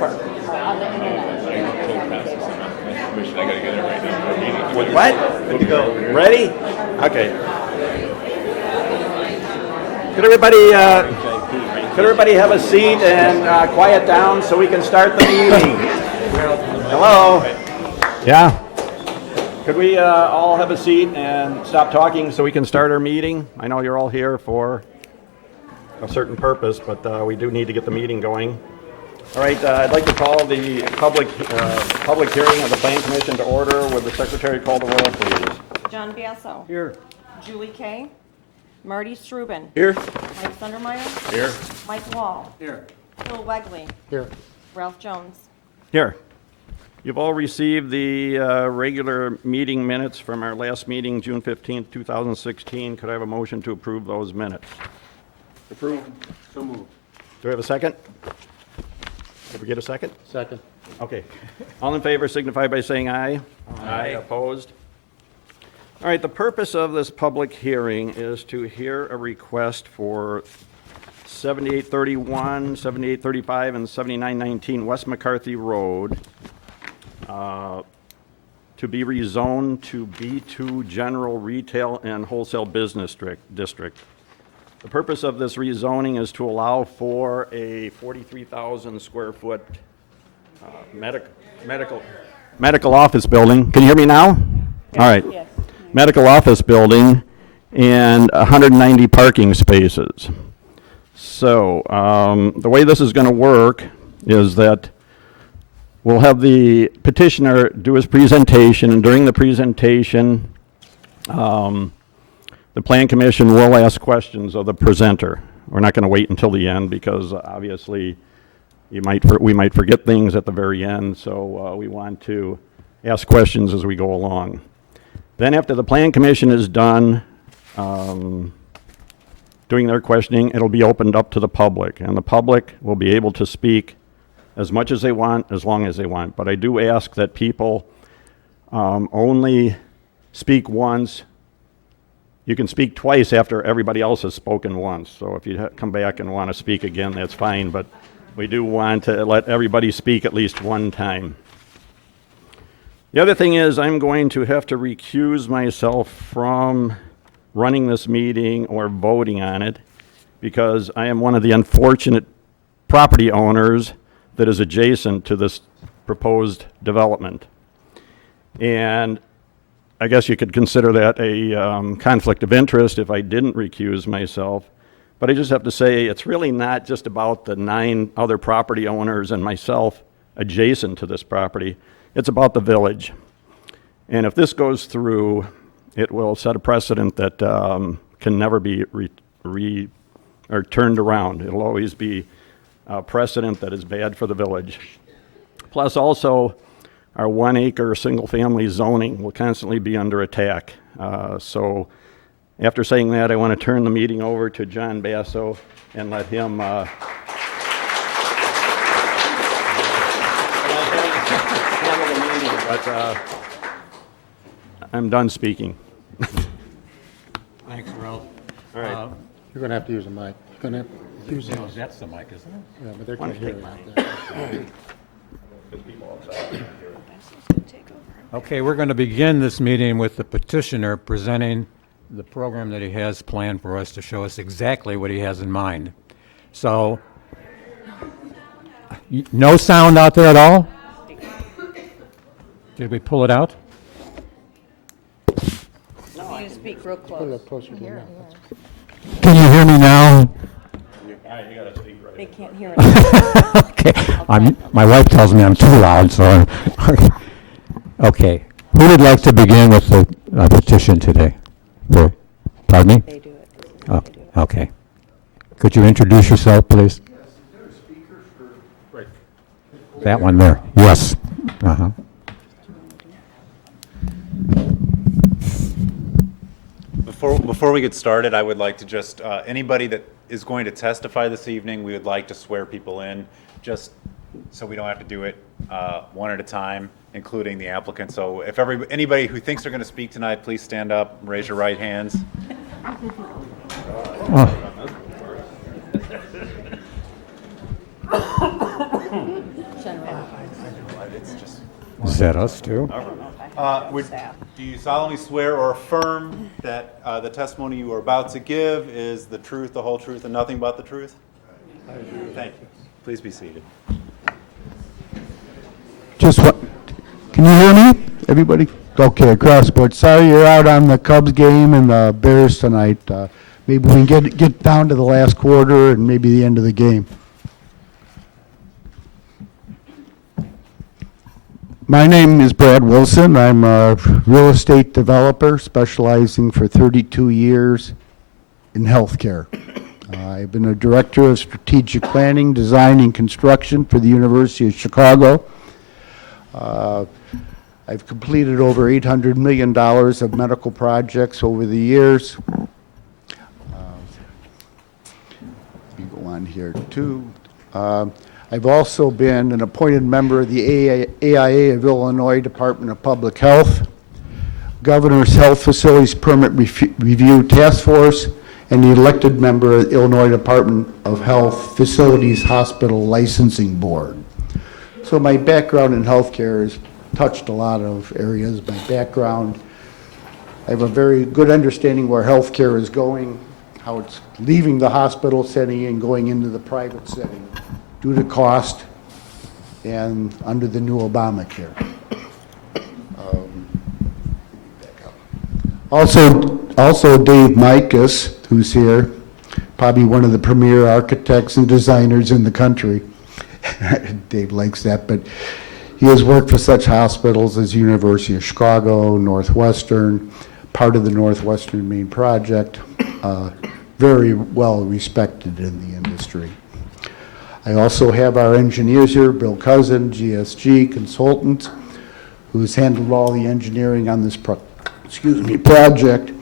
On the internet. I gotta get it right now. What? Good to go. Ready? Okay. Could everybody have a seat and quiet down so we can start the meeting? Hello? Yeah? Could we all have a seat and stop talking so we can start our meeting? I know you're all here for a certain purpose, but we do need to get the meeting going. All right, I'd like to call the public hearing of the Plan Commission to order. Would the secretary call the roll, please? John Basso. Here. Julie Kay. Marty Strubin. Here. Mike Sundermeyer. Here. Mike Wall. Here. Phil Wegley. Here. Ralph Jones. Here. You've all received the regular meeting minutes from our last meeting, June 15th, 2016. Could I have a motion to approve those minutes? Approve. So moved. Do we have a second? Did we get a second? Second. Okay. All in favor signify by saying aye. Aye. Opposed? All right, the purpose of this public hearing is to hear a request for 7831, 7835, and 7919 West McCarthy Road to be rezoned to B2 General Retail and Wholesale Business District. The purpose of this rezoning is to allow for a 43,000 square foot medical office building. Can you hear me now? All right. Yes. Medical office building and 190 parking spaces. So the way this is going to work is that we'll have the petitioner do his presentation, and during the presentation, the Plan Commission will ask questions of the presenter. We're not going to wait until the end because obviously we might forget things at the very end, so we want to ask questions as we go along. Then after the Plan Commission is done doing their questioning, it'll be opened up to the public, and the public will be able to speak as much as they want, as long as they want. But I do ask that people only speak once. You can speak twice after everybody else has spoken once. So if you come back and want to speak again, that's fine. But we do want to let everybody speak at least one time. The other thing is I'm going to have to recuse myself from running this meeting or voting on it because I am one of the unfortunate property owners that is adjacent to this proposed development. And I guess you could consider that a conflict of interest if I didn't recuse myself. But I just have to say, it's really not just about the 9 other property owners and myself adjacent to this property. It's about the village. And if this goes through, it will set a precedent that can never be turned around. It'll always be a precedent that is bad for the village. Plus also, our 1-acre single-family zoning will constantly be under attack. So after saying that, I want to turn the meeting over to John Basso and let him handle the meeting. But I'm done speaking. Thanks, Ralph. All right. You're going to have to use a mic. You're going to have to use No, that's the mic, isn't it? Yeah, but they Why can't don't you hear take it like that. Okay, we're going to begin this meeting with the petitioner presenting the program that he has planned for us to show us exactly what he has in mind. So, no sound out there at all? Did we pull it out? You speak real Put it close. up closer to your mouth. Can you hear me now? They can't hear it. Okay, my wife tells me I'm too loud, so okay. Who would like to begin with the petition today? Pardon me? They do it. Oh, okay. Could you introduce yourself, please? That one there. Yes. Uh-huh. Before we get started, I would like to just, anybody that is going to testify this evening, we would like to swear people in, just so we don't have to do it one at a time, including the applicant. So if anybody who thinks they're going to speak tonight, please stand up, raise your right hands. Oh, general. Is that us too? Do you solemnly swear or affirm that the testimony you are about to give is the truth, the whole truth, and nothing but the truth? I do. Thank you. Please be seated. Just what, can you hear me, everybody? Okay, crossboard. Sorry you're out on the Cubs game and the Bears tonight. Maybe we can get down to the last quarter and maybe the end of the game. My name is Brad Wilson. I'm a real estate developer specializing for 32 years in healthcare. I've been a director of strategic planning, design, and construction for the University of Chicago. I've completed over $800 million of medical projects over the years. Let me go on here too. I've also been an appointed member of the AIA of Illinois Department of Public Health, Governor's Health Facilities Permit Review Task Force, and the elected member of the Illinois Department of Health Facilities Hospital Licensing Board. So my background in healthcare has touched a lot of areas. My background, I have a very good understanding where healthcare is going, how it's leaving the hospital setting and going into the private setting due to cost and under the new Obamacare. Also Dave Mikas, who's here, probably one of the premier architects and designers in the country. Dave likes that, but he has worked for such hospitals as University of Chicago, Northwestern, part of the Northwestern Maine Project, very well respected in the industry. I also have our engineers here, Bill Cousin, GSG Consultant, who's handled all the engineering on this project,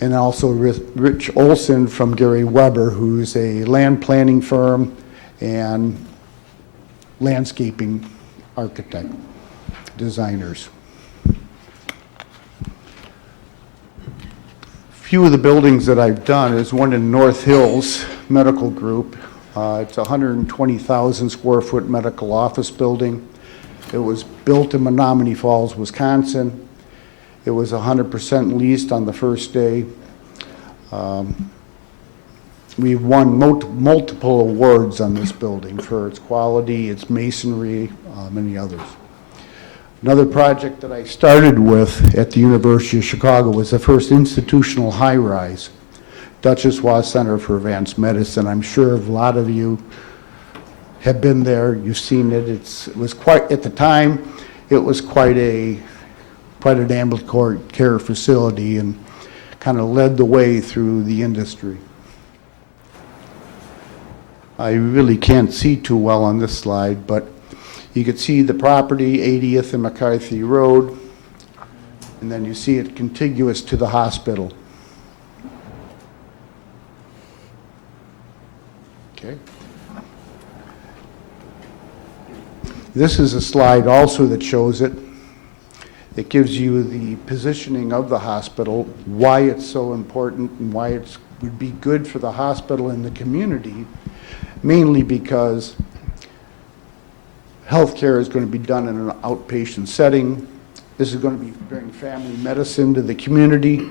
and also Rich Olson from Gary Weber, who's a land planning firm and landscaping architect, designers. Few of the buildings that I've done is one in North Hills Medical Group. It's a 120,000 square foot medical office building. It was built in Menominee Falls, Wisconsin. It was 100% leased on the first day. We've won multiple awards on this building for its quality, its masonry, many others. Another project that I started with at the University of Chicago was the first institutional high-rise, Duchess Waugh Center for Advanced Medicine. I'm sure a lot of you have been there, you've seen it. It was quite, at the time, it was quite an ambulatory care facility and kind of led the way through the industry. I really can't see too well on this slide, but you can see the property, 80th and McCarthy Road, and then you see it contiguous to the hospital. Okay. This is a slide also that shows it. It gives you the positioning of the hospital, why it's so important, and why it would be good for the hospital and the community, mainly because healthcare is going to be done in an outpatient setting. This is going to be bringing family medicine to the community.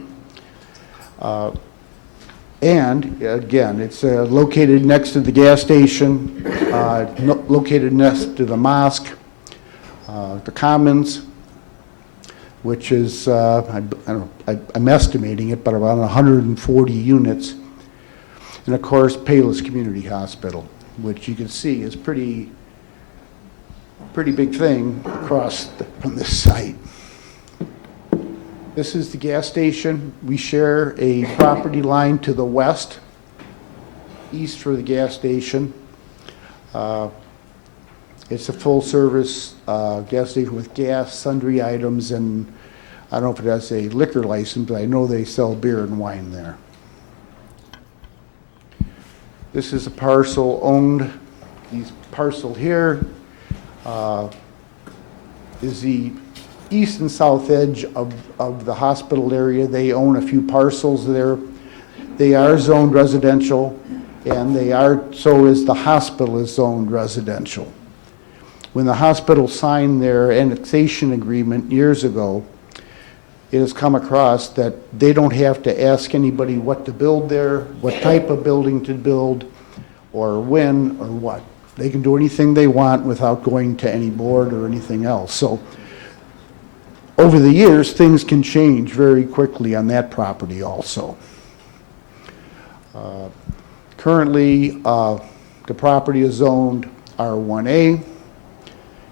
And again, it's located next to the gas station, located next to the mosque, the Commons, which is, I'm estimating it, but around 140 units. And of course, Payless Community Hospital, which you can see is pretty big thing across from this site. This is the gas station. We share a property line to the west, east for the gas station. It's a full-service gas station with gas, sundry items, and I don't know if it has a liquor license, but I know they sell beer and wine there. This is a parcel owned. This parcel here is the east and south edge of the hospital area. They own a few parcels there. They are zoned residential, and so is the hospital is zoned residential. when the hospital signed their annexation agreement years ago, it has come across that they don't have to ask anybody what to build there, what type of building to build, or when, or what. They can do anything they want without going to any board or anything else. So over the years, things can change very quickly on that property also. Currently, the property is zoned R1A,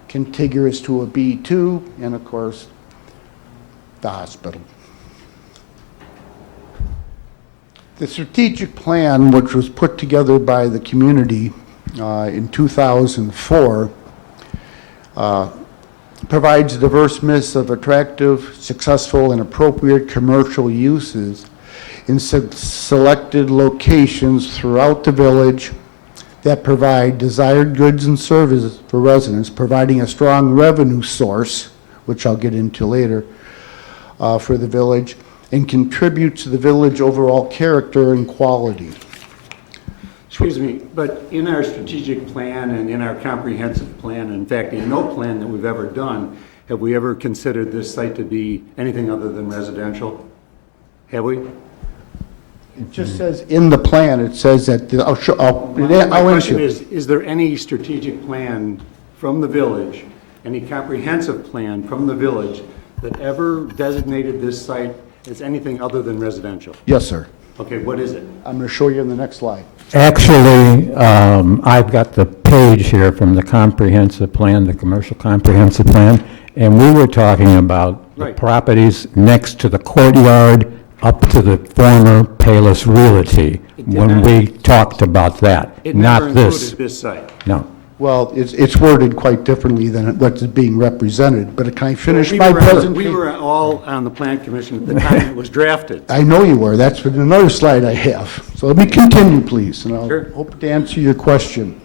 contiguous to a B2, and of course, the hospital. The strategic plan, which was put together by the community in 2004, provides a diverse mix of attractive, successful, and appropriate commercial uses in selected locations throughout the village that provide desired goods and services for residents, providing a strong revenue source, which I'll get into later, for the village, and contribute to the village overall character and quality. Excuse me, but in our strategic plan and in our comprehensive plan, in fact, in no plan that we've ever done, have we ever considered this site to be anything other than residential? Have we? It just says in the plan, it says that, My question is there any strategic plan from the village, any comprehensive plan from the village that ever designated this site as anything other than residential? Yes, sir. Okay, what is it? I'm going to show you in the next slide. Actually, I've got the page here from the comprehensive plan, the commercial comprehensive plan, and we were talking about the Right. properties next to the courtyard up to the former Payless Realty, It did when not- we talked about that, It never not this. included this site. No. Well, it's worded quite differently than what's being represented, but can I finish We my were- presentation? We were all on the plan commission at the time it was drafted. I know you were, that's what another slide I have. So let me continue, please, and I'll Sure. hope to answer your question.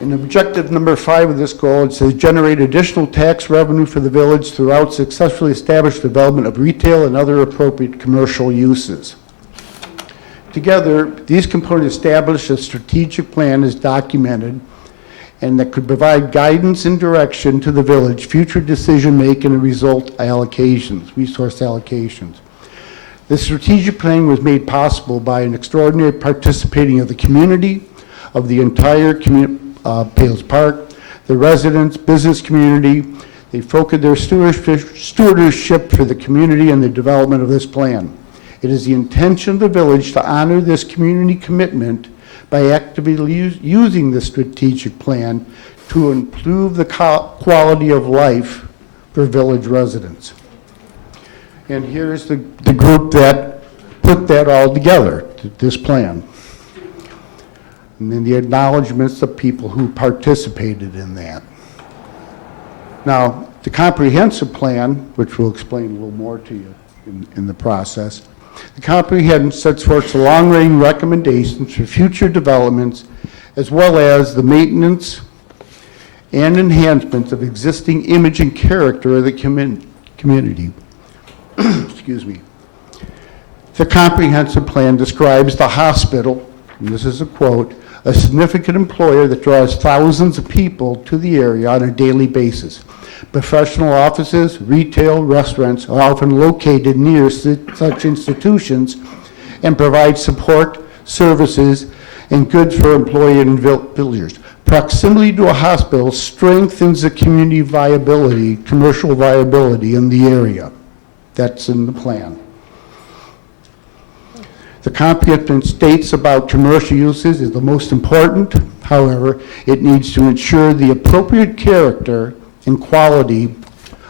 In objective number 5 of this goal, it says generate additional tax revenue for the village throughout successfully established development of retail and other appropriate commercial uses. Together, these components establish a strategic plan as documented and that could provide guidance and direction to the village, future decision-making and resource allocations. The strategic plan was made possible by an extraordinary participating of the community, of the entire Payless Park, the residents, business community. They focused their stewardship for the community and the development of this plan. It is the intention of the village to honor this community commitment by actively using the strategic plan to improve the quality of life for village residents. And here's the group that put that all together, this plan. And then the acknowledgments of people who participated in that. Now, the comprehensive plan, which we'll explain a little more to you in the process, the comprehensive sets forth the long-range recommendations for future developments, as well as the maintenance and enhancements of existing image and character of the community. Excuse me. The comprehensive plan describes the hospital, and this is a quote, a significant employer that draws thousands of people to the area on a daily basis. Professional offices, retail, restaurants are often located near such institutions and provide support, services, and goods for employee and villagers. Proximity to a hospital strengthens the community viability, commercial viability in the area. That's in the plan. The comprehensive states about commercial uses is the most important. However, it needs to ensure the appropriate character and quality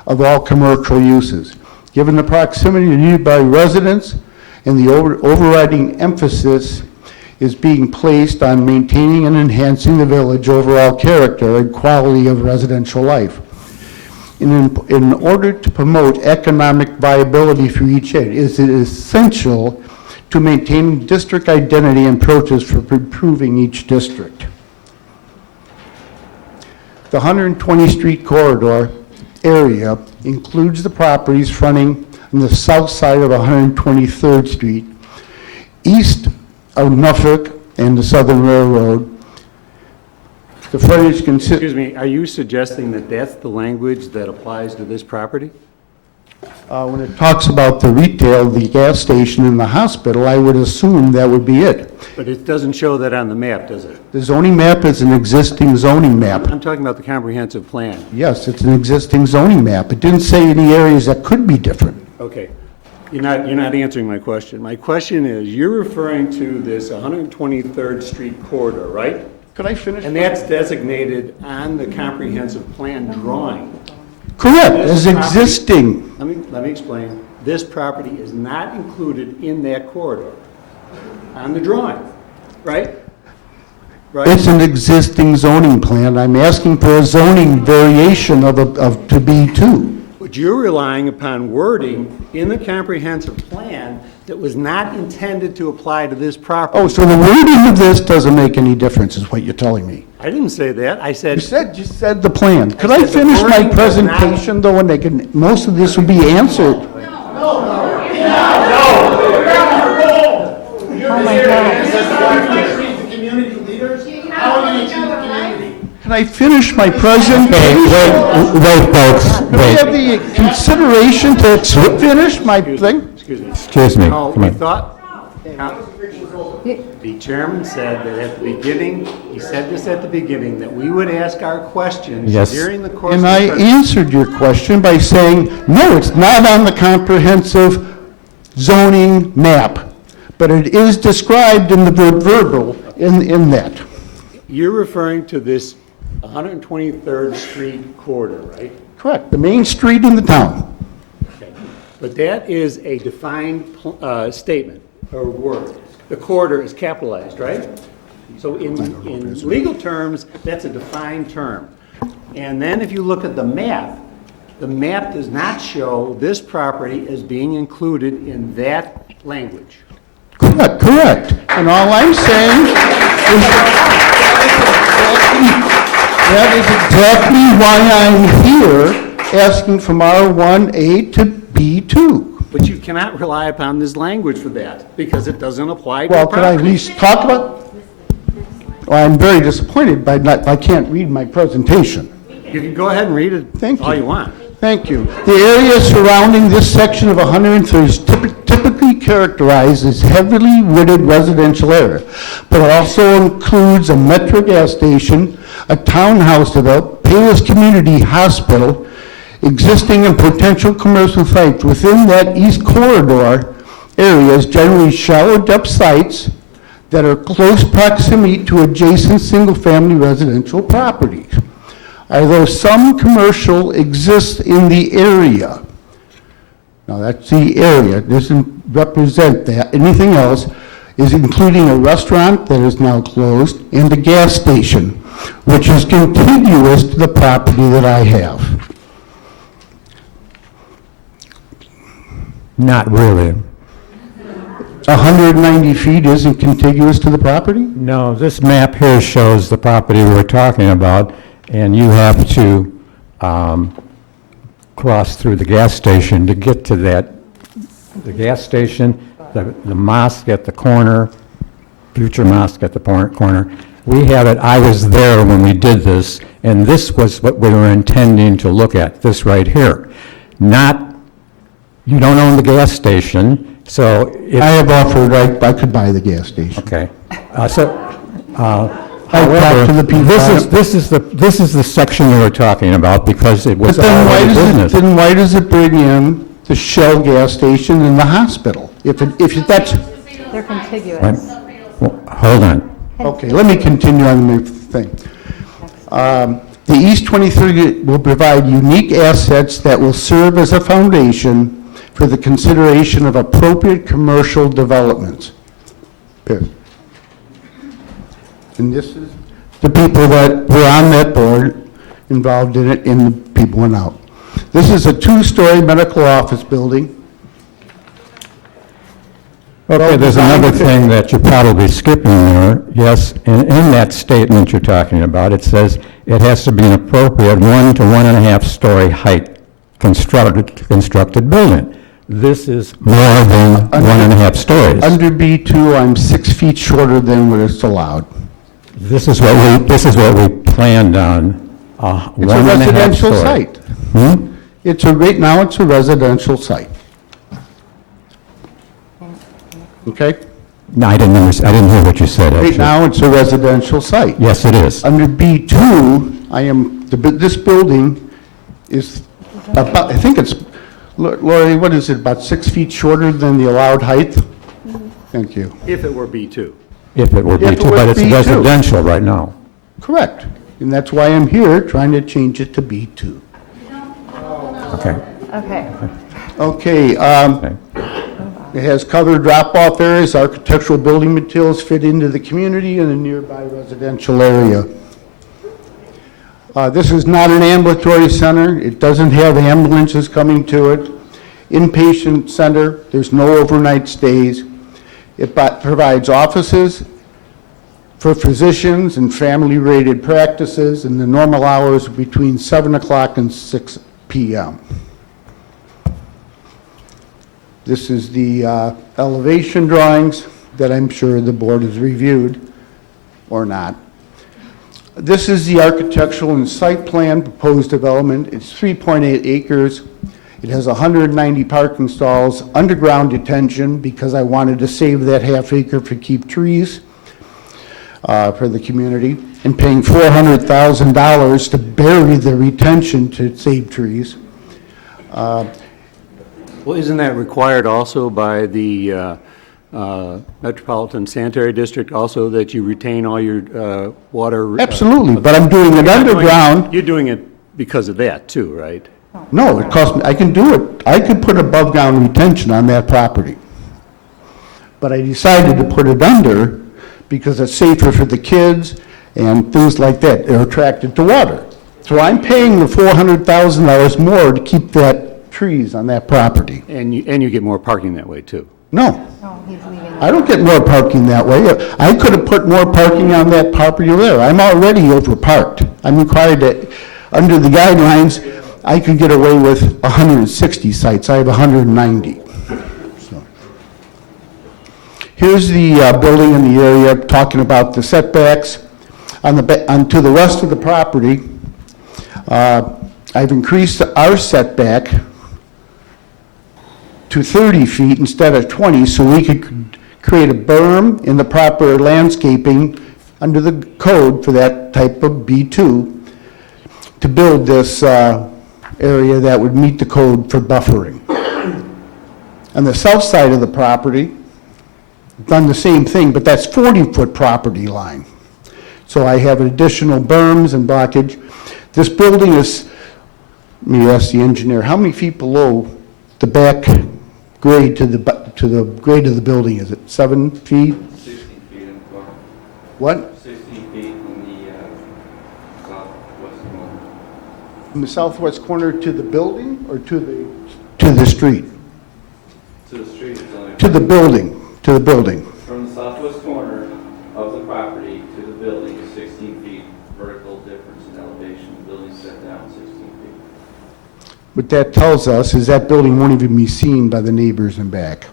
of all commercial uses. Given the proximity to nearby residents and the overriding emphasis is being placed on maintaining and enhancing the village overall character and quality of residential life. In order to promote economic viability for each area, it is essential to maintain district identity and approaches for improving each district. The 120th Street corridor area includes the properties fronting on the south side of 123rd Street, east of Norfolk and the Southern Railroad, The frontage consists, Excuse me, are you suggesting that that's the language that applies to this property? when it talks about the retail, the gas station, and the hospital, I would assume that would be it. But it doesn't show that on the map, does it? The zoning map is an existing zoning map. I'm talking about the comprehensive plan. Yes, it's an existing zoning map. It didn't say any areas that could be different. Okay. You're not answering my question. My question is, you're referring to this 123rd Street corridor, right? Could I finish? And that's designated on the comprehensive plan drawing. Correct, as This property- existing. Let me explain. This property is not included in that corridor on the drawing, right? Right? It's an existing zoning plan. I'm asking for a zoning variation of to B2. But you're relying upon wording in the comprehensive plan that was not intended to apply to this property. Oh, so the wording of this doesn't make any difference, is what you're telling me? I didn't say that. I said. You said the plan. Could I said the finish my wording does not- presentation, though, and most of this will be answered? Can I finish my presentation? Wait, folks, Can I have the consideration to finish my thing? Excuse me. Excuse me, No, come we on. thought, the chairman said that at the beginning, he said this at the beginning, that we would ask our questions Yes. during the course of And the I presentation. answered your question by saying, no, it's not on the comprehensive zoning map, but it is described in the verbal in that. You're referring to this 123rd Street corridor, right? Correct, the main street in the town. Okay. But that is a defined statement or word. The corridor is capitalized, right? So in legal terms, that's a defined term. And then if you look at the map does not show this property as being included in that language. Correct, correct. And all I'm saying is that is exactly why I'm here, asking from R1A to B2. But you cannot rely upon this language for that, because it doesn't apply to Well, the could I at property. least talk about? Well, I'm very disappointed by not, I can't read my presentation. You can go ahead and read it Thank all you. you want. Thank you. The area surrounding this section of 103 is typically characterized as heavily wooded residential area, but it also includes a Metro gas station, a townhouse development, Payless Community Hospital, existing and potential commercial sites. Within that east corridor areas, generally shallow depth sites that are close proximity to adjacent single-family residential properties. Although some commercial exists in the area. Now, that's the area, it doesn't represent that. Anything else is including a restaurant that is now closed and a gas station, which is contiguous to the property that I have. Not really. 190 feet isn't contiguous to the property? No, this map here shows the property we're talking about, and you have to cross through the gas station to get to that. The gas station, the mosque at the corner, future mosque at the corner. We have it, I was there when we did this, and this was what we were intending to look at, this right here. Not, you don't own the gas station, so if... I have offered, I could buy the gas station. Okay. I talked to the people. This is the section we were talking about because it was But then why already does business. then why does it bring in the Shell gas station and the hospital? If that's, They're contiguous. Well, hold on. okay, let me continue on my thing. The East 23 will provide unique assets that will serve as a foundation for the consideration of appropriate commercial developments. Period. And this is the people that were on that board involved in it, and the people went out. This is a two-story medical office building. Okay, there's another thing that you're probably skipping there. Yes, in that statement you're talking about, it says it has to be an appropriate 1 to 1.5 story height constructed building. This is more than 1.5 stories. Under B2, I'm 6 feet shorter than what is allowed. This is what we plan done, It's a 1.5 residential story. site. Hmm? Right now, it's a residential site. Okay? No, I didn't understand, I didn't hear what you said, Right actually. now, it's a residential site. Yes, it is. Under B2, this building is about, I think it's, Lori, what is it, about 6 feet shorter than the allowed height? Thank you. If it were B2. If it were If it B2, was but it's B2. residential right now. Correct. And that's why I'm here, trying to change it to B2. Okay. Okay. Okay, Okay. it has covered drop-off areas, architectural building materials fit into the community and a nearby residential area. This is not an ambulatory center. It doesn't have ambulances coming to it. Inpatient center, there's no overnight stays. It provides offices for physicians and family-rated practices, and the normal hours are between 7 o'clock and 6 p.m. This is the elevation drawings that I'm sure the board has reviewed, or not. This is the architectural and site plan proposed development. It's 3.8 acres. It has 190 parking stalls, underground detention, because I wanted to save that half acre for keep trees for the community, and paying $400,000 to bury the retention to save trees. Well, isn't that required also by the Metropolitan Sanitary District also, that you retain all your water? Absolutely, but I'm doing it underground. You're doing it because of that too, right? No, it costs me, I can do it, I could put above-ground retention on that property. But I decided to put it under because it's safer for the kids and things like that. They're attracted to water. So I'm paying the $400,000 more to keep that trees on that property. And you get more parking that way too. No, Oh, he's leaving. I don't get more parking that way. I could have put more parking on that property there. I'm already overparked. I'm required to, under the guidelines, I could get away with 160 sites. I have 190. So. Here's the building in the area, talking about the setbacks. To the west of the property, I've increased our setback to 30 feet instead of 20, so we could create a berm in the proper landscaping under the code for that type of B2 to build this area that would meet the code for buffering. On the south side of the property, done the same thing, but that's 40-foot property line. So I have additional berms and blockage. This building is, let me ask the engineer, how many feet below the back grade to the grade of the building? Is it 7 feet? 16 feet in the corner. What? 16 feet in the southwest corner. From the southwest corner to the building or to the street? To the street is only To the building, to the building. from the southwest corner of the property to the building is 16 feet vertical difference in elevation. The building's set down 16 feet. What that tells us is that building won't even be seen by the neighbors in back.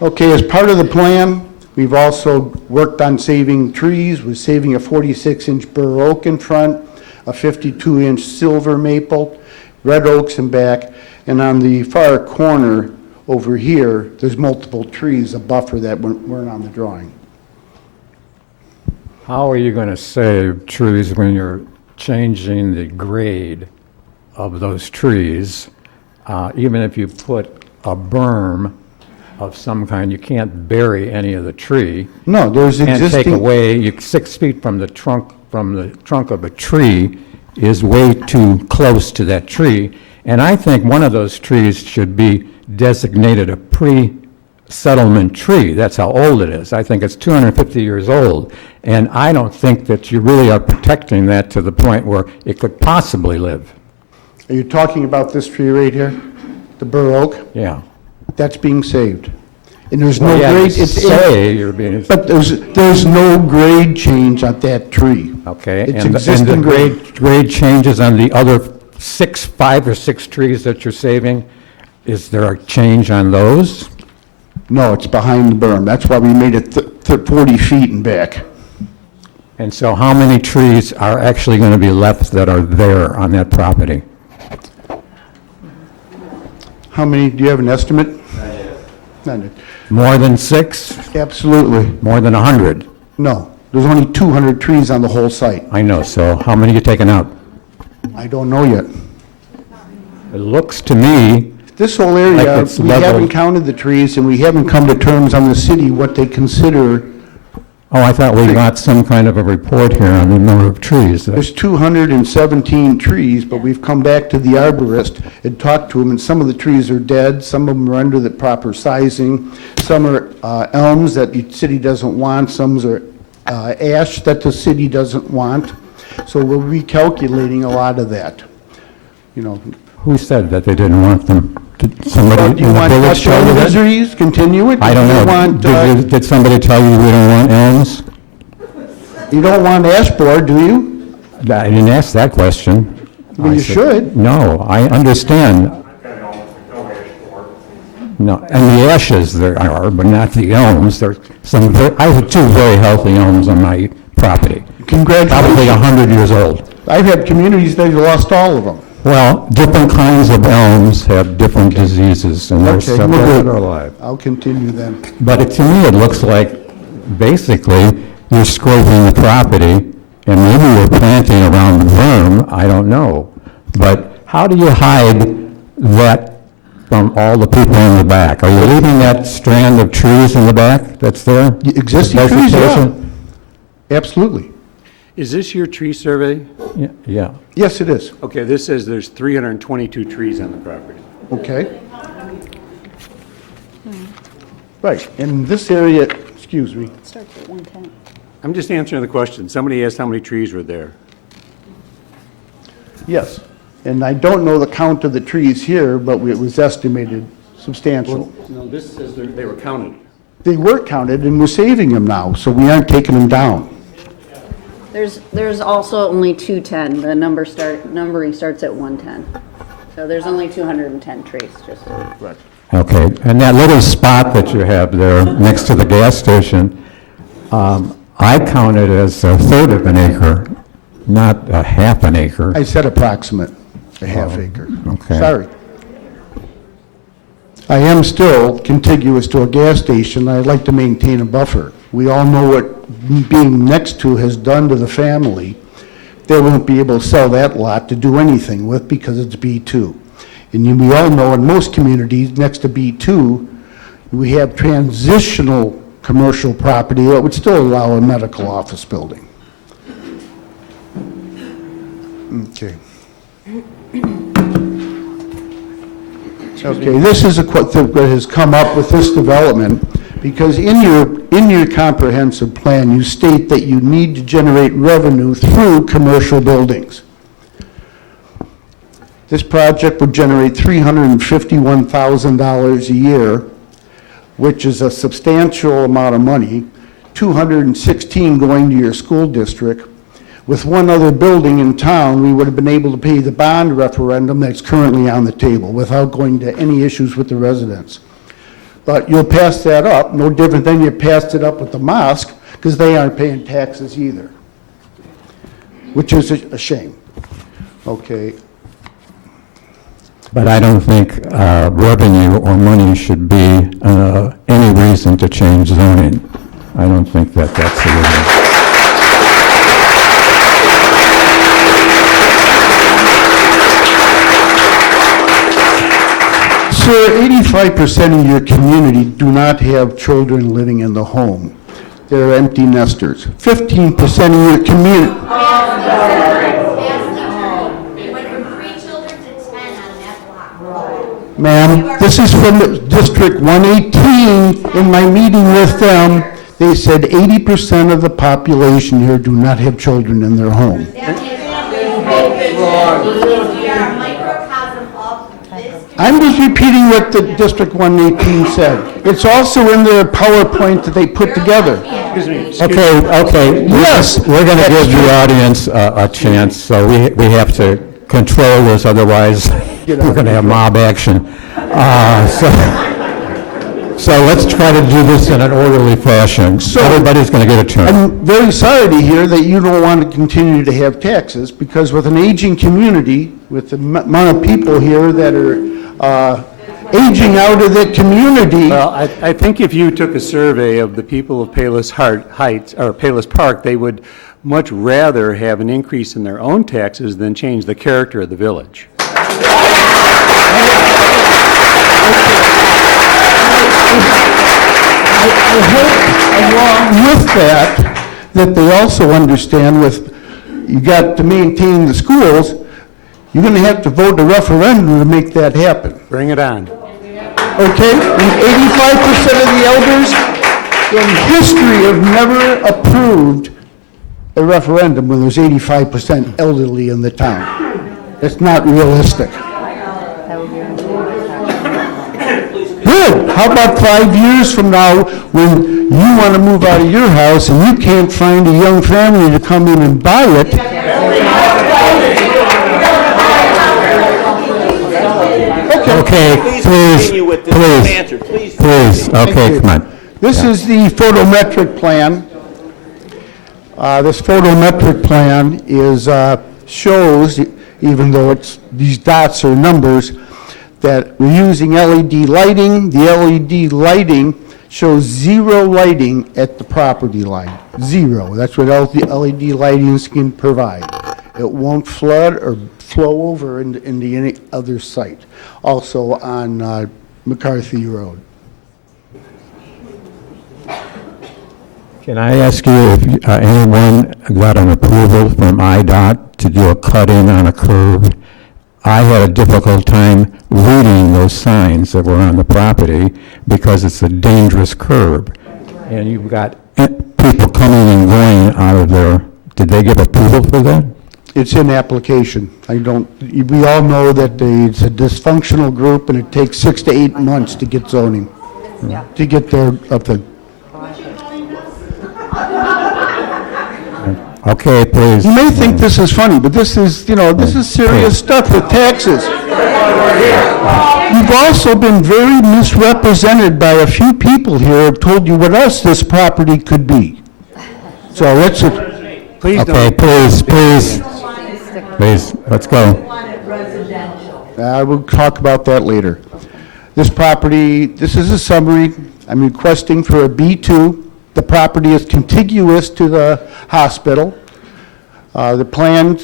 Okay, as part of the plan, we've also worked on saving trees. We're saving a 46-inch bur oak in front, a 52-inch silver maple, red oaks in back, and on the far corner over here, there's multiple trees, a buffer that weren't on the drawing. How are you going to save trees when you're changing the grade of those trees? Even if you put a berm of some kind, you can't bury any of the tree. No, there's And take existing, away, 6 feet from the trunk of a tree is way too close to that tree. And I think one of those trees should be designated a pre-settlement tree. That's how old it is. I think it's 250 years old. And I don't think that you really are protecting that to the point where it could possibly live. are you talking about this tree right here? The bur oak? Yeah. That's being saved. And there's no Well, yeah, grade, you say you're being, but there's no grade change on that tree. okay. It's And the existing grade. grade changes on the other 5 or 6 trees that you're saving, is there a change on those? No, it's behind the berm. That's why we made it 40 feet and back. And so how many trees are actually going to be left that are there on that property? How many, do you have an estimate? Not yet. More than 6? Absolutely. More than 100? No. There's only 200 trees on the whole site. I know, so how many are you taking out? I don't know yet. It looks to me, This whole Like area, it's we haven't leveled. counted the trees, and we haven't come to terms on the city what they consider. oh, I thought we got some kind of a report here on the number of trees. There's 217 trees, but we've come back to the arborist and talked to him, and some of the trees are dead, some of them are under the proper sizing, some are elms that the city doesn't want, some are ash that the city doesn't want. So we're recalculating a lot of that, you know. Who said that they didn't want them? Did somebody Do you in the want village tell you that? trees, continue it? I don't Do you know. want, Did somebody tell you we don't want elms? you don't want ash borer, do you? I didn't ask that question. Well, I you said- should. No, I understand. No, and the ashes there are, but not the elms. There's some, I have 2 very healthy elms on my property, probably Congratulations. 100 years old. I've had communities that have lost all of them. Well, different kinds of elms have different diseases, and there's Okay, some we're that good. are alive. I'll continue then. But to me, it looks like, basically, you're scraping the property, and maybe you're planting around the berm, I don't know. But how do you hide that from all the people in the back? Are you leaving that strand of trees in the back that's there? Existing trees, yeah. Vegetation? Absolutely. Is this your tree survey? Yeah. Yes, it is. Okay, this says there's 322 trees on the property. Okay. Right, in this area, excuse me, Starts at 110. I'm just answering the question. Somebody asked how many trees were there. yes. And I don't know the count of the trees here, but it was estimated substantial. No, this says they were counted. They were counted, and we're saving them now, so we aren't taking them down. There's also only 210, the numbering starts at 110. So there's only 210 trees, just. Okay, and that little spot that you have there next to the gas station, I count it as a third of an acre, not a half an acre. I said approximate, a half acre. okay. Sorry. I am still contiguous to a gas station. I'd like to maintain a buffer. We all know what being next to has done to the family. They won't be able to sell that lot to do anything with because it's B2. And we all know in most communities, next to B2, we have transitional commercial property that would still allow a medical office building. Okay. Okay, this is what has come up with this development, because in your comprehensive plan, you state that you need to generate revenue through commercial buildings. This project would generate $351,000 a year, which is a substantial amount of money, $216 going to your school district. With one other building in town, we would have been able to pay the bond referendum that's currently on the table without going to any issues with the residents. But you'll pass that up, no different than you passed it up with the mosque, because they aren't paying taxes either, which is a shame. Okay, But I don't think revenue or money should be any reason to change zoning. I don't think that that's the reason. Sir, 85% of your community do not have children living in the home. They're empty nesters. 15% of your community... It went from 3 children to 10 on that block. Ma'am, this is from the District 118. In my meeting with them, they said 80% of the population here do not have children in their home. We are a microcosm of this. I'm just repeating what the District 118 said. It's also in their PowerPoint that they put together. Okay. Yes. We're going to give the audience a chance, so we have to control this, otherwise we're going to have mob action. So let's try to do this in an orderly fashion. Everybody's going to get a turn. I'm very sorry to hear that you don't want to continue to have taxes, because with an aging community, with the amount of people here that are aging out of the community. Well, I think if you took a survey of the people of Palos Heights, or Palos Park, they would much rather have an increase in their own taxes than change the character of the village. I hope, along with that they also understand you got to maintain the schools, you're going to have to vote a referendum to make that happen. Bring it on. Okay? And 85% of the elders in history have never approved a referendum when there's 85% elderly in the town. It's not realistic. Good. How about 5 years from now, when you want to move out of your house and you can't find a young family to come in and buy it? Okay, please, okay, come on. This is the photometric plan. This photometric plan shows, even though these dots are numbers, that we're using LED lighting. The LED lighting shows zero lighting at the property line. Zero. That's what LED lighting can provide. It won't flood or flow over into any other site. Also on McCarthy Road. Can I ask you if anyone got an approval from IDOT to do a cut-in on a curb? I had a difficult time reading those signs that were on the property because it's a dangerous curb. And you've got people coming and going out of there. Did they give approval for that? It's in application. We all know that it's a dysfunctional group and it takes 6 to 8 months to get zoning, to get their up there. Okay, please. You may think this is funny, but this is serious stuff with taxes. You've also been very misrepresented by a few people here who have told you what else this property could be. So let's, Please Okay, don't. please, let's go. I will talk about that later. This property, this is a summary. I'm requesting for a B2. The property is contiguous to the hospital. The plan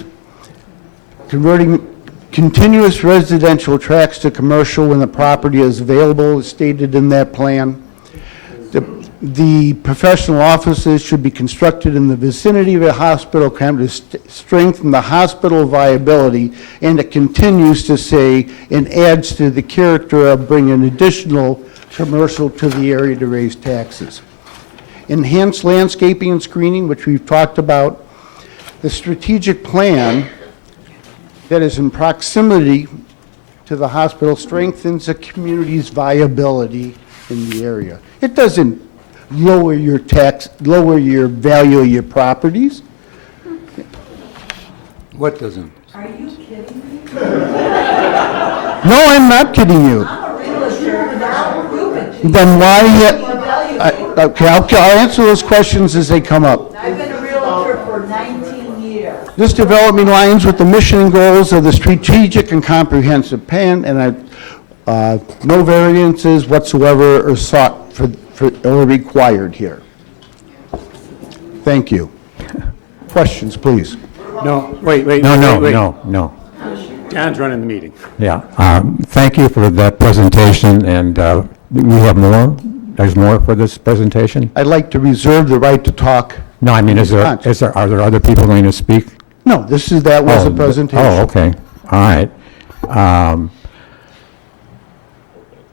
converting continuous residential tracts to commercial when the property is available is stated in that plan. The professional offices should be constructed in the vicinity of a hospital to strengthen the hospital viability, and it continues to say, and adds to the character of bringing additional commercial to the area to raise taxes. Enhanced landscaping and screening, which we've talked about. The strategic plan that is in proximity to the hospital strengthens the community's viability in the area. It doesn't lower your value of your properties. What doesn't? No, I'm not kidding you. Then why, okay, I'll answer those questions as they come up. I've been a realtor for 19 years. This development aligns with the mission and goals of the strategic and comprehensive plan, and no variances whatsoever are sought or required here. Thank you. Questions, please. No, wait. No. John's running the meeting. Yeah, thank you for that presentation, and we have more? There's more for this presentation? I'd like to reserve the right to talk. No, I mean, are there other people going to speak? No, that was a presentation. Oh, okay, all right.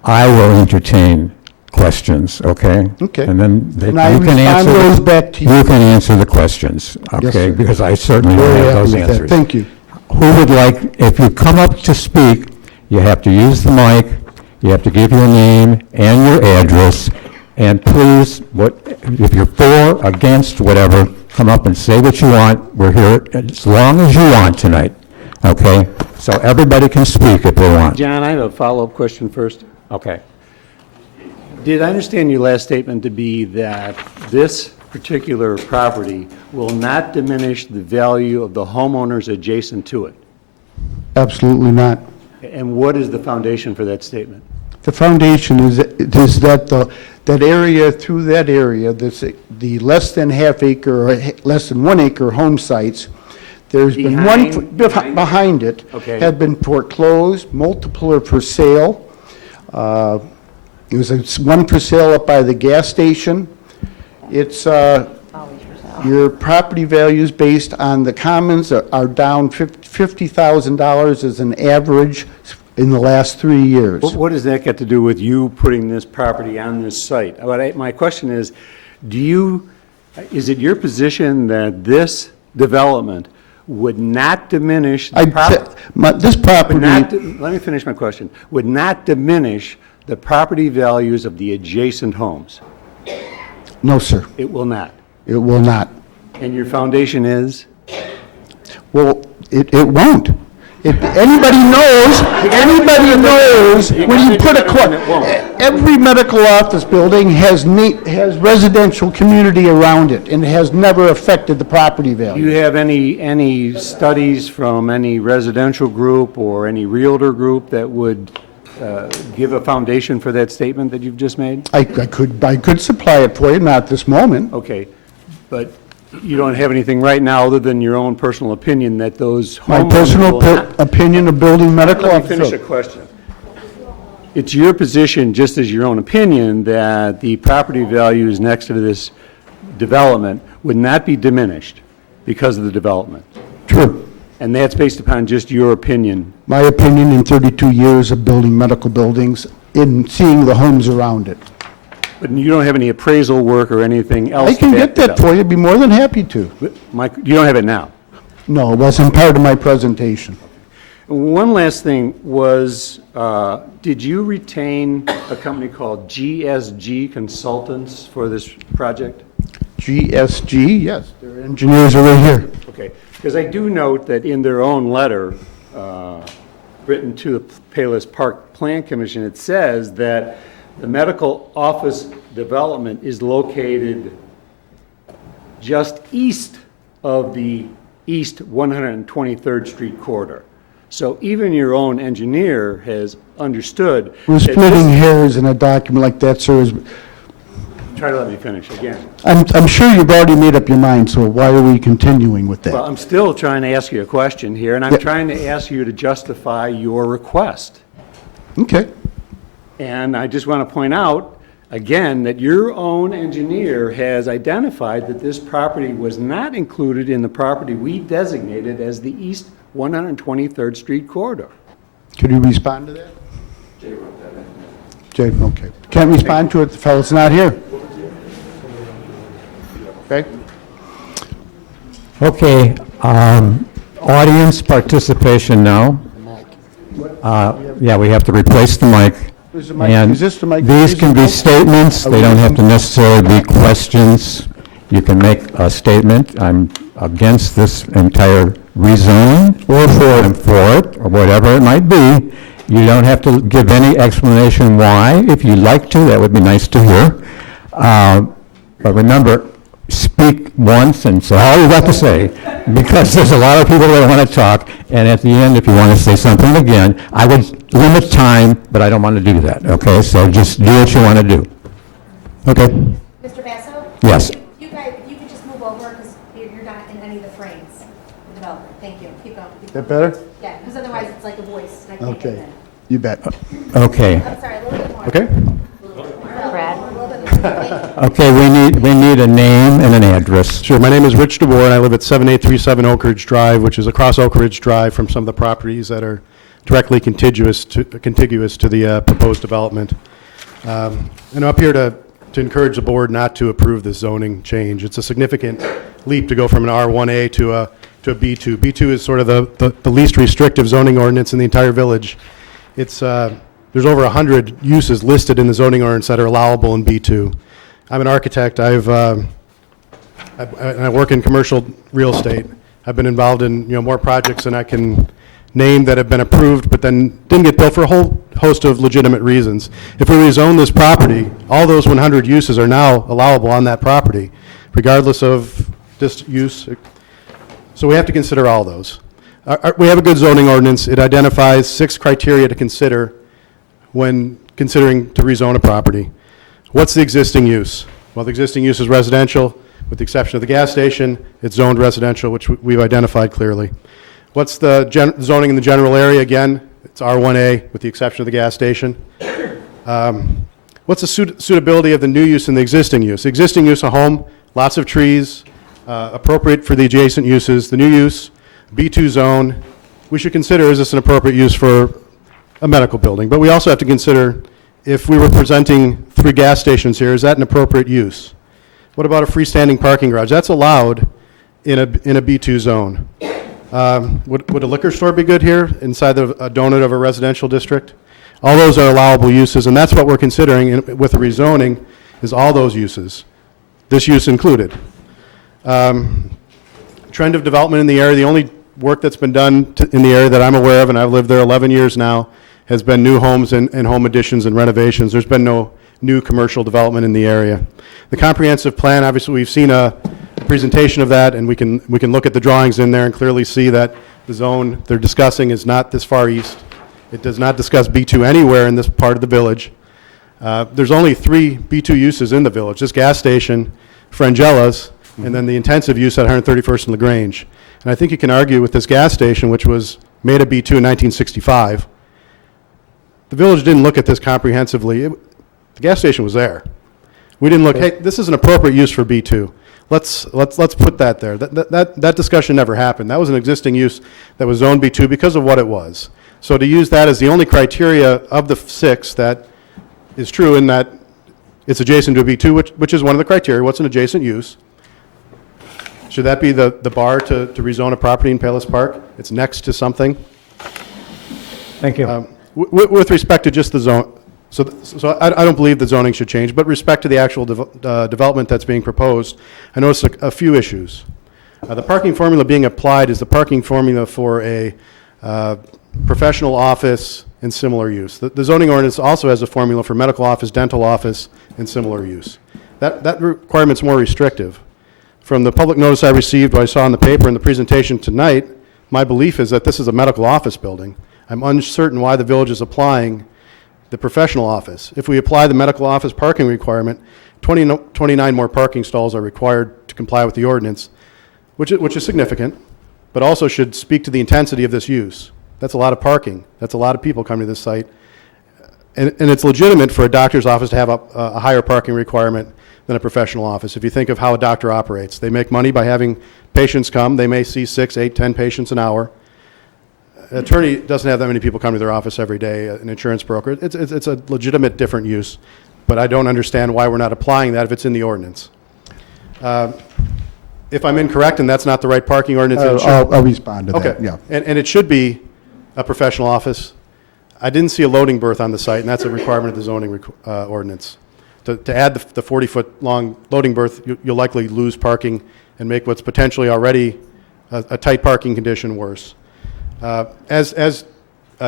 I will entertain questions, okay? Okay. And then And I respond those back to you. You can answer the questions, okay? sir. Because I certainly don't Very have happy those with that. answers. Thank you. Who would like, if you come up to speak, you have to use the mic, you have to give your name and your address, and please, if you're for, against, whatever, come up and say what you want. We're here as long as you want tonight, okay? So everybody can speak if they want. John, I have a follow-up question first. Okay. Did I understand your last statement to be that this particular property will not diminish the value of the homeowners adjacent to it? Absolutely not. And what is the foundation for that statement? The foundation is that that area, through that area, the less than half acre or less than 1 acre home sites, there's been behind it, Okay. have been foreclosed, multiple are for sale. There was one for sale up by the gas station. It's, your property values based on the commons are down $50,000 as an average in the last 3 years. What does that got to do with you putting this property on this site? My question is, is it your position that this development would not diminish the property? This property, Let me finish my question. Would not diminish the property values of the adjacent homes? no, sir, It will not. it will not. And your foundation is? Well, it won't. Anybody knows when you put every medical office building has residential community around it, and it has never affected the property Do value. you have any studies from any residential group or any realtor group that would give a foundation for that statement that you've just made? I could supply it for you, not this moment. Okay, but you don't have anything right now other than your own personal opinion that those My homeowners personal will not- opinion of building medical Let me office. finish a question. It's your position, just as your own opinion, that the property values next to this development would not be diminished because of the development? True. And that's based upon just your opinion? My opinion in 32 years of building medical buildings, in seeing the homes around it. But you don't have any appraisal work or anything else? I can to get back it that up? for you, be more than happy to. Mike, you don't have it now? No, it wasn't part of my presentation. One last thing was, did you retain a company called GSG Consultants for this project? GSG, yes, their engineers are right here. Okay, because I do note that in their own letter written to the Payless Park Plan Commission, it says that the medical office development is located just east of the East 123rd Street corridor. So even your own engineer has understood. We're that splitting this- hairs in a document like that, sir. Try to let me finish again. I'm sure you've already made up your mind, so why are we continuing with Well, that? I'm still trying to ask you a question here, and I'm Yeah. trying to ask you to justify your request. Okay. And I just want to point out, again, that your own engineer has identified that this property was not included in the property we designated as the East 123rd Street corridor. Could you respond to that? Jay, okay. Can't respond to it, the fellow's not here. Okay? Okay, audience participation now. Yeah, we have to replace the mic. Is the mic- And is this the mic these can be reasonable? statements, they don't have to necessarily be questions. You can make a statement, I'm against this entire rezoning, or for it, or whatever it might be. You don't have to give any explanation why. If you'd like to, that would be nice to hear. But remember, speak once and say all you got to say, because there's a lot of people that want to talk, and at the end, if you want to say something again, I would limit time, but I don't want to do that, okay? So just do what you want to do. Okay? Mr. Basso? Yes. You guys, if you could just move over, because you're not in any of the frames. Development, thank you. Keep going. Is that better? Yeah, because otherwise it's like a voice, and I can't get Okay. in. You bet. Okay. I'm sorry, a little bit more. Okay? Brad. A little bit more. Thank you. Okay, we need a name and an address. Sure, my name is Rich DeBoer, and I live at 7837 Oak Ridge Drive, which is across Oak Ridge Drive from some of the properties that are directly contiguous to the proposed development. And I'm up here to encourage the board not to approve this zoning change. It's a significant leap to go from an R1A to a B2. B2 is sort of the least restrictive zoning ordinance in the entire village. It's there's over 100 uses listed in the zoning ordinance that are allowable in B2. I'm an architect. I work in commercial real estate. I've been involved in more projects than I can named that have been approved, but then didn't get built for a whole host of legitimate reasons. If we rezone this property, all those 100 uses are now allowable on that property, regardless of this use. So we have to consider all those. We have a good zoning ordinance. It identifies 6 criteria to consider when considering to rezone a property. What's the existing use? Well, the existing use is residential, with the exception of the gas station. It's zoned residential, which we've identified clearly. What's the zoning in the general area? Again, it's R1A, with the exception of the gas station. What's the suitability of the new use and the existing use? The existing use, a home, lots of trees, appropriate for the adjacent uses. The new use, B2 zone. We should consider, is this an appropriate use for a medical building? But we also have to consider, if we were presenting 3 gas stations here, is that an appropriate use? What about a freestanding parking garage? That's allowed in a B2 zone. Would a liquor store be good here inside a donut of a residential district? All those are allowable uses, and that's what we're considering with the rezoning, is all those uses, this use included. Trend of development in the area, the only work that's been done in the area that I'm aware of, and I've lived there 11 years now, has been new homes and home additions and renovations. There's been no new commercial development in the area. The comprehensive plan, obviously we've seen a presentation of that, and we can look at the drawings in there and clearly see that the zone they're discussing is not this far east. It does not discuss B2 anywhere in this part of the village. There's only 3 B2 uses in the village: this gas station, Frangella's, and then the intensive use at 131st and LaGrange. And I think you can argue with this gas station, which was made a B2 in 1965, the village didn't look at this comprehensively. The gas station was there. We didn't look, hey, this is an appropriate use for B2. Let's put that there. That discussion never happened. That was an existing use that was zoned B2 because of what it was. So to use that as the only criteria of the 6 that is true in that it's adjacent to a B2, which is one of the criteria, what's an adjacent use? Should that be the bar to rezone a property in Palos Park? It's next to something. Thank you. With respect to just the zone, so I don't believe the zoning should change, but respect to the actual development that's being proposed, I noticed a few issues. The parking formula being applied is the parking formula for a professional office and similar use. The zoning ordinance also has a formula for medical office, dental office, and similar use. That requirement's more restrictive. From the public notice I received, what I saw in the paper and the presentation tonight, my belief is that this is a medical office building. I'm uncertain why the village is applying the professional office. If we apply the medical office parking requirement, 29 more parking stalls are required to comply with the ordinance, which is significant, but also should speak to the intensity of this use. That's a lot of parking. That's a lot of people coming to this site. And it's legitimate for a doctor's office to have a higher parking requirement than a professional office. If you think of how a doctor operates, they make money by having patients come. They may see 6, 8, 10 patients an hour. An attorney doesn't have that many people come to their office every day, an insurance broker. It's a legitimate different use, but I don't understand why we're not applying that if it's in the ordinance. If I'm incorrect and that's not the right parking ordinance, I'll respond to that, okay. yeah. And it should be a professional office. I didn't see a loading berth on the site, and that's a requirement of the zoning ordinance. To add the 40-foot long loading berth, you'll likely lose parking and make what's potentially already a tight parking condition worse. As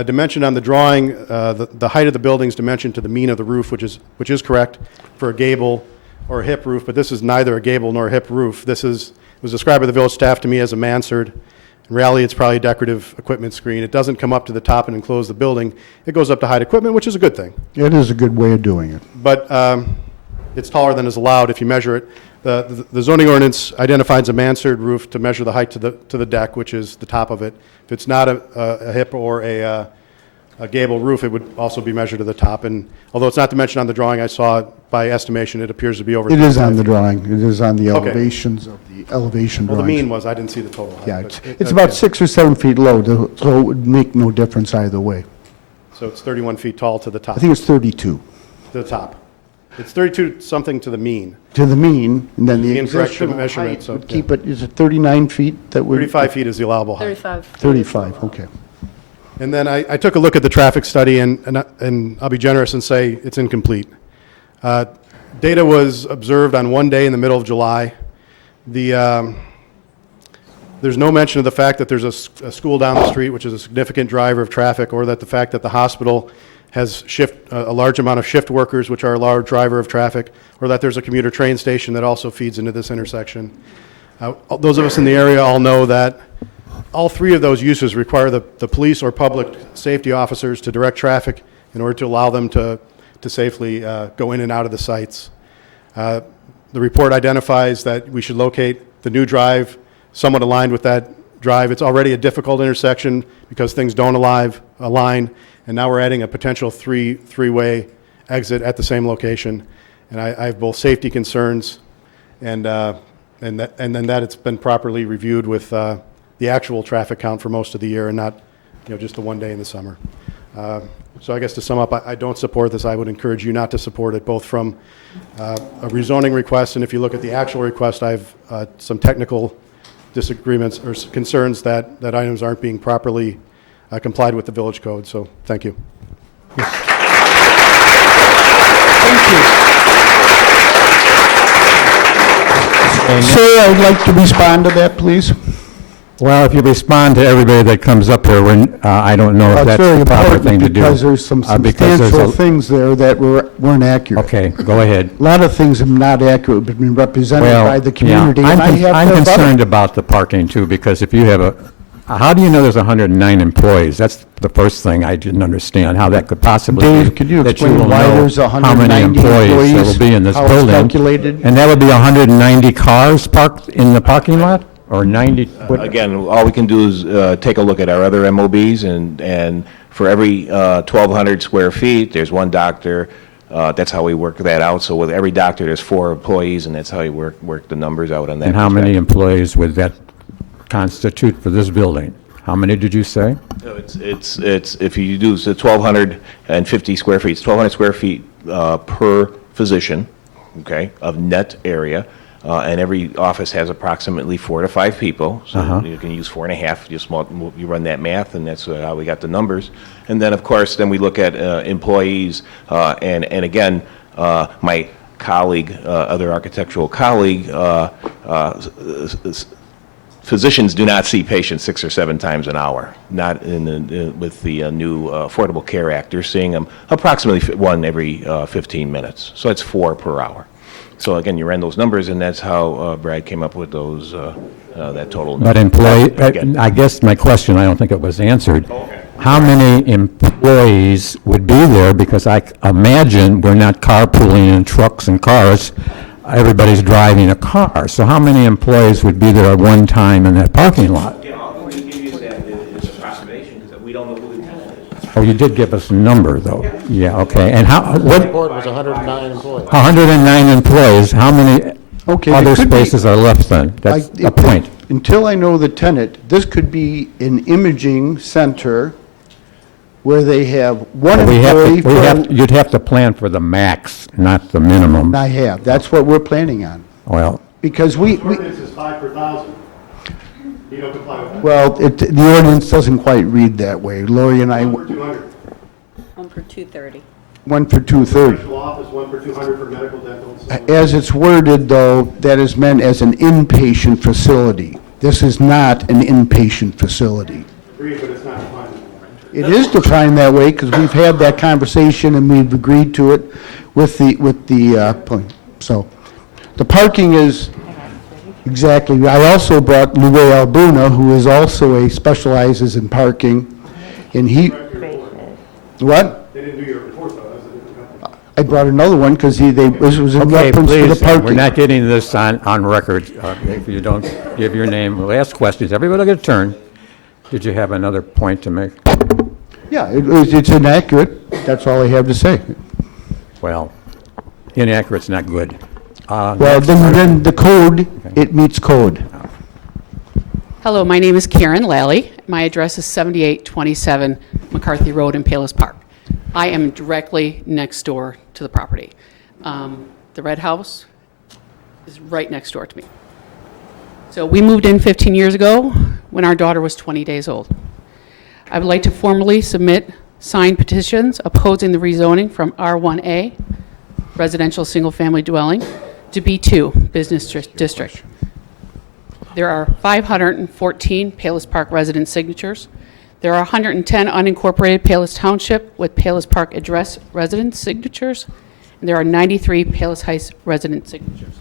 dimensioned on the drawing, the height of the building is dimensioned to the mean of the roof, which is correct for a gable or a hip roof, but this is neither a gable nor a hip roof. This was described by the village staff to me as a mansard. In reality, it's probably a decorative equipment screen. It doesn't come up to the top and enclose the building. It goes up to hide equipment, which is a good thing. It is a good way of doing it. But it's taller than is allowed if you measure it. The zoning ordinance identifies a mansard roof to measure the height to the deck, which is the top of it. If it's not a hip or a gable roof, it would also be measured to the top. And although it's not dimensioned on the drawing, I saw it by estimation, it appears to be over. It is on 35 the feet. drawing. It is on the Okay. elevations of the elevation Well, drawings. the mean was, I didn't see the total height. Yeah, but it's about yeah. 6 or 7 feet low, so it would make no difference either way. So it's 31 feet tall to the top. I think it's 32 To the top. It's 32 something to the mean. to the mean, and then the The incorrect existing measurement, height so, would yeah. keep it, is it 39 feet that would? 35 feet is the allowable height. 35. 35, okay. And then I took a look at the traffic study, and I'll be generous and say it's incomplete. Data was observed on one day in the middle of July. The There's no mention of the fact that there's a school down the street, which is a significant driver of traffic, or that the fact that the hospital has a large amount of shift workers, which are a large driver of traffic, or that there's a commuter train station that also feeds into this intersection. Those of us in the area all know that all three of those uses require the police or public safety officers to direct traffic in order to allow them to safely go in and out of the sites. The report identifies that we should locate the new drive somewhat aligned with that drive. It's already a difficult intersection because things don't align, and now we're adding a potential three-way exit at the same location. And I have both safety concerns and then that it's been properly reviewed with the actual traffic count for most of the year and not, just the one day in the summer. So I guess to sum up, I don't support this. I would encourage you not to support it, both from a rezoning request, and if you look at the actual request, I have some technical disagreements or concerns that items aren't being properly complied with the village code. So thank you. Thank you. Sir, I would like to respond to that, please. Well, if you respond to everybody that comes up here, I don't know if that's the proper thing to do. Because there's some substantial things there that weren't accurate. Okay, go ahead. A lot of things are not accurate, but been represented by the community. Yeah, and I have I'm to rebut it. concerned about the parking too, because if you have how do you know there's 109 employees? That's the first thing I didn't understand, how that could possibly be. Dave, could you that explain will why know there's how many 190 employees there employees, will be in this how it's building? calculated? And that would be 190 cars parked in the parking lot? Or 90? Again, all we can do is take a look at our other MOBs, and for every 1,200 square feet, there's one doctor. That's how we work that out. So with every doctor, there's 4 employees, and that's how you work the numbers out on that. And how many employees would that constitute for this building? How many did you say? So it's if you do 1,250 square feet, it's 1,200 square feet per physician, okay, of net area. And every office has approximately 4 to 5 people, so you can use 4.5. You run that math, and that's how we got the numbers. And then, of course, then we look at employees, and again, my colleague, other architectural colleague, physicians do not see patients 6 or 7 times an hour. Not with the new Affordable Care Act. They're seeing them approximately 1 every 15 minutes. So it's 4 per hour. So again, you ran those numbers, and that's how Brad came up with those that total. But I guess my question, I don't think it was answered. How many employees would be there? Because I imagine we're not carpooling in trucks and cars. Everybody's driving a car. So how many employees would be there at one time in that parking lot? Yeah, all we give you is that is approximation, because we don't know who the tenant is. Oh, you did give us a number, though. Yeah, okay. And The report was 109 employees. 109 employees, how many Okay, other there could be- spaces are left then? That's a point. Until I know the tenant, this could be an imaging center where they have one employee You'd have to plan for the max, not the minimum. I have. That's what we're planning on. Well, Because we Ordinance is 5 per thousand. You don't comply with that? well, the ordinance doesn't quite read that way. Lori and I, 1 per 200. 1 for 230. 1 for 230. Special office, 1 for 200 for medical, dental, and so on. As it's worded, though, that is meant as an inpatient facility. This is not an inpatient facility. Agreed, but it's not defined. It is defined that way because we've had that conversation and we've agreed to it with the plan. So the parking is exactly. I also brought Louis Albuna, who is also specializes in parking, and he. What? They didn't do your report, though. That was a different company. I brought another one because this was in okay, reference to the please, parking. we're not getting this on record. If you don't give your name, we'll ask questions. Everybody will get a turn. Did you have another point to make? Yeah, it's inaccurate. That's all I have to say. Well, inaccurate's not good. Well, then the code, it meets code. Hello, my name is Karen Lally. My address is 7827 McCarthy Road in Palos Park. I am directly next door to the property. The red house is right next door to me. So we moved in 15 years ago when our daughter was 20 days old. I would like to formally submit signed petitions opposing the rezoning from R1A, residential single-family dwelling, to B2, business district. There are 514 Palos Park resident signatures. There are 110 unincorporated Palos Township with Palos Park address resident signatures. And there are 93 Palos Heights resident signatures.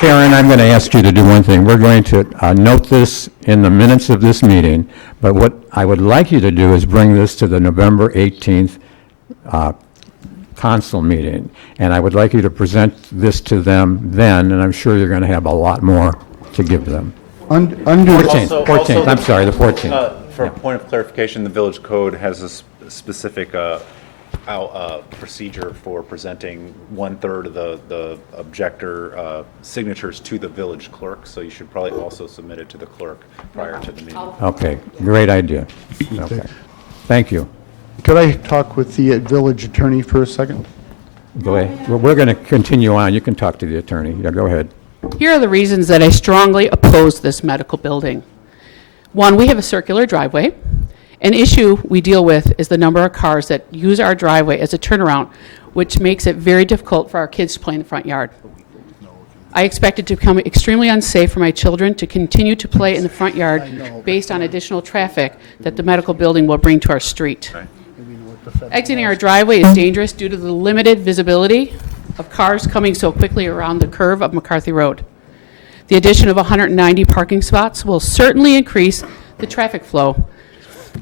Karen, I'm going to ask you to do one thing. We're going to note this in the minutes of this meeting, but what I would like you to do is bring this to the November 18th council meeting, and I would like you to present this to them then, and I'm sure you're going to have a lot more to give them. Under 14th, I'm sorry, the 14th. For a point of clarification, the village code has a specific procedure for presenting 1/3 of the objector signatures to the village clerk, so you should probably also submit it to the clerk prior to the meeting. Okay, great idea. Okay. Thank you. Could I talk with the village attorney for a second? Go ahead. We're going to continue on. You can talk to the attorney. Yeah, go ahead. Here are the reasons that I strongly oppose this medical building. One, we have a circular driveway. An issue we deal with is the number of cars that use our driveway as a turnaround, which makes it very difficult for our kids to play in the front yard. I expect it to become extremely unsafe for my children to continue to play in the front yard based on additional traffic that the medical building will bring to our street. Exiting our driveway is dangerous due to the limited visibility of cars coming so quickly around the curve of McCarthy Road. The addition of 190 parking spots will certainly increase the traffic flow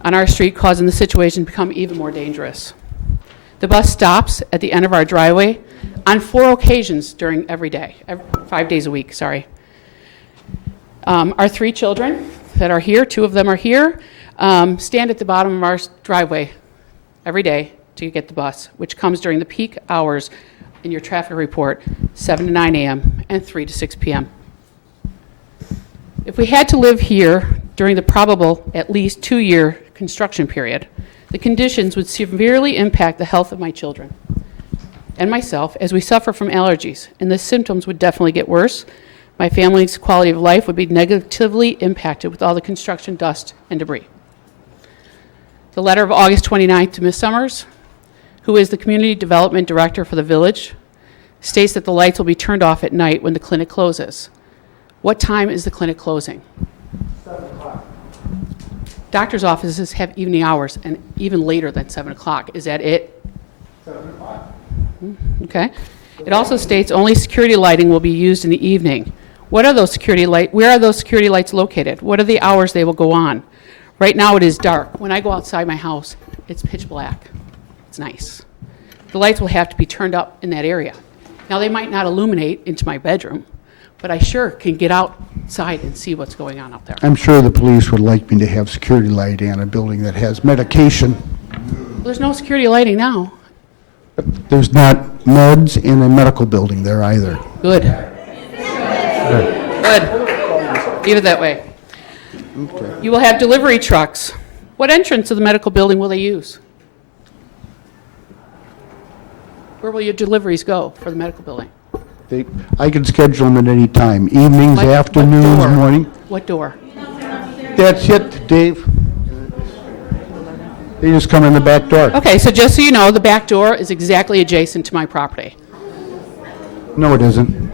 on our street, causing the situation to become even more dangerous. The bus stops at the end of our driveway on 4 occasions during every day, 5 days a week, sorry. Our 3 children that are here, 2 of them are here, stand at the bottom of our driveway every day to get the bus, which comes during the peak hours in your traffic report, 7 to 9 a.m. and 3 to 6 p.m. If we had to live here during the probable at least 2-year construction period, the conditions would severely impact the health of my children and myself as we suffer from allergies, and the symptoms would definitely get worse. My family's quality of life would be negatively impacted with all the construction dust and debris. The letter of August 29th to Ms. Summers, who is the Community Development Director for the village, states that the lights will be turned off at night when the clinic closes. What time is the clinic closing? 7 o'clock. Doctor's offices have evening hours and even later than 7 o'clock. Is that it? 7 o'clock. Okay. It also states only security lighting will be used in the evening. What are those security lights? Where are those security lights located? What are the hours they will go on? Right now it is dark. When I go outside my house, it's pitch black. It's nice. The lights will have to be turned up in that area. Now they might not illuminate into my bedroom, but I sure can get outside and see what's going on out there. I'm sure the police would like me to have security lighting on a building that has medication. There's no security lighting now. There's not meds in a medical building there either. Good. Good. Leave it that way. Okay. You will have delivery trucks. What entrance of the medical building will they use? Where will your deliveries go for the medical building? I can schedule them at any time, evenings, What afternoons, door? morning. What door? That's it, Dave. They just come in the back door. Okay, so just so you know, the back door is exactly adjacent to my property. No, it isn't.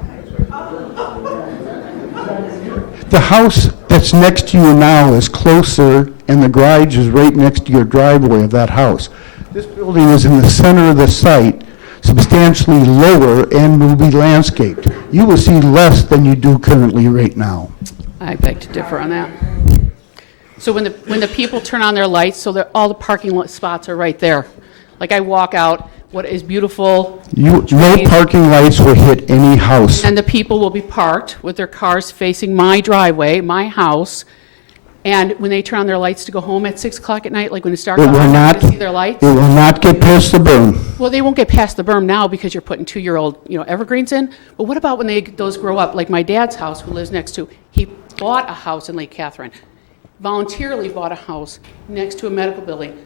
The house that's next to you now is closer, and the garage is right next to your driveway of that house. This building is in the center of the site, substantially lower, and will be landscaped. You will see less than you do currently right now. I beg to differ on that. So when the people turn on their lights, so that all the parking lot spots are right there. Like I walk out, what is beautiful. No trees, parking lights will hit any house. and the people will be parked with their cars facing my driveway, my house. And when they turn on their lights to go home at 6 o'clock at night, like when it's dark It out, will I'm not not, going to see their lights. it will not get past the berm. Well, they won't get past the berm now because you're putting 2-year-old, evergreens in. But what about when those grow up? Like my dad's house, who lives next to, he bought a house in Lake Catherine, voluntarily bought a house next to a medical building.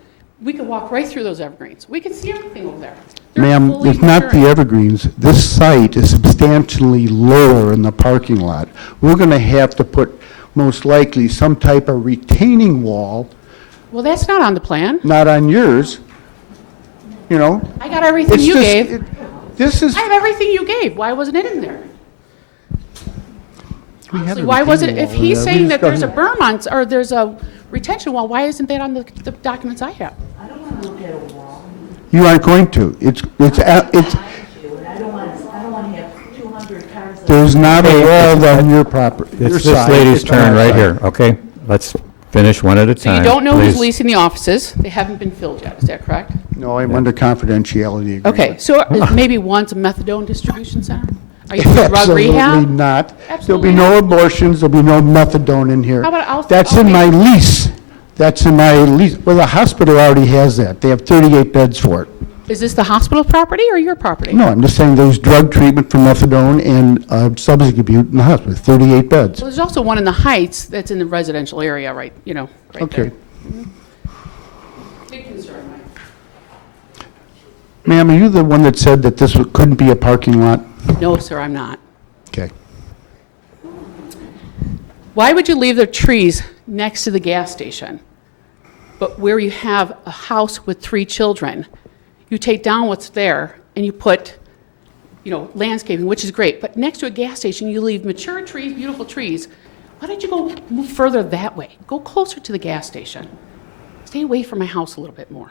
We could walk right through those evergreens. We can see everything over there. They're Ma'am, fully it's not the maturing. evergreens. This site is substantially lower in the parking lot. We're going to have to put, most likely, some type of retaining wall Well, that's not on the plan. Not on yours, you know? I got everything It's you just- gave. This is, I have everything you gave. Why wasn't it in there? we have a Why was it, retaining if wall in he's there. We saying just that there's a got- berm on, or there's a retention wall, why isn't that on the documents I have? You aren't going to. It's, there's not a wall on your property, your It's this side. lady's It's on turn our right side. here, okay? Let's finish one at a So time. you don't know who's please. leasing the offices. They haven't been filled yet, is that correct? No, I'm under confidentiality agreement. Okay, so maybe one's a methadone distribution center? Are you doing drug rehab? Absolutely not. Absolutely There'll be no not. abortions, there'll be no methadone in here. How about I'll- That's I'll in make- my lease. That's in my lease. Well, the hospital already has that. They have 38 beds for it. Is this the hospital property or your property? No, I'm just saying there's drug treatment for methadone and substance abuse in the hospital, 38 beds. Well, there's also one in the Heights that's in the residential area, right, right Okay. there. Big concern, Mike. Ma'am, are you the one that said that this couldn't be a parking lot? No, sir, I'm not. Okay. Why would you leave the trees next to the gas station? But where you have a house with 3 children, you take down what's there and you put, landscaping, which is great. But next to a gas station, you leave mature trees, beautiful trees. Why don't you move further that way? Go closer to the gas station. Stay away from my house a little bit more.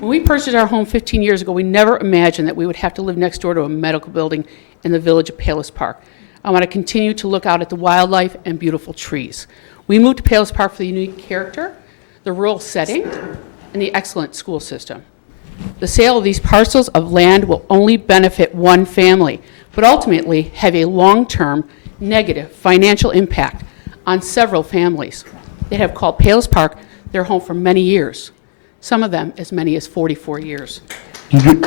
When we purchased our home 15 years ago, we never imagined that we would have to live next door to a medical building in the village of Palos Park. I want to continue to look out at the wildlife and beautiful trees. We moved to Palos Park for the unique character, the rural setting, and the excellent school system. The sale of these parcels of land will only benefit one family, but ultimately have a long-term negative financial impact on several families that have called Palos Park their home for many years, some of them as many as 44 years. Ma'am,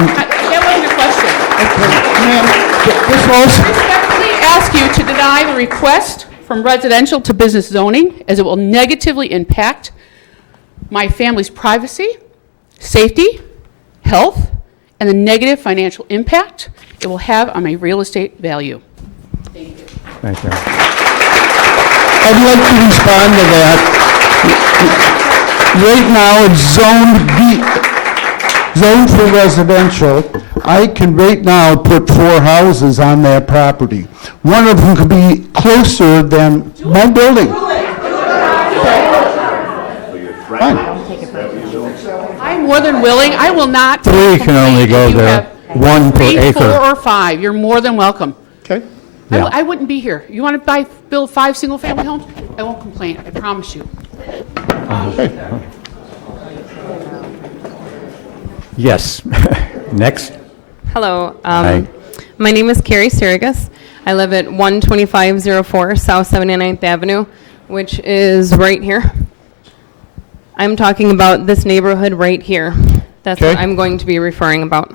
That wasn't a question. this was, I respectfully ask you to deny the request from residential to business zoning, as it will negatively impact my family's privacy, safety, health, and the negative financial impact it will have on my real estate value. Thank you. Thank you. I'd like to respond to that. Right now, it's zoned for residential. I can right now put 4 houses on that property. One of them could be closer than my building. Fine. I'm more than willing. I will not. 3 can only complain go if you there, have 1 per 3, acre. 4, or 5. You're more than welcome. Okay. Yeah. I wouldn't be here. You want to build 5 single-family homes? I won't complain. I promise you. Yes. Next. Hello. Hi. My name is Carrie Sirigus. I live at 12504 South 79th Avenue, which is right here. I'm talking about this neighborhood right here. That's what Okay. I'm going to be referring about.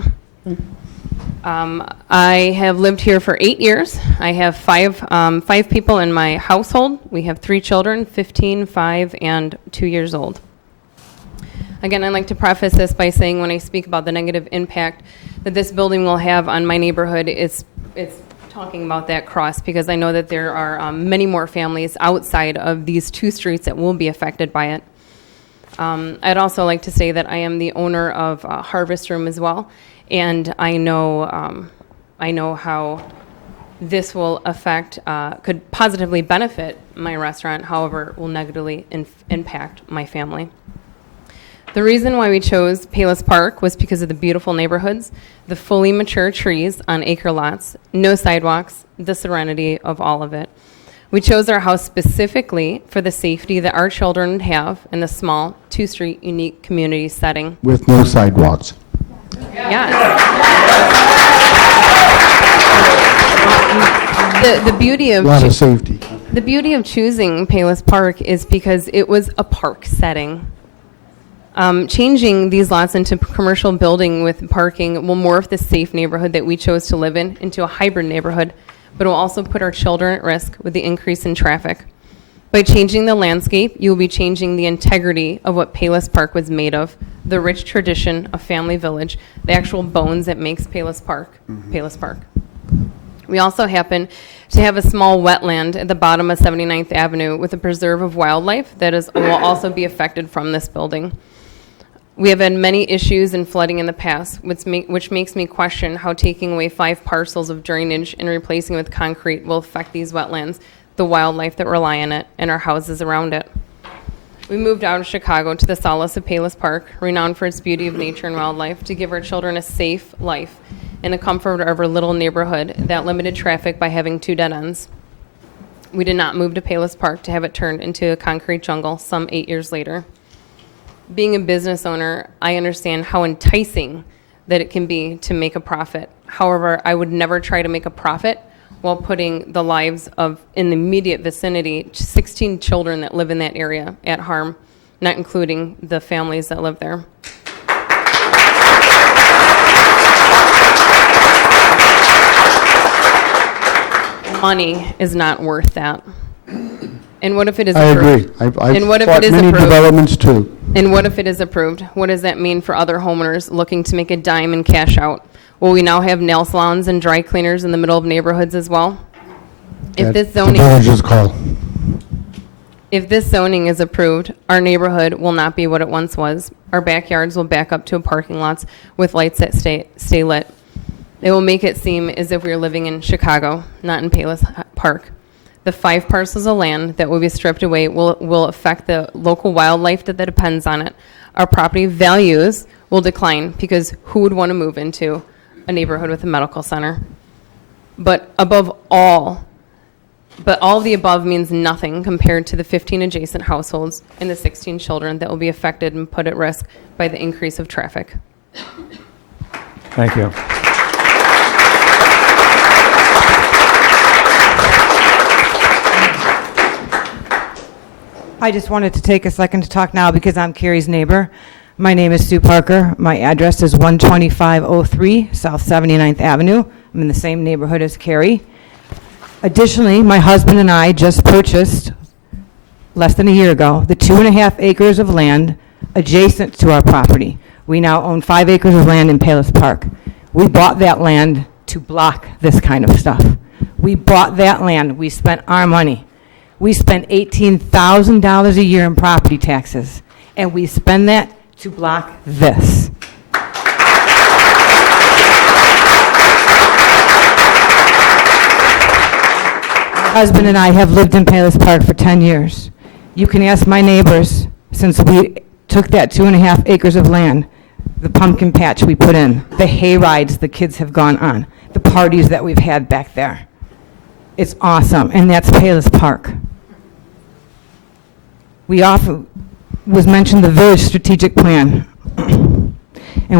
I have lived here for 8 years. I have five people in my household. We have 3 children, 15, 5, and 2 years old. Again, I'd like to preface this by saying when I speak about the negative impact that this building will have on my neighborhood, it's talking about that cross, because I know that there are many more families outside of these 2 streets that will be affected by it. I'd also like to say that I am the owner of Harvest Room as well, and I know how this will affect, could positively benefit my restaurant, however, will negatively impact my family. The reason why we chose Palos Park was because of the beautiful neighborhoods, the fully mature trees on acre lots, no sidewalks, the serenity of all of it. We chose our house specifically for the safety that our children have in the small 2-street unique community setting. With no sidewalks. Yes. The beauty A of lot of safety. the beauty of choosing Palos Park is because it was a park setting. Changing these lots into commercial building with parking will morph the safe neighborhood that we chose to live in into a hybrid neighborhood, but it will also put our children at risk with the increase in traffic. By changing the landscape, you will be changing the integrity of what Palos Park was made of, the rich tradition of family village, the actual bones that makes Palos Park, Palos Park. We also happen to have a small wetland at the bottom of 79th Avenue with a preserve of wildlife that will also be affected from this building. We have had many issues in flooding in the past, which makes me question how taking away 5 parcels of drainage and replacing it with concrete will affect these wetlands, the wildlife that rely on it, and our houses around it. We moved out of Chicago to the solace of Palos Park, renowned for its beauty of nature and wildlife, to give our children a safe life in the comfort of our little neighborhood that limited traffic by having 2 dead ends. We did not move to Palos Park to have it turned into a concrete jungle some 8 years later. Being a business owner, I understand how enticing that it can be to make a profit. However, I would never try to make a profit while putting the lives of, in the immediate vicinity, 16 children that live in that area at harm, not including the families that live there. Money is not worth that. And what if it is approved? I agree. And what if fought it is many approved? developments too. And what if it is approved? What does that mean for other homeowners looking to make a dime and cash out? Will we now have nail salons and dry cleaners in the middle of neighborhoods as well? If this zoning, if this zoning is approved, our neighborhood will not be what it once was. Our backyards will back up to parking lots with lights that stay lit. It will make it seem as if we are living in Chicago, not in Palos Park. The 5 parcels of land that will be stripped away will affect the local wildlife that depends on it. Our property values will decline because who would want to move into a neighborhood with a medical center? But all of the above means nothing compared to the 15 adjacent households and the 16 children that will be affected and put at risk by the increase of traffic. Thank you. I just wanted to take a second to talk now because I'm Carrie's neighbor. My name is Sue Parker. My address is 12503 South 79th Avenue. I'm in the same neighborhood as Carrie. Additionally, my husband and I just purchased, less than a year ago, the 2.5 acres of land adjacent to our property. We now own 5 acres of land in Palos Park. We bought that land to block this kind of stuff. We bought that land. We spent our money. We spend $18,000 a year in property taxes, and we spend that to block this. My husband and I have lived in Palos Park for 10 years. You can ask my neighbors, since we took that 2.5 acres of land, the pumpkin patch we put in, the hay rides the kids have gone on, the parties that we've had back there. It's awesome, and that's Palos Park. We often was mentioned the village strategic plan. And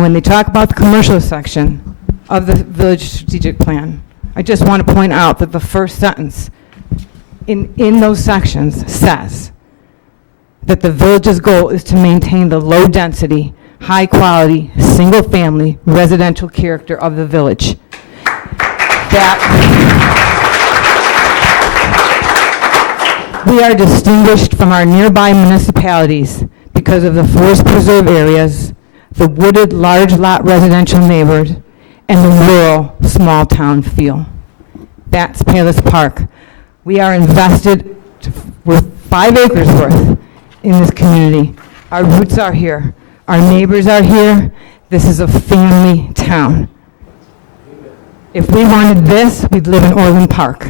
when they talk about the commercial section of the village strategic plan, I just want to point out that the first sentence in those sections says that the village's goal is to maintain the low density, high quality, single family residential character of the village. We are distinguished from our nearby municipalities because of the forest preserve areas, the wooded large lot residential neighborhood, and the rural small town feel. That's Palos Park. We are invested with 5 acres worth in this community. Our roots are here. Our neighbors are here. This is a family town. If we wanted this, we'd live in Orland Park.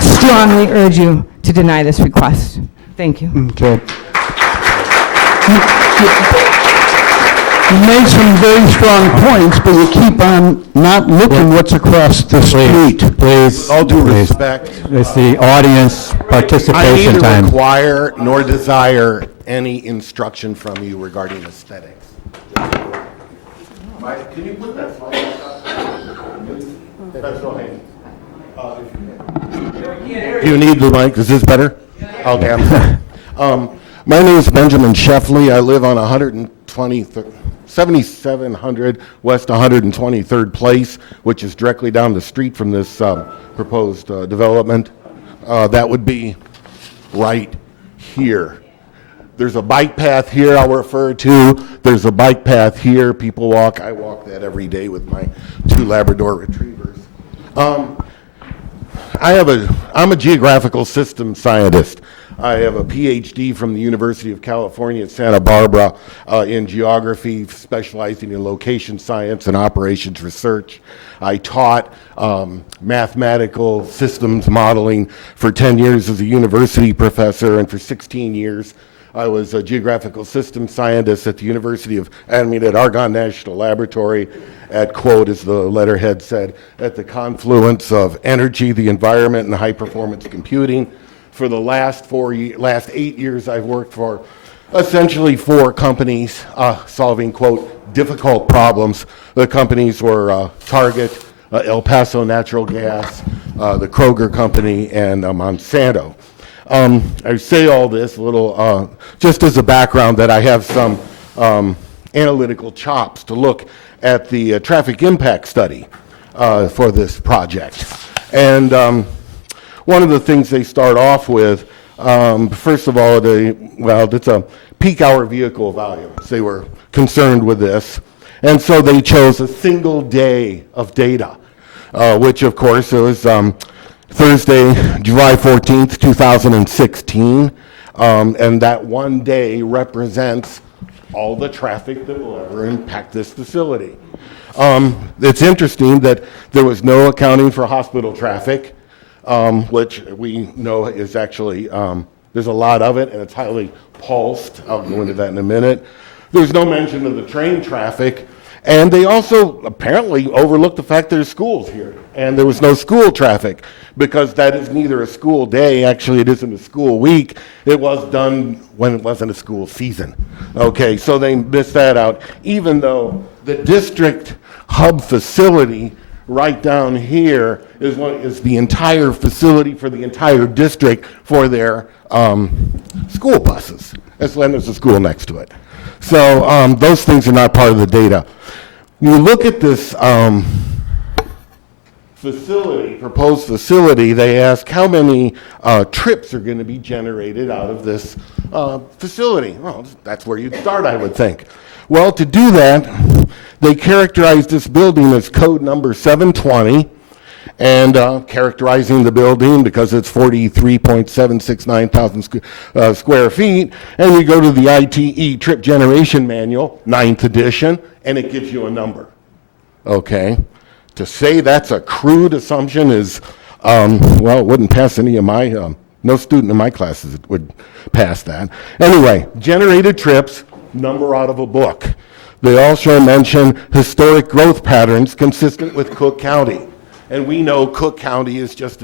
Strongly urge you to deny this request. Thank you. Okay. You made some very strong points, but you keep on not looking what's across the street. Please. All due please. respect. It's the audience I participation neither time. require nor desire any instruction from you regarding aesthetics. Mike, can you put that slide up? That's okay. Do you need the mic? Is this better? Okay. I'm sorry. My name is Benjamin Sheffley. I live on 7700 West 123rd Place, which is directly down the street from this proposed development. That would be right here. There's a bike path here I'll refer to. There's a bike path here, people walk, I walk that every day with my 2 Labrador retrievers. I'm a geographical systems scientist. I have a PhD from the University of California at Santa Barbara in geography, specializing in location science and operations research. I taught mathematical systems modeling for 10 years as a university professor, and for 16 years I was a geographical systems scientist at the at Argonne National Laboratory at, quote, as the letterhead said, at the confluence of energy, the environment, and high-performance computing. For the last 8 years, I've worked for essentially 4 companies solving, quote, difficult problems. The companies were Target, El Paso Natural Gas, the Kroger Company, and Monsanto. I say all this a little just as a background that I have some analytical chops to look at the traffic impact study for this project. And one of the things they start off with, first of all, it's a peak hour vehicle volumes. They were concerned with this. And so they chose a single day of data, which of course was Thursday, July 14th, 2016. And that one day represents all the traffic that will ever impact this facility. It's interesting that there was no accounting for hospital traffic, which we know is actually, there's a lot of it and it's highly pulsed. I'll go into that in a minute. There's no mention of the train traffic. And they also apparently overlooked the fact there's schools here. And there was no school traffic because that is neither a school day, actually it isn't a school week. It was done when it wasn't a school season. Okay, so they missed that out, even though the district hub facility right down here is the entire facility for the entire district for their school buses. And there's a school next to it. So those things are not part of the data. You look at this proposed facility, they ask how many trips are going to be generated out of this facility. Well, that's where you'd start, I would think. Well, to do that, they characterized this building as code number 720, and characterizing the building because it's 43.769 thousand square feet, and you go to the ITE trip generation manual, 9th edition, and it gives you a number. Okay? To say that's a crude assumption is, well, it wouldn't pass any of my, no student in my classes would pass that. Anyway, generated trips, number out of a book. They also mention historic growth patterns consistent with Cook County. And we know Cook County is just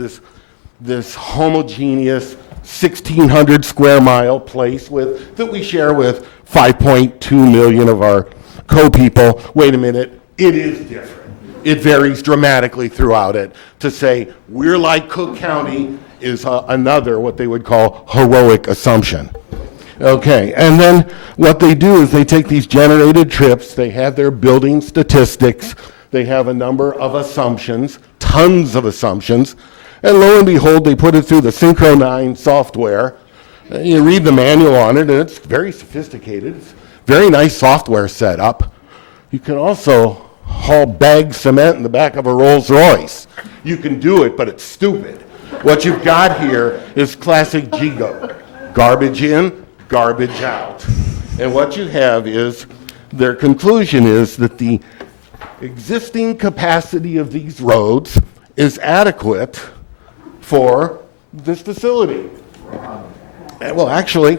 this homogeneous 1,600 square mile place that we share with 5.2 million of our co-people. Wait a minute, it is different. It varies dramatically throughout it. To say we're like Cook County is another, what they would call, heroic assumption. Okay, and then what they do is they take these generated trips, they have their building statistics, they have a number of assumptions, tons of assumptions, and lo and behold, they put it through the Synchro 9 software. You read the manual on it, and it's very sophisticated. It's very nice software setup. You can also haul bagged cement in the back of a Rolls Royce. You can do it, but it's stupid. What you've got here is classic GIGO. Garbage in, garbage out. And what you have is, their conclusion is that the existing capacity of these roads is adequate for this facility. Well, actually,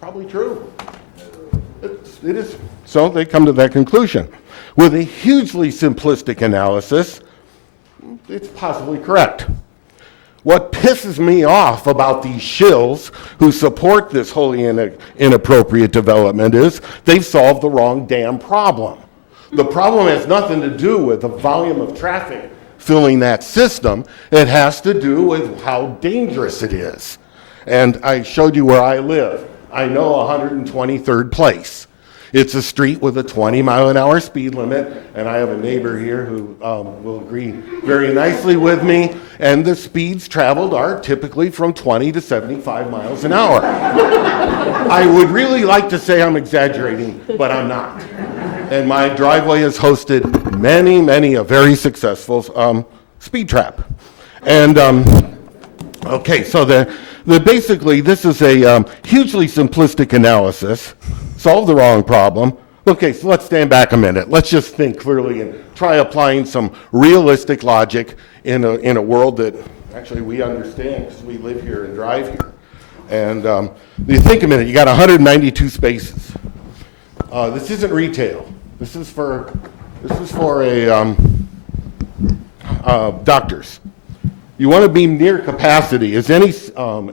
probably true. It is. So they come to that conclusion. With a hugely simplistic analysis, it's possibly correct. What pisses me off about these shills who support this wholly inappropriate development is they've solved the wrong damn problem. The problem has nothing to do with the volume of traffic filling that system. It has to do with how dangerous it is. And I showed you where I live. I know 123rd Place. It's a street with a 20-mile-an-hour speed limit, and I have a neighbor here who will agree very nicely with me, and the speeds traveled are typically from 20 to 75 miles an hour. I would really like to say I'm exaggerating, but I'm not. And my driveway has hosted many a very successful speed trap. And okay, so basically this is a hugely simplistic analysis. Solve the wrong problem. Okay, so let's stand back a minute. Let's just think clearly and try applying some realistic logic in a world that actually we understand because we live here and drive here. And you think a minute, you got 192 spaces. This isn't retail. This is for doctors. You want to be near capacity, as any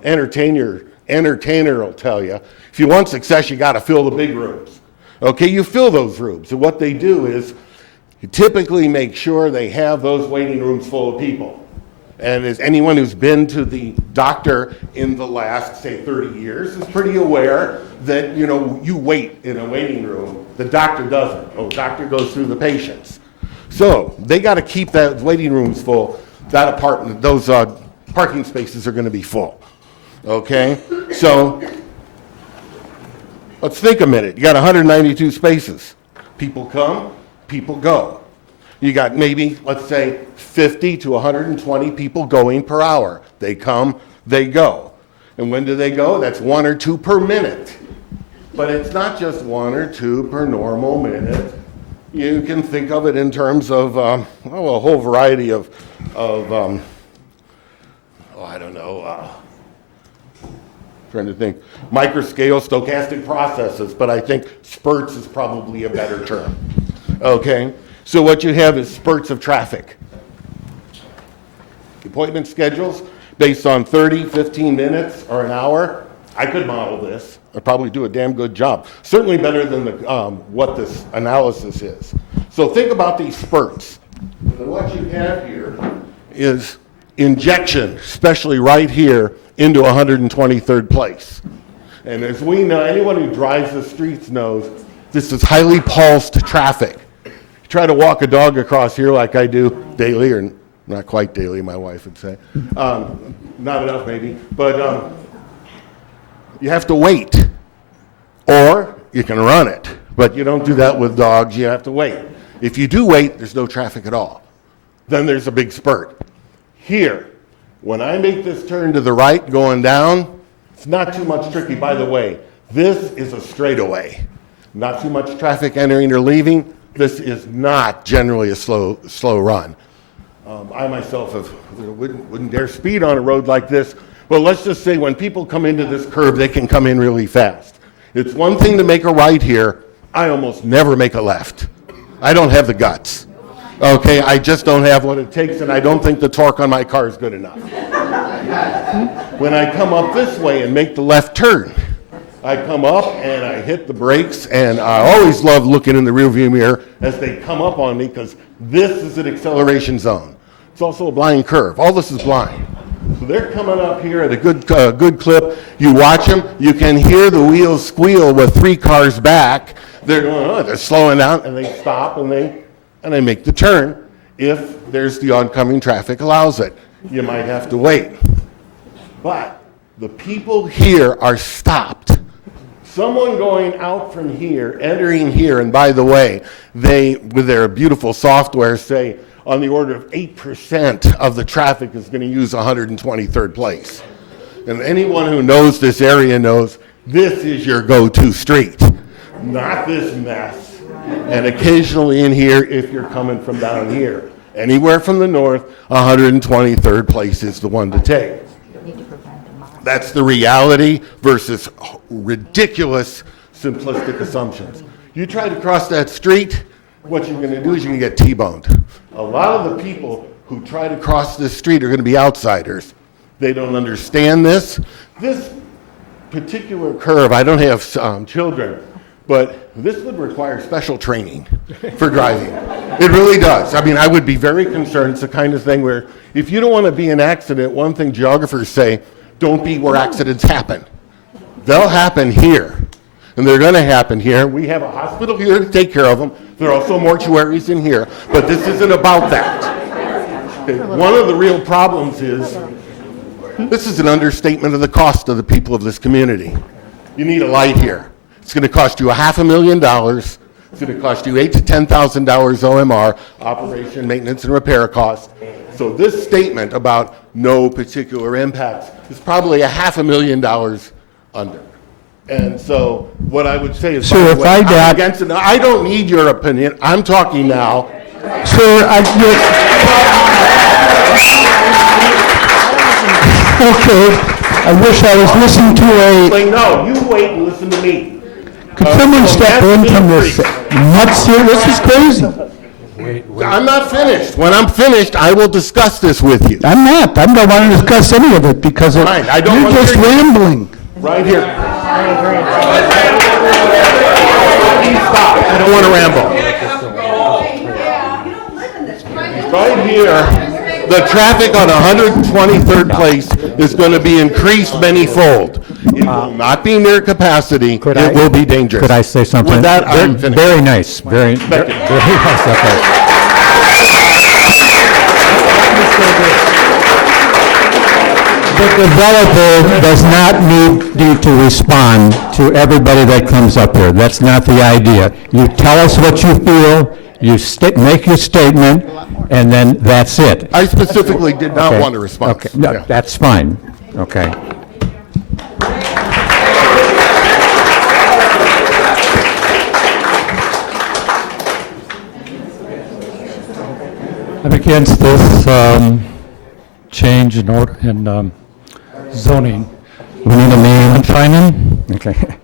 entertainer will tell you. If you want success, you got to fill the big rooms. Okay, you fill those rooms. And what they do is you typically make sure they have those waiting rooms full of people. And as anyone who's been to the doctor in the last, say, 30 years is pretty aware that, you wait in a waiting room. The doctor doesn't. Oh, the doctor goes through the patients. So they got to keep that waiting rooms full. That apartment, those parking spaces are going to be full. Okay? So let's think a minute. You got 192 spaces. People come, people go. You got maybe, let's say, 50 to 120 people going per hour. They come, they go. And when do they go? That's 1 or 2 per minute. But it's not just 1 or 2 per normal minute. You can think of it in terms of a whole variety of trying to think, microscale stochastic processes, but I think spurts is probably a better term. Okay? So what you have is spurts of traffic. Appointment schedules based on 30, 15 minutes or an hour. I could model this. I'd probably do a damn good job. Certainly better than what this analysis is. So think about these spurts. And what you have here is injection, especially right here, into 123rd place. And as we know, anyone who drives the streets knows this is highly pulsed traffic. Try to walk a dog across here like I do daily, or not quite daily, my wife would say. Not enough maybe, but you have to wait. Or you can run it, but you don't do that with dogs, you have to wait. If you do wait, there's no traffic at all. Then there's a big spurt. Here, when I make this turn to the right going down, it's not too much tricky. By the way, this is a straightaway. Not too much traffic entering or leaving. This is not generally a slow run. I myself wouldn't dare speed on a road like this, but let's just say when people come into this curve, they can come in really fast. It's one thing to make a right here. I almost never make a left. I don't have the guts. Okay, I just don't have what it takes, and I don't think the torque on my car is good enough. When I come up this way and make the left turn, I come up and I hit the brakes, and I always love looking in the rearview mirror as they come up on me because this is an acceleration zone. It's also a blind curve. All this is blind. So they're coming up here at a good clip. You watch them. You can hear the wheels squeal with 3 cars back. They're going, they're slowing down, and they stop, and they make the turn if there's the oncoming traffic allows it. You might have to wait. But the people here are stopped. Someone going out from here, entering here, and by the way, they, with their beautiful software, say on the order of 8% of the traffic is going to use 123rd place. And anyone who knows this area knows this is your go-to street, not this mess. And occasionally in here, if you're coming from down here, anywhere from the north, 123rd place is the one to take. That's the reality versus ridiculous, simplistic assumptions. You try to cross that street, what you're going to do is you're going to get T-boned. A lot of the people who try to cross this street are going to be outsiders. They don't understand this. This particular curve, I don't have children, but this would require special training for driving. It really does. I mean, I would be very concerned. It's the kind of thing where if you don't want to be in an accident, one thing geographers say, don't be where accidents happen. They'll happen here. and they're going to happen here. We have a hospital here to take care of them. There are also mortuaries in here, but this isn't about that. Okay, one of the real problems is, this is an understatement of the cost of the people of this community. You need a light here. It's going to cost you $500,000. It's going to cost you $8,000 to $10,000 OMR, operation, maintenance, and repair costs. So this statement about no particular impacts is probably $500,000 under. And so what I would say is, Sir, if I I'm got- against it. I don't need your opinion. I'm talking now. Sir, okay, I wish I was listening to a, Like, no, you wait and listen to me. could someone so step in massive from this nuts here? This is crazy. I'm not finished. When I'm finished, I will discuss this with you. I'm not. I don't want to discuss any of it because Fine, I don't you're want to just hear you. rambling. Right here. Please stop. I don't want to ramble. Right here, the traffic on 123rd Place is going to be increased many-fold. It will not be near capacity. It will be dangerous. Could I say something? With that, I'm finished. Very nice, very nice. Okay. The developer does not need to respond to everybody that comes up here. That's not the idea. You tell us what you feel, you make your statement, and then that's it. I specifically did not Okay. want a response. Okay, no, Yeah. that's fine. Okay. I'm against this change in order in zoning. We need a name. I'm Finan. Okay.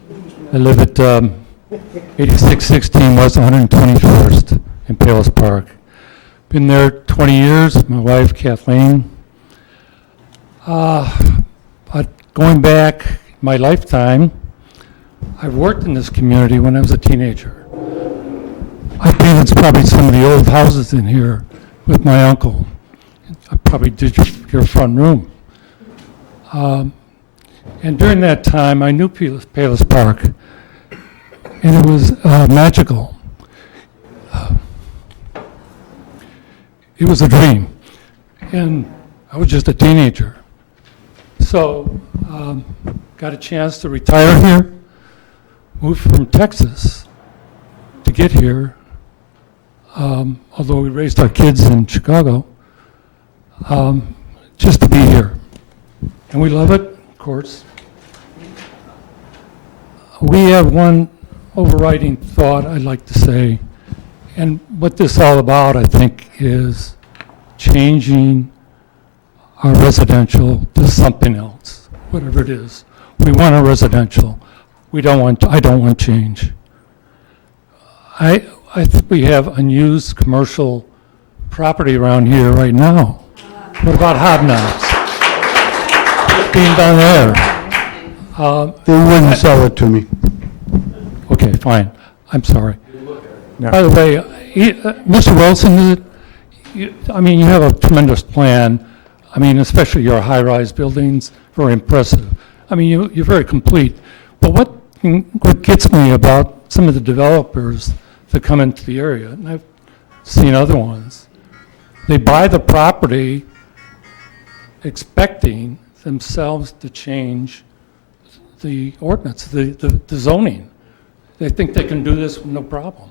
I live at 8616 West 121st in Palos Park. Been there 20 years. My wife Kathleen. But going back my lifetime, I've worked in this community when I was a teenager. I painted probably some of the old houses in here with my uncle. I probably did your front room. And during that time, I knew Palos Park, and it was magical. It was a dream, and I was just a teenager. So, got a chance to retire here, moved from Texas to get here, although we raised our kids in Chicago, just to be here. And we love it, of course. We have one overriding thought I'd like to say, and what this is all about, I think, is changing our residential to something else, whatever it is. We want a residential. I don't want change. I think we have unused commercial property around here right now. What about Hobnobs? What's being done there? They wouldn't sell it to me. Okay, fine. I'm sorry. By the way, Mr. Wilson, you have a tremendous plan. I mean, especially your high-rise buildings, very impressive. I mean, you're very complete. But what gets me about some of the developers that come into the area, and I've seen other ones, they buy the property expecting themselves to change the ordinance, the zoning. They think they can do this with no problem.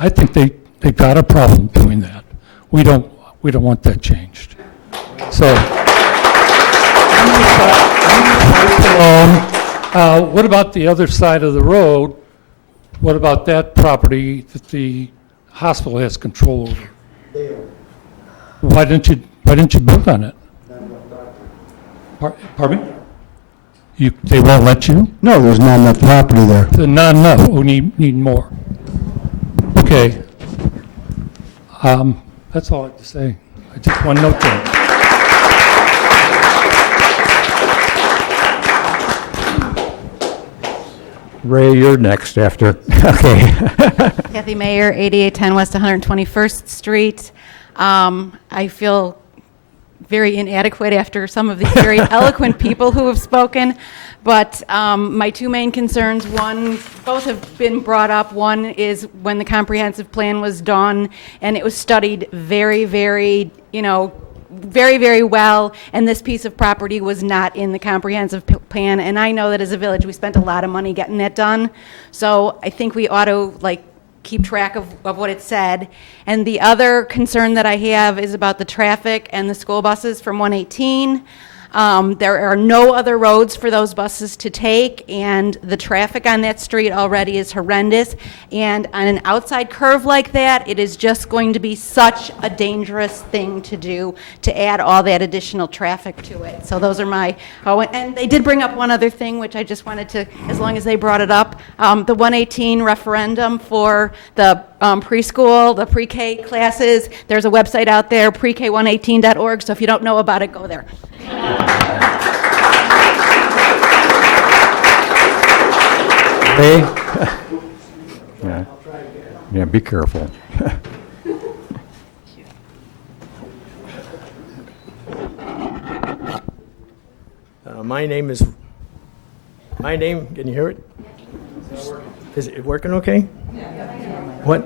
I think they've got a problem doing that. We don't want that changed. So, what about the other side of the road? What about that property that the hospital has control over? Why didn't you build on it? Pardon me? They won't let you? No, there's not enough property there. Not enough. We need more. Okay. That's all I have to say. I just want no change. Ray, you're next after. Okay. Kathy Mayer, 8810 West 121st Street. I feel very inadequate after some of these very eloquent people who have spoken. But my two main concerns, both have been brought up. One is when the comprehensive plan was done and it was studied very, very, very, very well, and this piece of property was not in the comprehensive plan. And I know that as a village, we spent a lot of money getting that done. So I think we ought to keep track of what it said. And the other concern that I have is about the traffic and the school buses from 118. There are no other roads for those buses to take, and the traffic on that street already is horrendous. And on an outside curve like that, it is just going to be such a dangerous thing to do, to add all that additional traffic to it. So those are my, and they did bring up one other thing, which I just wanted to, as long as they brought it up, the 118 referendum for the preschool, the pre-K classes. There's a website out there, prek118.org, so if you don't know about it, go there. Ray? Yeah, be careful. Can you hear it? Is it working okay? What?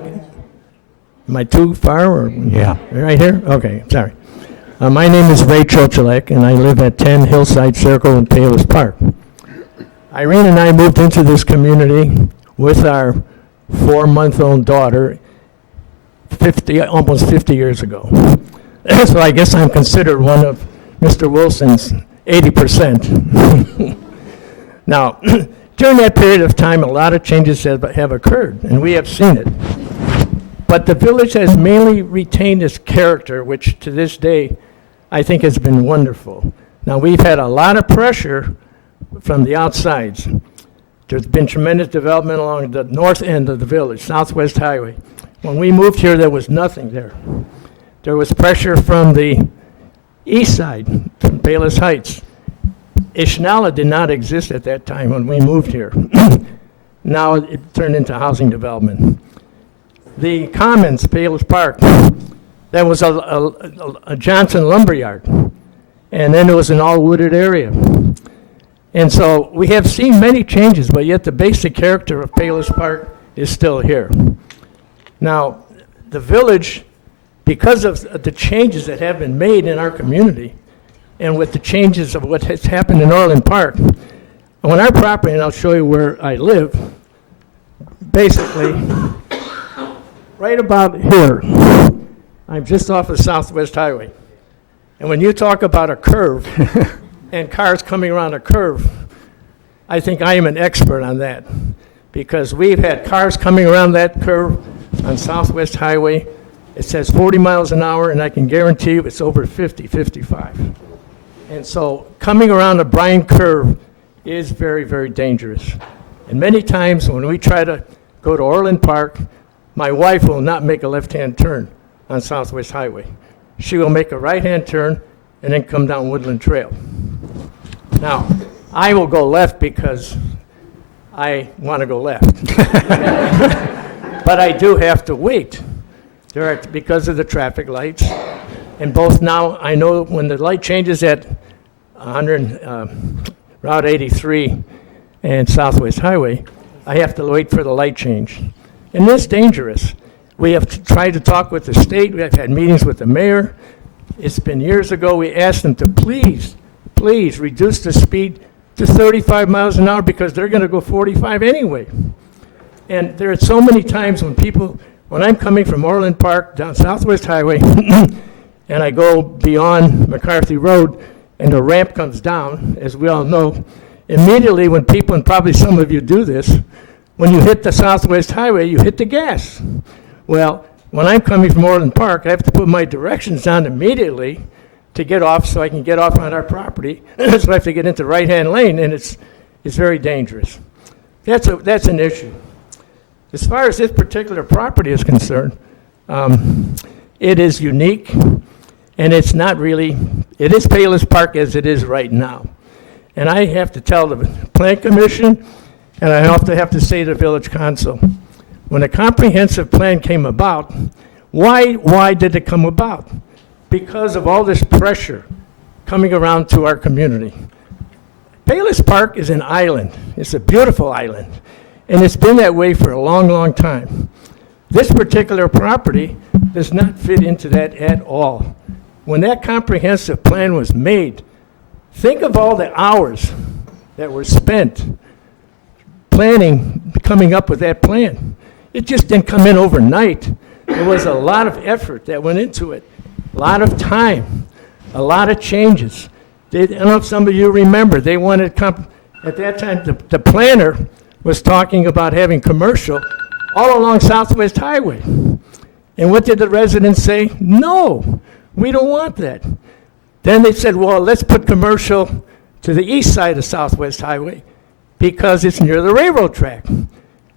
Am I too far or? Yeah. Right here? Okay, sorry. My name is Ray Chocholek, and I live at 10 Hillside Circle in Palos Park. Irene and I moved into this community with our 4-month-old daughter almost 50 years ago. So I guess I'm considered one of Mr. Wilson's 80%. Now, during that period of time, a lot of changes have occurred, and we have seen it. But the village has mainly retained its character, which to this day I think has been wonderful. Now, we've had a lot of pressure from the outsides. There's been tremendous development along the north end of the village, Southwest Highway. When we moved here, there was nothing there. There was pressure from the east side, from Palos Heights. Ishnala did not exist at that time when we moved here. Now it turned into housing development. The Commons, Palos Park, that was a Johnson lumberyard, and then it was an all-wooded area. And so we have seen many changes, but yet the basic character of Palos Park is still here. Now, the village, because of the changes that have been made in our community, and with the changes of what has happened in Orland Park, on our property, and I'll show you where I live, basically, right about here, I'm just off of Southwest Highway. And when you talk about a curve and cars coming around a curve, I think I am an expert on that, because we've had cars coming around that curve on Southwest Highway. It says 40 miles an hour, and I can guarantee you it's over 50, 55. And so coming around a blind curve is very, very dangerous. And many times when we try to go to Orland Park, my wife will not make a left-hand turn on Southwest Highway. She will make a right-hand turn and then come down Woodland Trail. Now, I will go left because I want to go left. But I do have to wait because of the traffic lights. And both now, I know when the light changes at Route 83 and Southwest Highway, I have to wait for the light change. And that's dangerous. We have tried to talk with the state. We have had meetings with the mayor. It's been years ago. We asked them to please reduce the speed to 35 miles an hour because they're going to go 45 anyway. And there are so many times when I'm coming from Orland Park down Southwest Highway and I go beyond McCarthy Road and the ramp comes down, as we all know, immediately when people, and probably some of you do this, when you hit the Southwest Highway, you hit the gas. Well, when I'm coming from Orland Park, I have to put my directions down immediately to get off so I can get off on our property. So I have to get into the right-hand lane, and it's very dangerous. That's an issue. As far as this particular property is concerned, it is unique, and it's not really, it is Palos Park as it is right now. And I have to tell the Plan Commission, and I also have to say to the Village Council, when a comprehensive plan came about, why did it come about? because of all this pressure coming around to our community. Payless Park is an island. It's a beautiful island, and it's been that way for a long, long time. This particular property does not fit into that at all. When that comprehensive plan was made, think of all the hours that were spent planning, coming up with that plan. It just didn't come in overnight. There was a lot of effort that went into it, a lot of time, a lot of changes. I don't know if some of you remember, they wanted, at that time, the planner was talking about having commercial all along Southwest Highway. And what did the residents say? No, we don't want that. Then they said, well, let's put commercial to the east side of Southwest Highway because it's near the railroad track.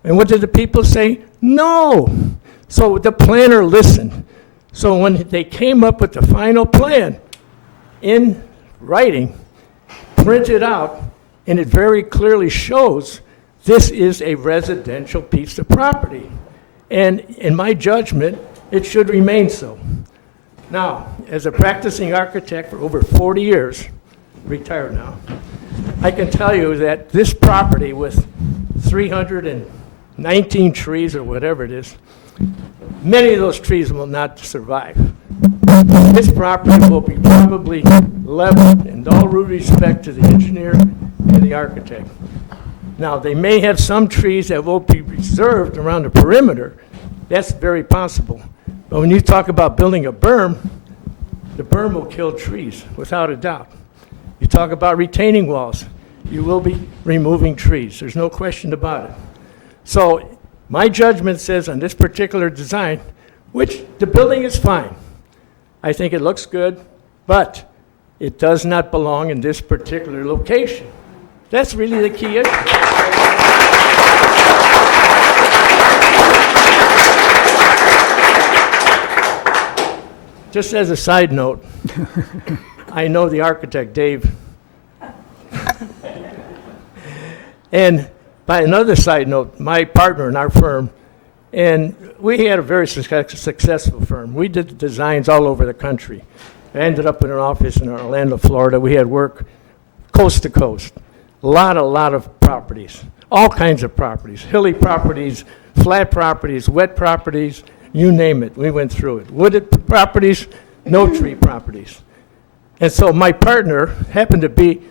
And what did the people say? No. So the planner listened. So when they came up with the final plan in writing, printed out, and it very clearly shows this is a residential piece of property. And in my judgment, it should remain so. Now, as a practicing architect for over 40 years, retired now, I can tell you that this property with 319 trees or whatever it is, many of those trees will not survive. This property will be probably leveled in all due respect to the engineer and the architect. Now, they may have some trees that will be reserved around the perimeter. That's very possible. But when you talk about building a berm, the berm will kill trees, without a doubt. You talk about retaining walls, you will be removing trees. There's no question about it. So my judgment says on this particular design, which the building is fine. I think it looks good, but it does not belong in this particular location. That's really the key issue. Just as a side note, I know the architect, Dave. And by another side note, my partner in our firm, and we had a very successful firm. We did designs all over the country. I ended up in an office in Orlando, Florida. We had work coast to coast. A lot of properties, all kinds of properties, hilly properties, flat properties, wet properties, you name it. We went through it. Wooded properties, no tree properties. And so my partner happened to be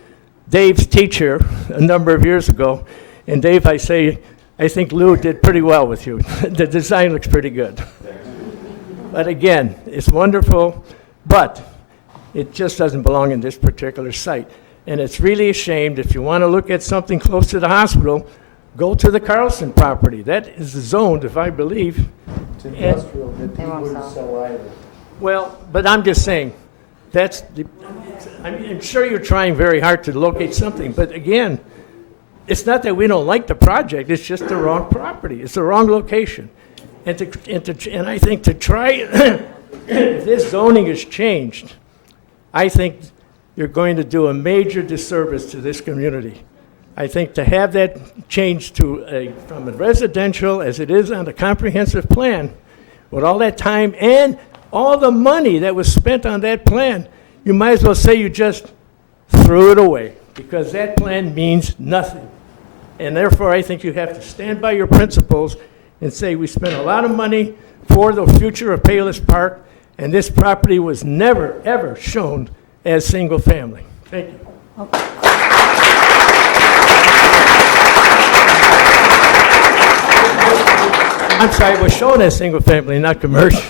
Dave's teacher a number of years ago. And Dave, I think Lou did pretty well with you. The design looks pretty good. But again, it's wonderful, but it just doesn't belong in this particular site. And it's really a shame. If you want to look at something close to the hospital, go to the Carlson property. That is zoned, if I believe. It's industrial, that they wouldn't sell either. Well, but I'm just saying, I'm sure you're trying very hard to locate something, but again, it's not that we don't like the project, it's just the wrong property. It's the wrong location. And I think to try, if this zoning is changed, I think you're going to do a major disservice to this community. I think to have that changed to from a residential, as it is on the comprehensive plan, with all that time and all the money that was spent on that plan, you might as well say you just threw it away, because that plan means nothing. And therefore, I think you have to stand by your principles and say we spent a lot of money for the future of Payless Park, and this property was never, ever shown as single family. Thank you. I'm sorry, it was shown as single family, not commercial.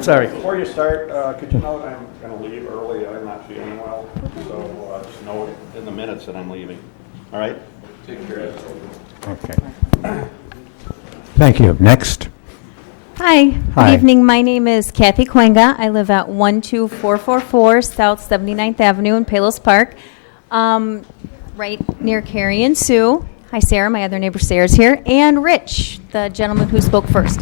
Sorry. Before you start, could you note I'm going to leave early. I'm not feeling well, so just note in the minutes that I'm leaving. All right? Take care. Okay. Thank you. Next. Hi. Hi. Good evening. My name is Kathy Quenga. I live at 12444 South 79th Avenue in Palos Park, right near Carrie and Sue. Hi, Sarah. My other neighbor Sarah's here. And Rich, the gentleman who spoke first.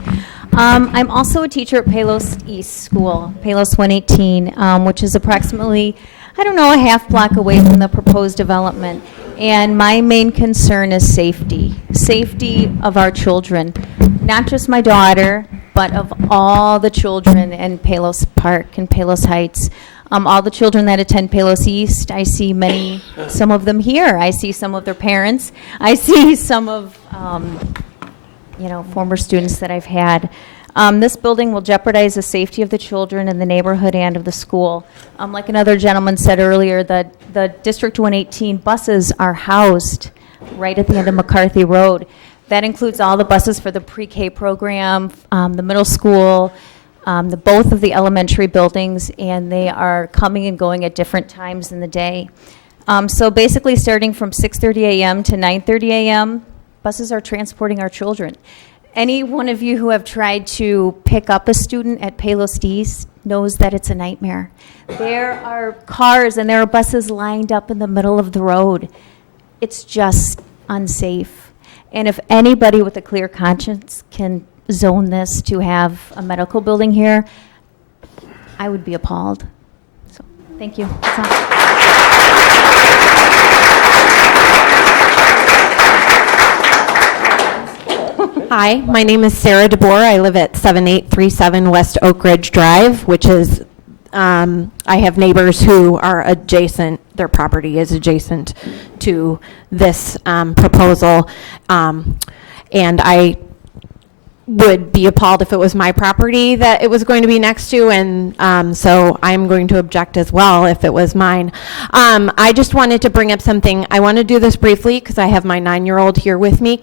I'm also a teacher at Palos East School, Palos 118, which is approximately, a half block away from the proposed development. And my main concern is safety of our children. Not just my daughter, but of all the children in Palos Park and Palos Heights, all the children that attend Palos East, I see some of them here. I see some of their parents. I see some of, former students that I've had. This building will jeopardize the safety of the children in the neighborhood and of the school. Like another gentleman said earlier, the District 118 buses are housed right at the end of McCarthy Road. That includes all the buses for the pre-K program, the middle school, both of the elementary buildings, and they are coming and going at different times in the day. So basically, starting from 6:30 a.m. to 9:30 a.m., buses are transporting our children. Any one of you who have tried to pick up a student at Palos East knows that it's a nightmare. There are cars and there are buses lined up in the middle of the road. It's just unsafe. And if anybody with a clear conscience can zone this to have a medical building here, I would be appalled. So, thank you. That's all. Hi, my name is Sarah DeBoer. I live at 7837 West Oak Ridge Drive, which is, I have neighbors who are adjacent, their property is adjacent to this proposal, and I would be appalled if it was my property that it was going to be next to, and so I'm going to object as well if it was mine. I just wanted to bring up something. I want to do this briefly because I have my 9-year-old here with me,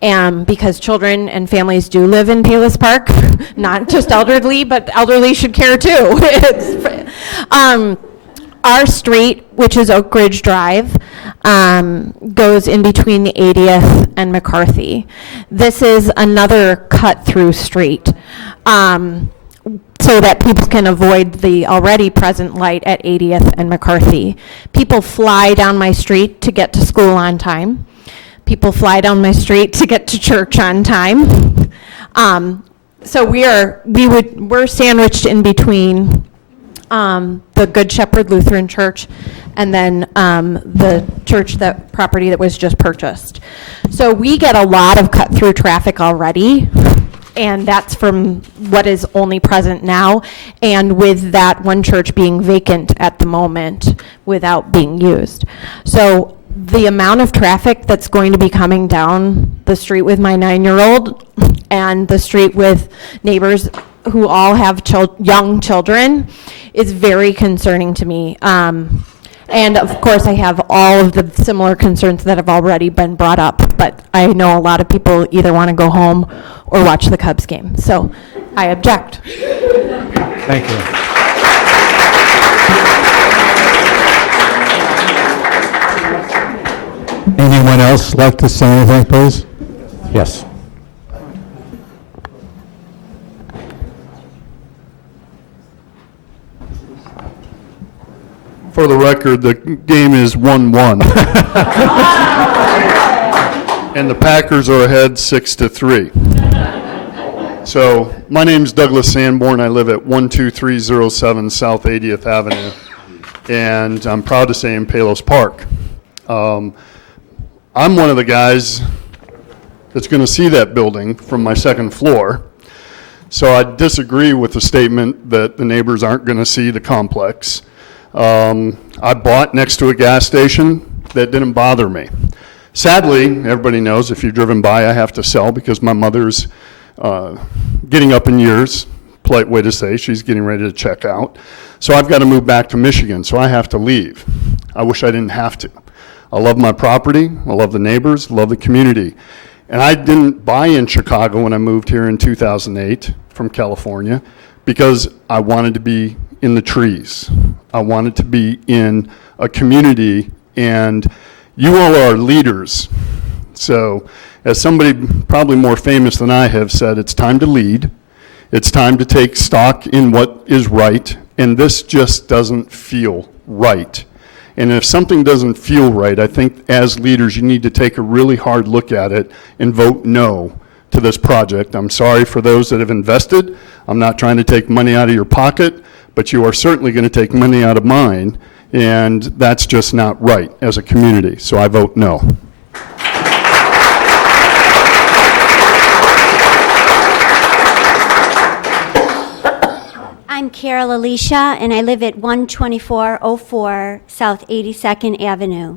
because children and families do live in Palos Park, not just elderly, but elderly should care too. Our street, which is Oak Ridge Drive, goes in between the 80th and McCarthy. This is another cut-through street, so that people can avoid the already present light at 80th and McCarthy. People fly down my street to get to school on time. People fly down my street to get to church on time. So we're sandwiched in between the Good Shepherd Lutheran Church and then the church property that was just purchased. So we get a lot of cut-through traffic already, and that's from what is only present now, and with that one church being vacant at the moment without being used. So the amount of traffic that's going to be coming down the street with my 9-year-old and the street with neighbors who all have young children is very concerning to me. And of course, I have all of the similar concerns that have already been brought up, but I know a lot of people either want to go home or watch the Cubs game. So I object. Thank you. Anyone else like to say anything, please? Yes. For the record, the game is 1-1. And the Packers are ahead 6-3. So, my name's Douglas Sanborn. I live at 12307 South 80th Avenue. And I'm proud to say in Palos Park. I'm one of the guys that's going to see that building from my second floor. So I disagree with the statement that the neighbors aren't going to see the complex. I bought next to a gas station. That didn't bother me. Sadly, everybody knows if you've driven by, I have to sell because my mother's getting up in years. Polite way to say she's getting ready to check out. So I've got to move back to Michigan, so I have to leave. I wish I didn't have to. I love my property, I love the neighbors, love the community. And I didn't buy in Chicago when I moved here in 2008 from California because I wanted to be in the trees. I wanted to be in a community, and you all are leaders. So as somebody probably more famous than I have said, it's time to lead. It's time to take stock in what is right, and this just doesn't feel right. And if something doesn't feel right, I think as leaders you need to take a really hard look at it and vote no to this project. I'm sorry for those that have invested. I'm not trying to take money out of your pocket, but you are certainly going to take money out of mine, and that's just not right as a community. So I vote no. I'm Carol Alicia, and I live at 12404 South 82nd Avenue.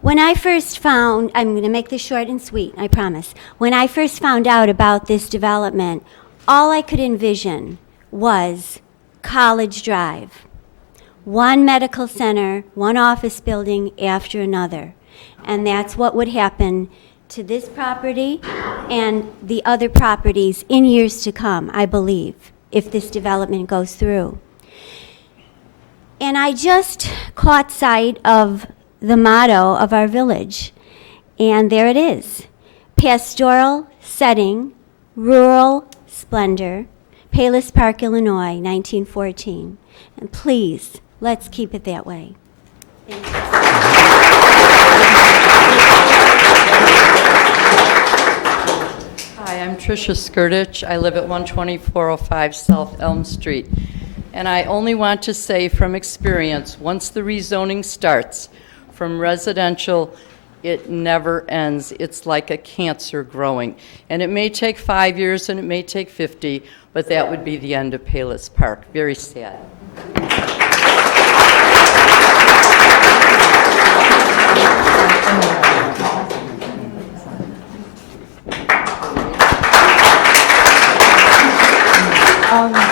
When I first found, I'm going to make this short and sweet, I promise. When I first found out about this development, all I could envision was College Drive. One medical center, one office building after another. And that's what would happen to this property and the other properties in years to come, I believe, if this development goes through. And I just caught sight of the motto of our village, and there it is: pastoral setting, rural splendor, Palos Park, Illinois, 1914. And please, let's keep it that way. Thank you. Hi, I'm Tricia Skirtich. I live at 12405 South Elm Street. And I only want to say from experience, once the rezoning starts from residential, it never ends. It's like a cancer growing. And it may take 5 years and it may take 50, but that would be the end of Palos Park. Very sad.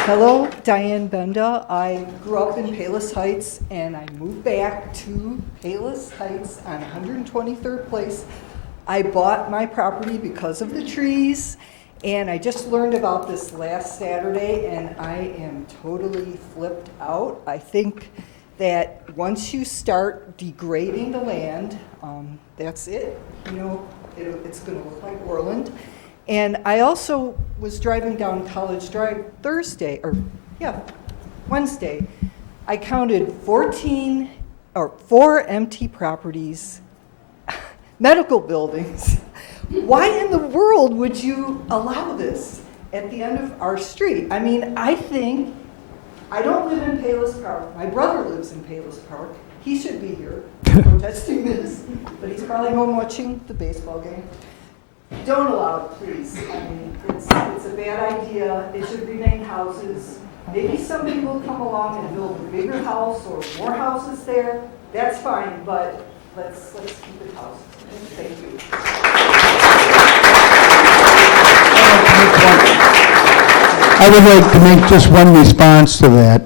Hello, Diane Benda. I grew up in Palos Heights, and I moved back to Palos Heights on 123rd Place. I bought my property because of the trees, and I just learned about this last Saturday, and I am totally flipped out. I think that once you start degrading the land, that's it. You know, it's going to look like Orland. And I also was driving down College Drive Wednesday. I counted 4 empty properties, medical buildings. Why in the world would you allow this at the end of our street? I mean, I don't live in Palos Park. My brother lives in Palos Park. He should be here protesting this, but he's probably home watching the baseball game. Don't allow it, please. I mean, it's a bad idea. It should remain houses. Maybe somebody will come along and build a bigger house or more houses there. That's fine, but let's keep it houses. Thank you. I would like to make just one response to that.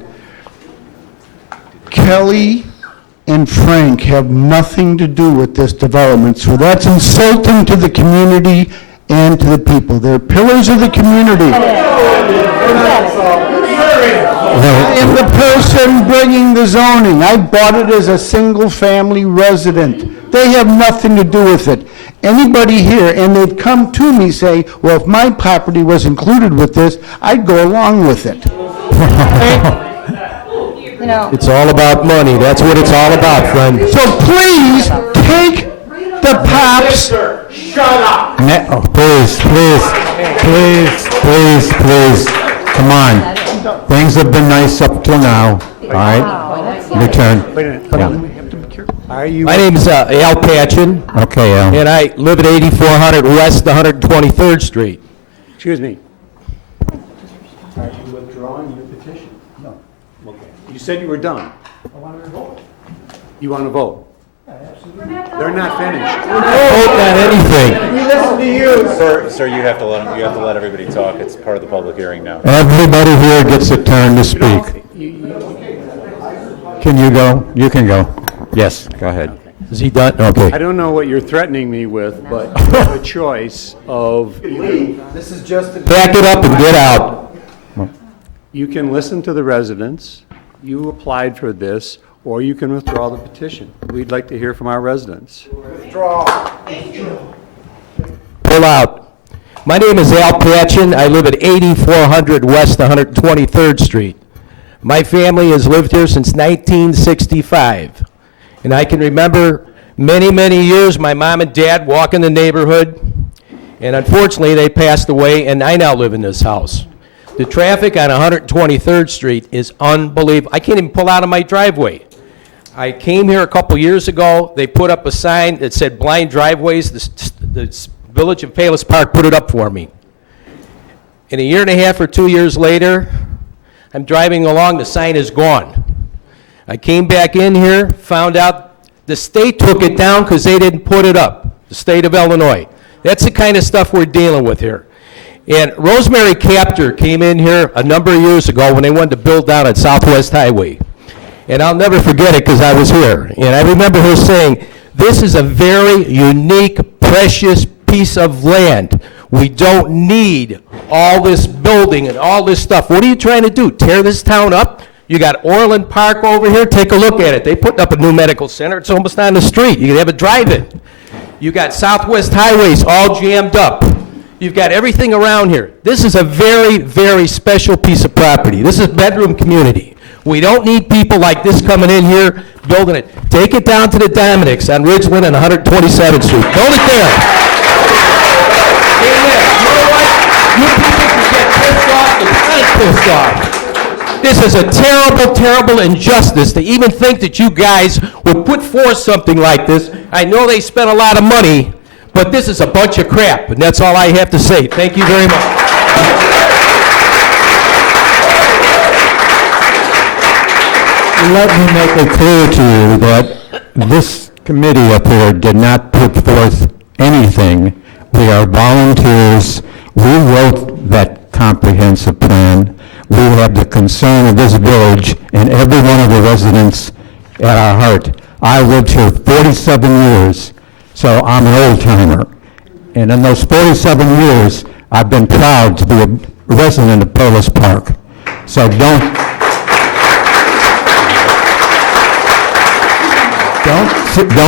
Kelly and Frank have nothing to do with this development, so that's insulting to the community and to the people. They're pillars of the community. I am the person bringing the zoning. I bought it as a single-family resident. They have nothing to do with it. Anybody here, and they've come to me say, well, if my property was included with this, I'd go along with it. It's all about money. That's what it's all about, friend. So please, take the pops. Shut up. Please. Come on. Things have been nice up till now, all right? Your turn. My name is Al Patchen. Okay, Al. And I live at 8400 West 123rd Street. Excuse me. Are you withdrawing your petition? No. Okay. You said you were done. I want to vote. You want to vote? They're not finished. Vote on anything. We listen to you. Sir, you have to let everybody talk. It's part of the public hearing now. Everybody here gets a turn to speak. Can you go? You can go. Yes, go ahead. Is he done? Okay. I don't know what you're threatening me with, but you have a choice of This is just a... Back it up and get out. you can listen to the residents, you applied for this, or you can withdraw the petition. We'd like to hear from our residents. Withdraw. Pull out. My name is Al Patchen. I live at 8400 West 123rd Street. My family has lived here since 1965. And I can remember many, many years my mom and dad walking the neighborhood. And unfortunately, they passed away, and I now live in this house. The traffic on 123rd Street is unbelievable. I can't even pull out of my driveway. I came here a couple years ago. They put up a sign that said blind driveways. The Village of Palos Park put it up for me. And a year and a half or 2 years later, I'm driving along, the sign is gone. I came back in here, found out the state took it down because they didn't put it up, the state of Illinois. That's the kind of stuff we're dealing with here. And Rosemary Captor came in here a number of years ago when they wanted to build down on Southwest Highway. And I'll never forget it because I was here. And I remember her saying, this is a very unique, precious piece of land. We don't need all this building and all this stuff. What are you trying to do, tear this town up? You got Orland Park over here, take a look at it. They put up a new medical center, it's almost on the street. You can have a drive-in. You got Southwest Highways all jammed up. You've got everything around here. This is a very, very special piece of property. This is bedroom community. We don't need people like this coming in here, building it. Take it down to the Dominick's on Ridgeland and 127th Street. Build it there. Amen. You know what? You people can get pissed off and I'm pissed off. This is a terrible, terrible injustice to even think that you guys would put forth something like this. I know they spent a lot of money, but this is a bunch of crap, and that's all I have to say. Thank you very much. Let me make it clear to you that this committee up here did not put forth anything. We are volunteers. We wrote that comprehensive plan. We have the concern of this village and every one of the residents at our heart. I lived here 47 years, so I'm an old-timer. And in those 47 years, I've been proud to be a resident of Palos Park. So don't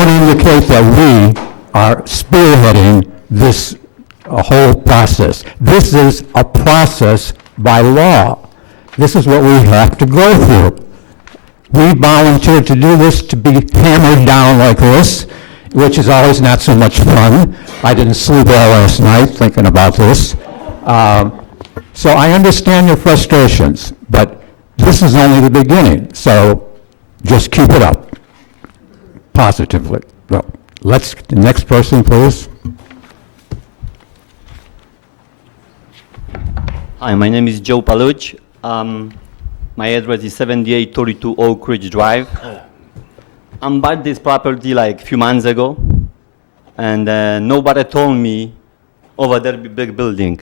indicate that we are spearheading this whole process. This is a process by law. This is what we have to go through. We volunteered to do this, to be hammered down like this, which is always not so much fun. I didn't sleep all last night thinking about this. So I understand your frustrations, but this is only the beginning. So just keep it up positively. Well, the next person, please. Hi, my name is Joe Paluch. My address is 7832 Oak Ridge Drive. I bought this property like a few months ago, and nobody told me over there be big building.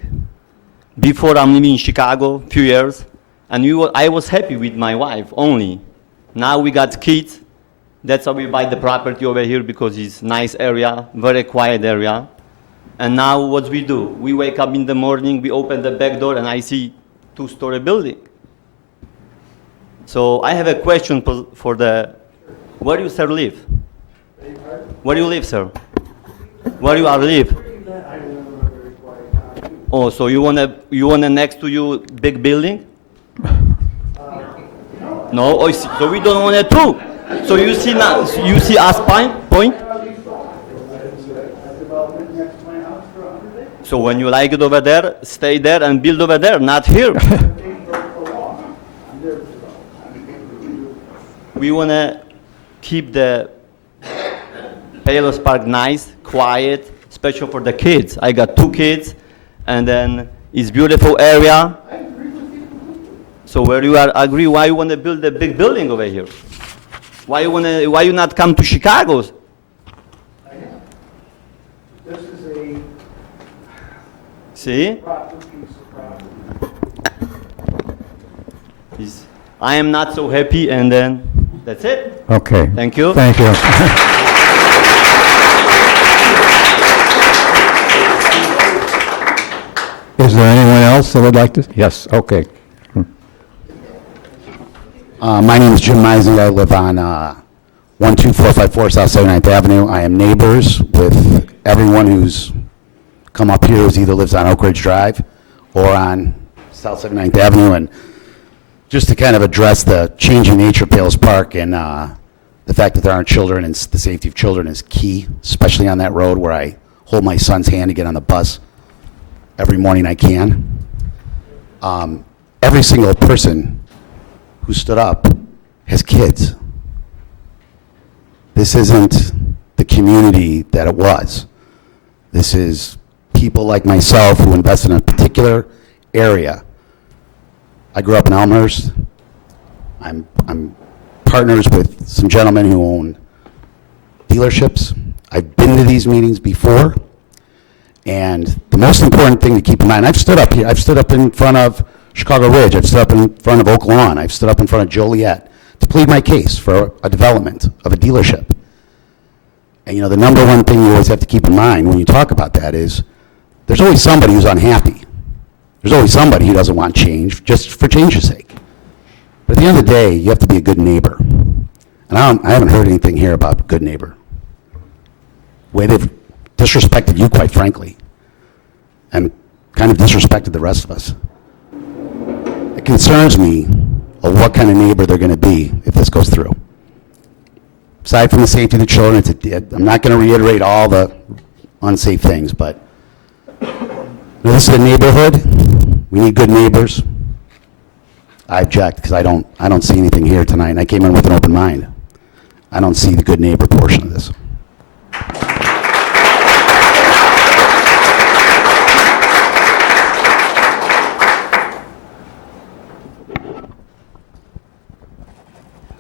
Before I'm living in Chicago, few years, and I was happy with my wife only. Now we got kids. That's why we buy the property over here because it's nice area, very quiet area. And now what we do? We wake up in the morning, we open the back door, and I see two-story building. So I have a question for where do you, sir, live? Where do you live, sir? Where you are live? Oh, so you want next to you big building? No? Oh, so we don't want it too. So you see now, you see us point? So when you like it over there, stay there and build over there, not here. We want to keep the Palos Park nice, quiet, especially for the kids. I got 2 kids, and then it's beautiful area. So where you are agree, why you want to build a big building over here? Why you not come to Chicago? This is a See? proper piece of property. I am not so happy, and then that's it. Okay. Thank you. Thank you. Is there anyone else that would like to? Yes, okay. My name is Jim Meising. I live on 12454 South 79th Avenue. I am neighbors with everyone who's come up here, who either lives on Oak Ridge Drive or on South 79th Avenue. And just to kind of address the changing nature of Palos Park and the fact that there aren't children, and the safety of children is key, especially on that road where I hold my son's hand to get on the bus every morning I can. Every single person who stood up has kids. This isn't the community that it was. This is people like myself who invested in a particular area I grew up in Elmhurst. I'm partners with some gentlemen who own dealerships. I've been to these meetings before, and the most important thing to keep in mind, I've stood up here, I've stood up in front of Chicago Ridge, I've stood up in front of Oak Lawn, I've stood up in front of Joliet to plead my case for a development of a dealership. And the number one thing you always have to keep in mind when you talk about that is there's always somebody who's unhappy. There's always somebody who doesn't want change just for change's sake. But at the end of the day, you have to be a good neighbor. And I haven't heard anything here about good neighbor. The way they've disrespected you, quite frankly, and kind of disrespected the rest of us. It concerns me of what kind of neighbor they're going to be if this goes through. Aside from the safety of the children, I'm not going to reiterate all the unsafe things, but this is a neighborhood. We need good neighbors. I object because I don't see anything here tonight, and I came in with an open mind. I don't see the good neighbor portion of this.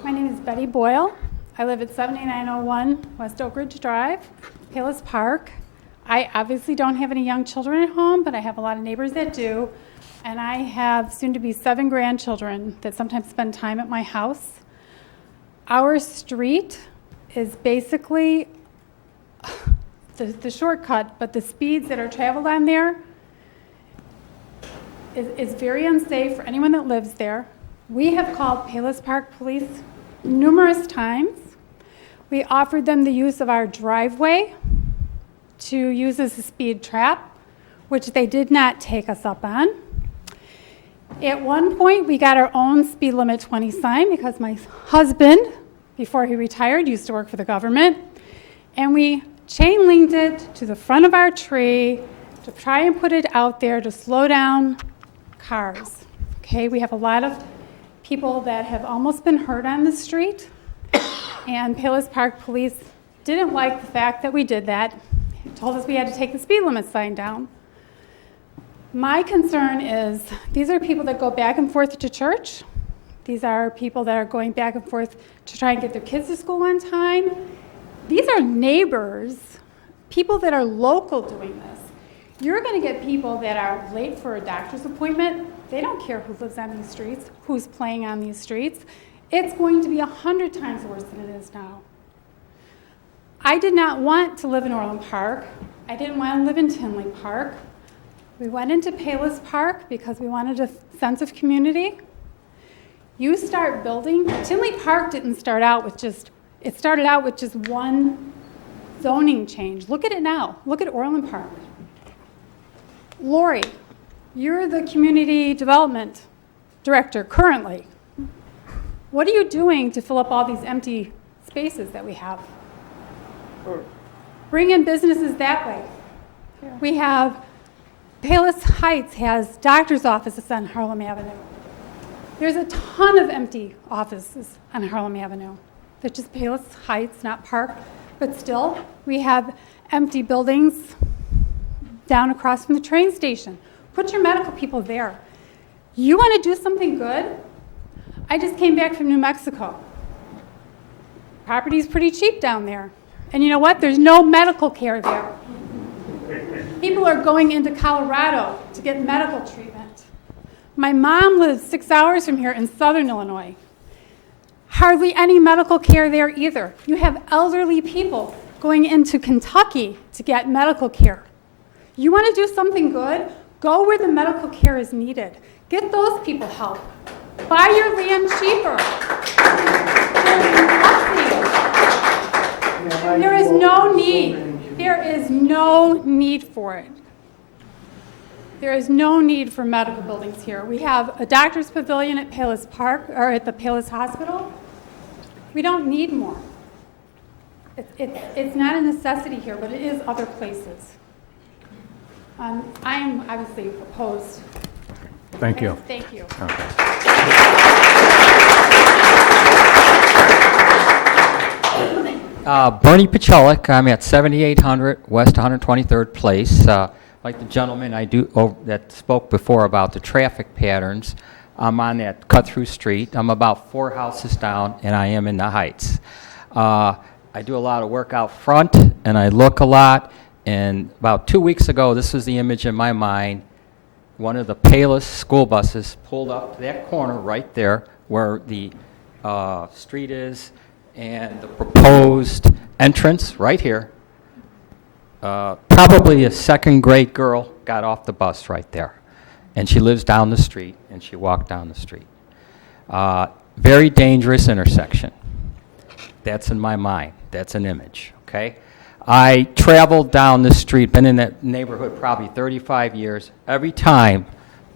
My name is Betty Boyle. I live at 7901 West Oak Ridge Drive, Palos Park. I obviously don't have any young children at home, but I have a lot of neighbors that do. And I have soon to be 7 grandchildren that sometimes spend time at my house. Our street is basically the shortcut, but the speeds that are traveled on there is very unsafe for anyone that lives there. We have called Palos Park Police numerous times. We offered them the use of our driveway to use as a speed trap, which they did not take us up on. At one point, we got our own speed limit 20 sign because my husband, before he retired, used to work for the government, and we chain linked it to the front of our tree to try and put it out there to slow down cars. Okay, we have a lot of people that have almost been hurt on the street, and Palos Park Police didn't like the fact that we did that. He told us we had to take the speed limit sign down. My concern is these are people that go back and forth to church. These are people that are going back and forth to try and get their kids to school on time. These are neighbors, people that are local doing this. You're going to get people that are late for a doctor's appointment. They don't care who lives on these streets, who's playing on these streets. It's going to be 100 times worse than it is now. I did not want to live in Orland Park. I didn't want to live in Tinley Park. We went into Palos Park because we wanted a sense of community. You start building. Tinley Park didn't start out with it started out with just one zoning change. Look at it now. Look at Orland Park. Lori, you're the community development director currently. What are you doing to fill up all these empty spaces that we have? Bring in businesses that way. We have Palos Heights has doctor's offices on Harlem Avenue. There's a ton of empty offices on Harlem Avenue. They're just Palos Heights, not Park, but still, we have empty buildings down across from the train station. Put your medical people there. You want to do something good? I just came back from New Mexico. Property's pretty cheap down there. And you know what? There's no medical care there. People are going into Colorado to get medical treatment. My mom lives 6 hours from here in southern Illinois. Hardly any medical care there either. You have elderly people going into Kentucky to get medical care. You want to do something good? Go where the medical care is needed. Get those people help. Buy your land cheaper. There is no need. There is no need for it. There is no need for medical buildings here. We have a doctor's pavilion at Palos Park, or at the Palos Hospital. We don't need more. It's not a necessity here, but it is other places. I'm obviously opposed. Thank you. Thank you. Bernie Pachelik. I'm at 7800 West 123rd Place. Like the gentleman that spoke before about the traffic patterns, I'm on that cut-through street. I'm about 4 houses down, and I am in the Heights. I do a lot of work out front, and I look a lot. And about 2 weeks ago, this was the image in my mind. One of the Palos school buses pulled up to that corner right there where the street is and the proposed entrance right here. Probably a second-grade girl got off the bus right there. And she lives down the street, and she walked down the street. Very dangerous intersection. That's in my mind. That's an image, okay? I traveled down the street, been in that neighborhood probably 35 years. Every time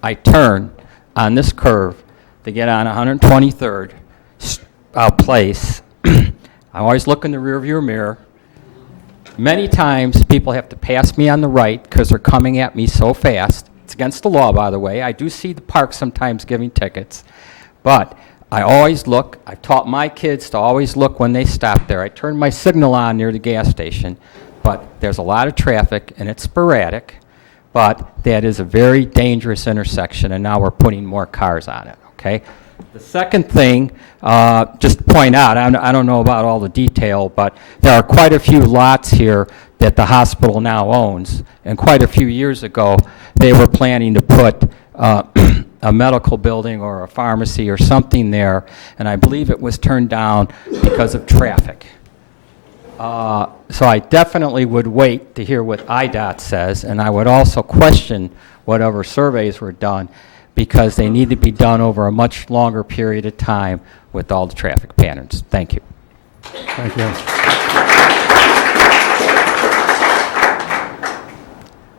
I turn on this curve to get on 123rd Place, I always look in the rearview mirror. Many times people have to pass me on the right because they're coming at me so fast. It's against the law, by the way. I do see the park sometimes giving tickets. But I always look. I've taught my kids to always look when they stop there. I turn my signal on near the gas station, but there's a lot of traffic, and it's sporadic. But that is a very dangerous intersection, and now we're putting more cars on it, okay? The second thing, just to point out, I don't know about all the detail, but there are quite a few lots here that the hospital now owns. And quite a few years ago, they were planning to put a medical building or a pharmacy or something there, and I believe it was turned down because of traffic. So I definitely would wait to hear what IDOT says, and I would also question whatever surveys were done, because they need to be done over a much longer period of time with all the traffic patterns. Thank you. Thank you.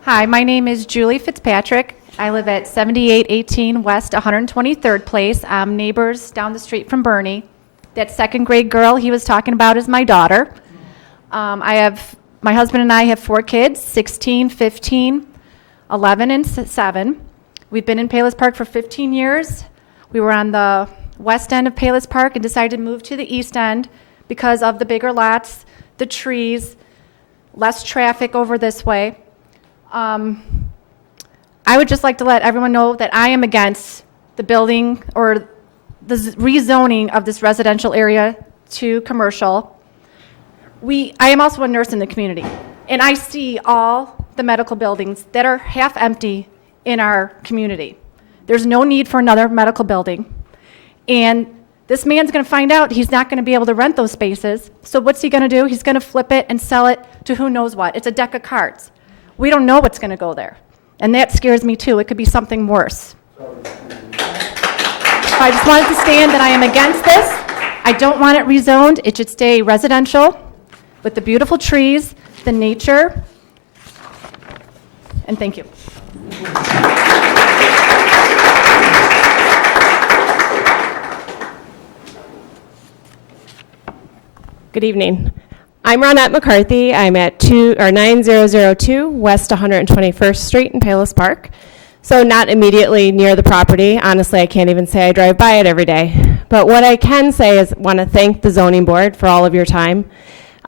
Hi, my name is Julie Fitzpatrick. I live at 7818 West 123rd Place. I'm neighbors down the street from Bernie. That second grade girl he was talking about is my daughter. My husband and I have 4 kids, 16, 15, 11, and 7. We've been in Palos Park for 15 years. We were on the west end of Palos Park and decided to move to the east end because of the bigger lots, the trees, less traffic over this way. I would just like to let everyone know that I am against the building or the rezoning of this residential area to commercial. I am also a nurse in the community, and I see all the medical buildings that are half empty in our community. There's no need for another medical building. And this man's going to find out he's not going to be able to rent those spaces. So what's he going to do? He's going to flip it and sell it to who knows what. It's a deck of cards. We don't know what's going to go there. And that scares me too. It could be something worse. I just wanted to stand that I am against this. I don't want it rezoned. It should stay residential with the beautiful trees, the nature. And thank you. Good evening. I'm Ronette McCarthy. I'm at 9002 West 121st Street in Palos Park. So not immediately near the property. Honestly, I can't even say I drive by it every day. But what I can say is want to thank the zoning board for all of your time.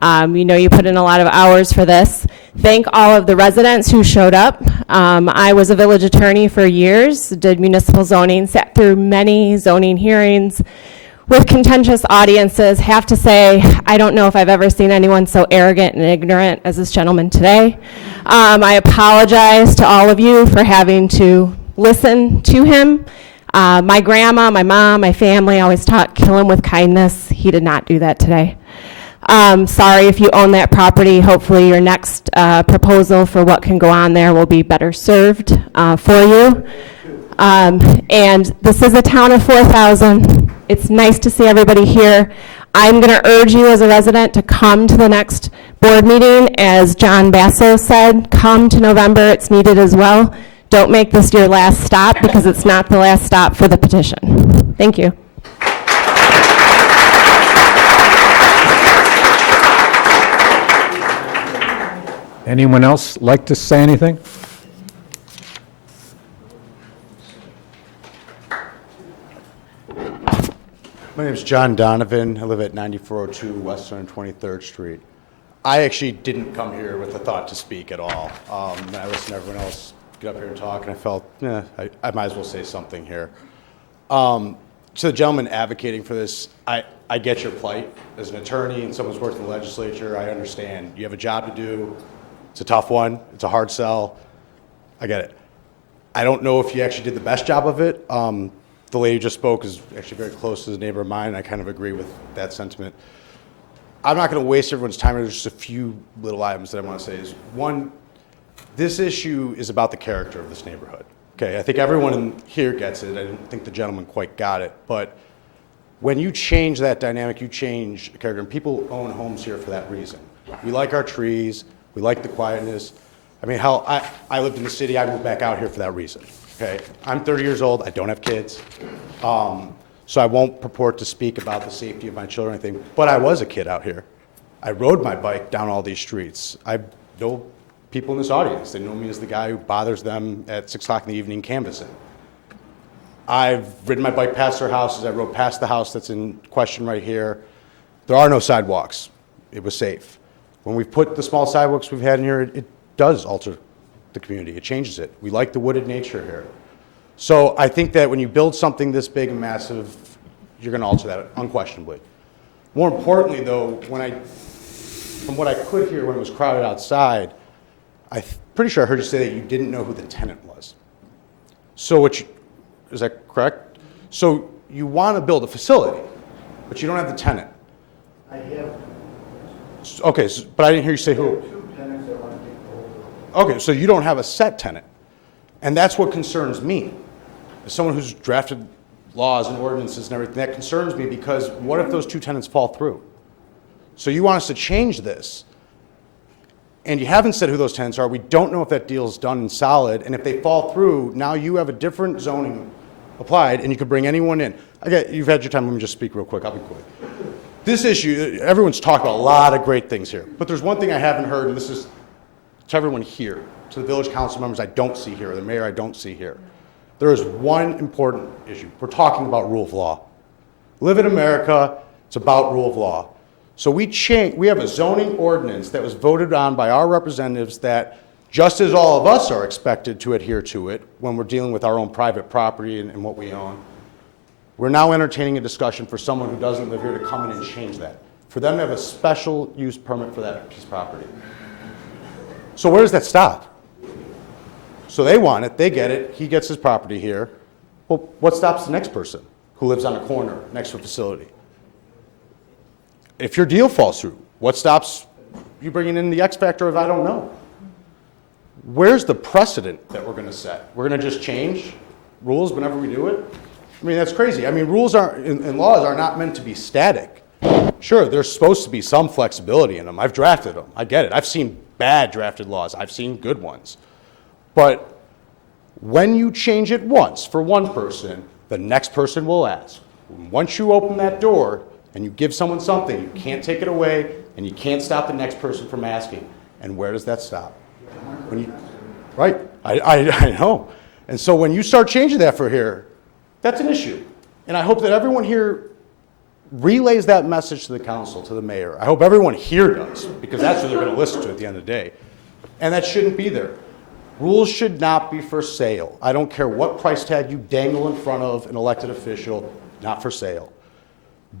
You put in a lot of hours for this. Thank all of the residents who showed up. I was a village attorney for years, did municipal zoning, sat through many zoning hearings with contentious audiences. Have to say, I don't know if I've ever seen anyone so arrogant and ignorant as this gentleman today. I apologize to all of you for having to listen to him. My grandma, my mom, my family always taught, kill him with kindness. He did not do that today. Sorry if you own that property. Hopefully your next proposal for what can go on there will be better served for you. And this is a town of 4,000. It's nice to see everybody here. I'm going to urge you as a resident to come to the next board meeting. As John Basso said, come to November. It's needed as well. Don't make this your last stop, because it's not the last stop for the petition. Thank you. Anyone else like to say anything? My name is John Donovan. I live at 9402 West 123rd Street. I actually didn't come here with a thought to speak at all. I listened to everyone else get up here and talk, and I felt, I might as well say something here. To the gentleman advocating for this, I get your plight. As an attorney and someone who's worked in the legislature, I understand. You have a job to do. It's a tough one. It's a hard sell. I get it. I don't know if you actually did the best job of it. The lady who just spoke is actually very close to a neighbor of mine, and I kind of agree with that sentiment. I'm not going to waste everyone's time. There's just a few little items that I want to say. Is one, this issue is about the character of this neighborhood. Okay, I think everyone in here gets it. I didn't think the gentleman quite got it, but when you change that dynamic, you change character, and people own homes here for that reason. We like our trees. We like the quietness. I mean, hell, I lived in the city. I moved back out here for that reason. Okay, I'm 30 years old. I don't have kids, so I won't purport to speak about the safety of my children or anything. But I was a kid out here. I rode my bike down all these streets. I know people in this audience. They know me as the guy who bothers them at 6 o'clock in the evening canvassing. I've ridden my bike past their houses. I rode past the house that's in question right here. There are no sidewalks. It was safe. When we've put the small sidewalks we've had in here, it does alter the community. It changes it. We like the wooded nature here. So I think that when you build something this big and massive, you're going to alter that unquestionably. More importantly, though, from what I could hear when it was crowded outside, I'm pretty sure I heard you say that you didn't know who the tenant was. So is that correct? So you want to build a facility, but you don't have the tenant. I have. Okay, but I didn't hear you say who. Two tenants that want to take the whole building. Okay, so you don't have a set tenant. And that's what concerns me. As someone who's drafted laws and ordinances and everything, that concerns me because what if those two tenants fall through? So you want us to change this, and you haven't said who those tenants are. We don't know if that deal is done and solid, and if they fall through, now you have a different zoning applied, and you could bring anyone in. Okay, you've had your time. Let me just speak real quick. I'll be quick. This issue, everyone's talked about a lot of great things here, but there's one thing I haven't heard, and this is to everyone here, to the village council members I don't see here, the mayor I don't see here. There is one important issue. We're talking about rule of law. Live in America, it's about rule of law. So we have a zoning ordinance that was voted on by our representatives that, just as all of us are expected to adhere to it when we're dealing with our own private property and what we own, we're now entertaining a discussion for someone who doesn't live here to come in and change that. For them to have a special use permit for that piece of property. So where does that stop? So they want it, they get it, he gets his property here. Well, what stops the next person who lives on a corner next to a facility? If your deal falls through, what stops you bringing in the X factor of I don't know? Where's the precedent that we're going to set? We're going to just change rules whenever we do it? I mean, that's crazy. I mean, rules and laws are not meant to be static. Sure, there's supposed to be some flexibility in them. I've drafted them. I get it. I've seen bad drafted laws. I've seen good ones. But when you change it once for one person, the next person will ask. Once you open that door and you give someone something, you can't take it away and you can't stop the next person from asking. And where does that stop? Right, I know. And so when you start changing that for here, that's an issue. And I hope that everyone here relays that message to the council, to the mayor. I hope everyone here does, because that's who they're going to listen to at the end of the day. And that shouldn't be there. Rules should not be for sale. I don't care what price tag you dangle in front of an elected official, not for sale.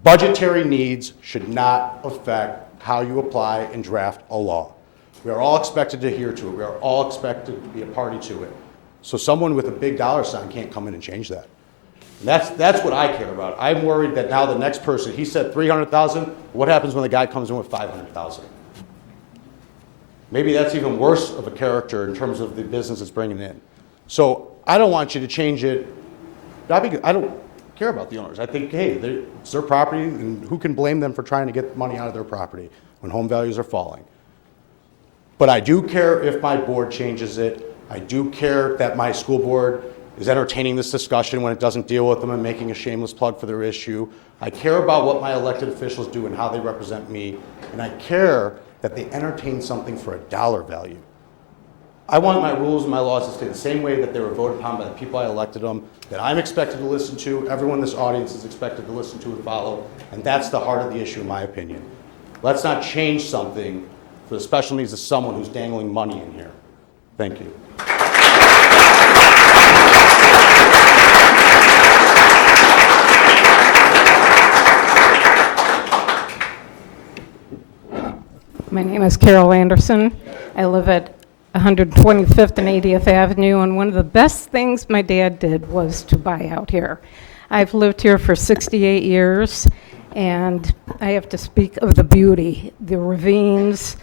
Budgetary needs should not affect how you apply and draft a law. We are all expected to adhere to it. We are all expected to be a party to it. So someone with a big dollar sign can't come in and change that. And that's what I care about. I'm worried that now the next person, he said 300,000. What happens when the guy comes in with 500,000? Maybe that's even worse of a character in terms of the business it's bringing in. So I don't want you to change it. Not because I don't care about the owners. I think, hey, it's their property, and who can blame them for trying to get money out of their property when home values are falling? But I do care if my board changes it. I do care that my school board is entertaining this discussion when it doesn't deal with them and making a shameless plug for their issue. I care about what my elected officials do and how they represent me. And I care that they entertain something for a dollar value. I want my rules and my laws to stay the same way that they were voted upon by the people I elected them, that I'm expected to listen to, everyone in this audience is expected to listen to and follow, and that's the heart of the issue in my opinion. Let's not change something for the special needs of someone who's dangling money in here. Thank you. My name is Carol Anderson. I live at 125th and 80th Avenue, and one of the best things my dad did was to buy out here. I've lived here for 68 years, and I have to speak of the beauty, the ravines,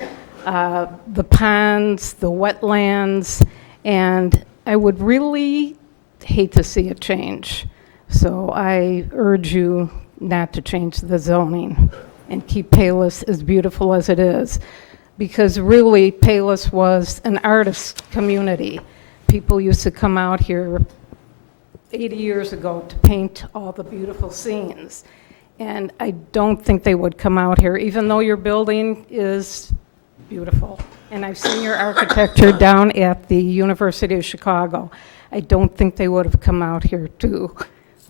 the ponds, the wetlands, and I would really hate to see it change. So I urge you not to change the zoning and keep Palos as beautiful as it is. Because really, Palos was an artist community. People used to come out here 80 years ago to paint all the beautiful scenes. And I don't think they would come out here, even though your building is beautiful. And I've seen your architecture down at the University of Chicago. I don't think they would have come out here to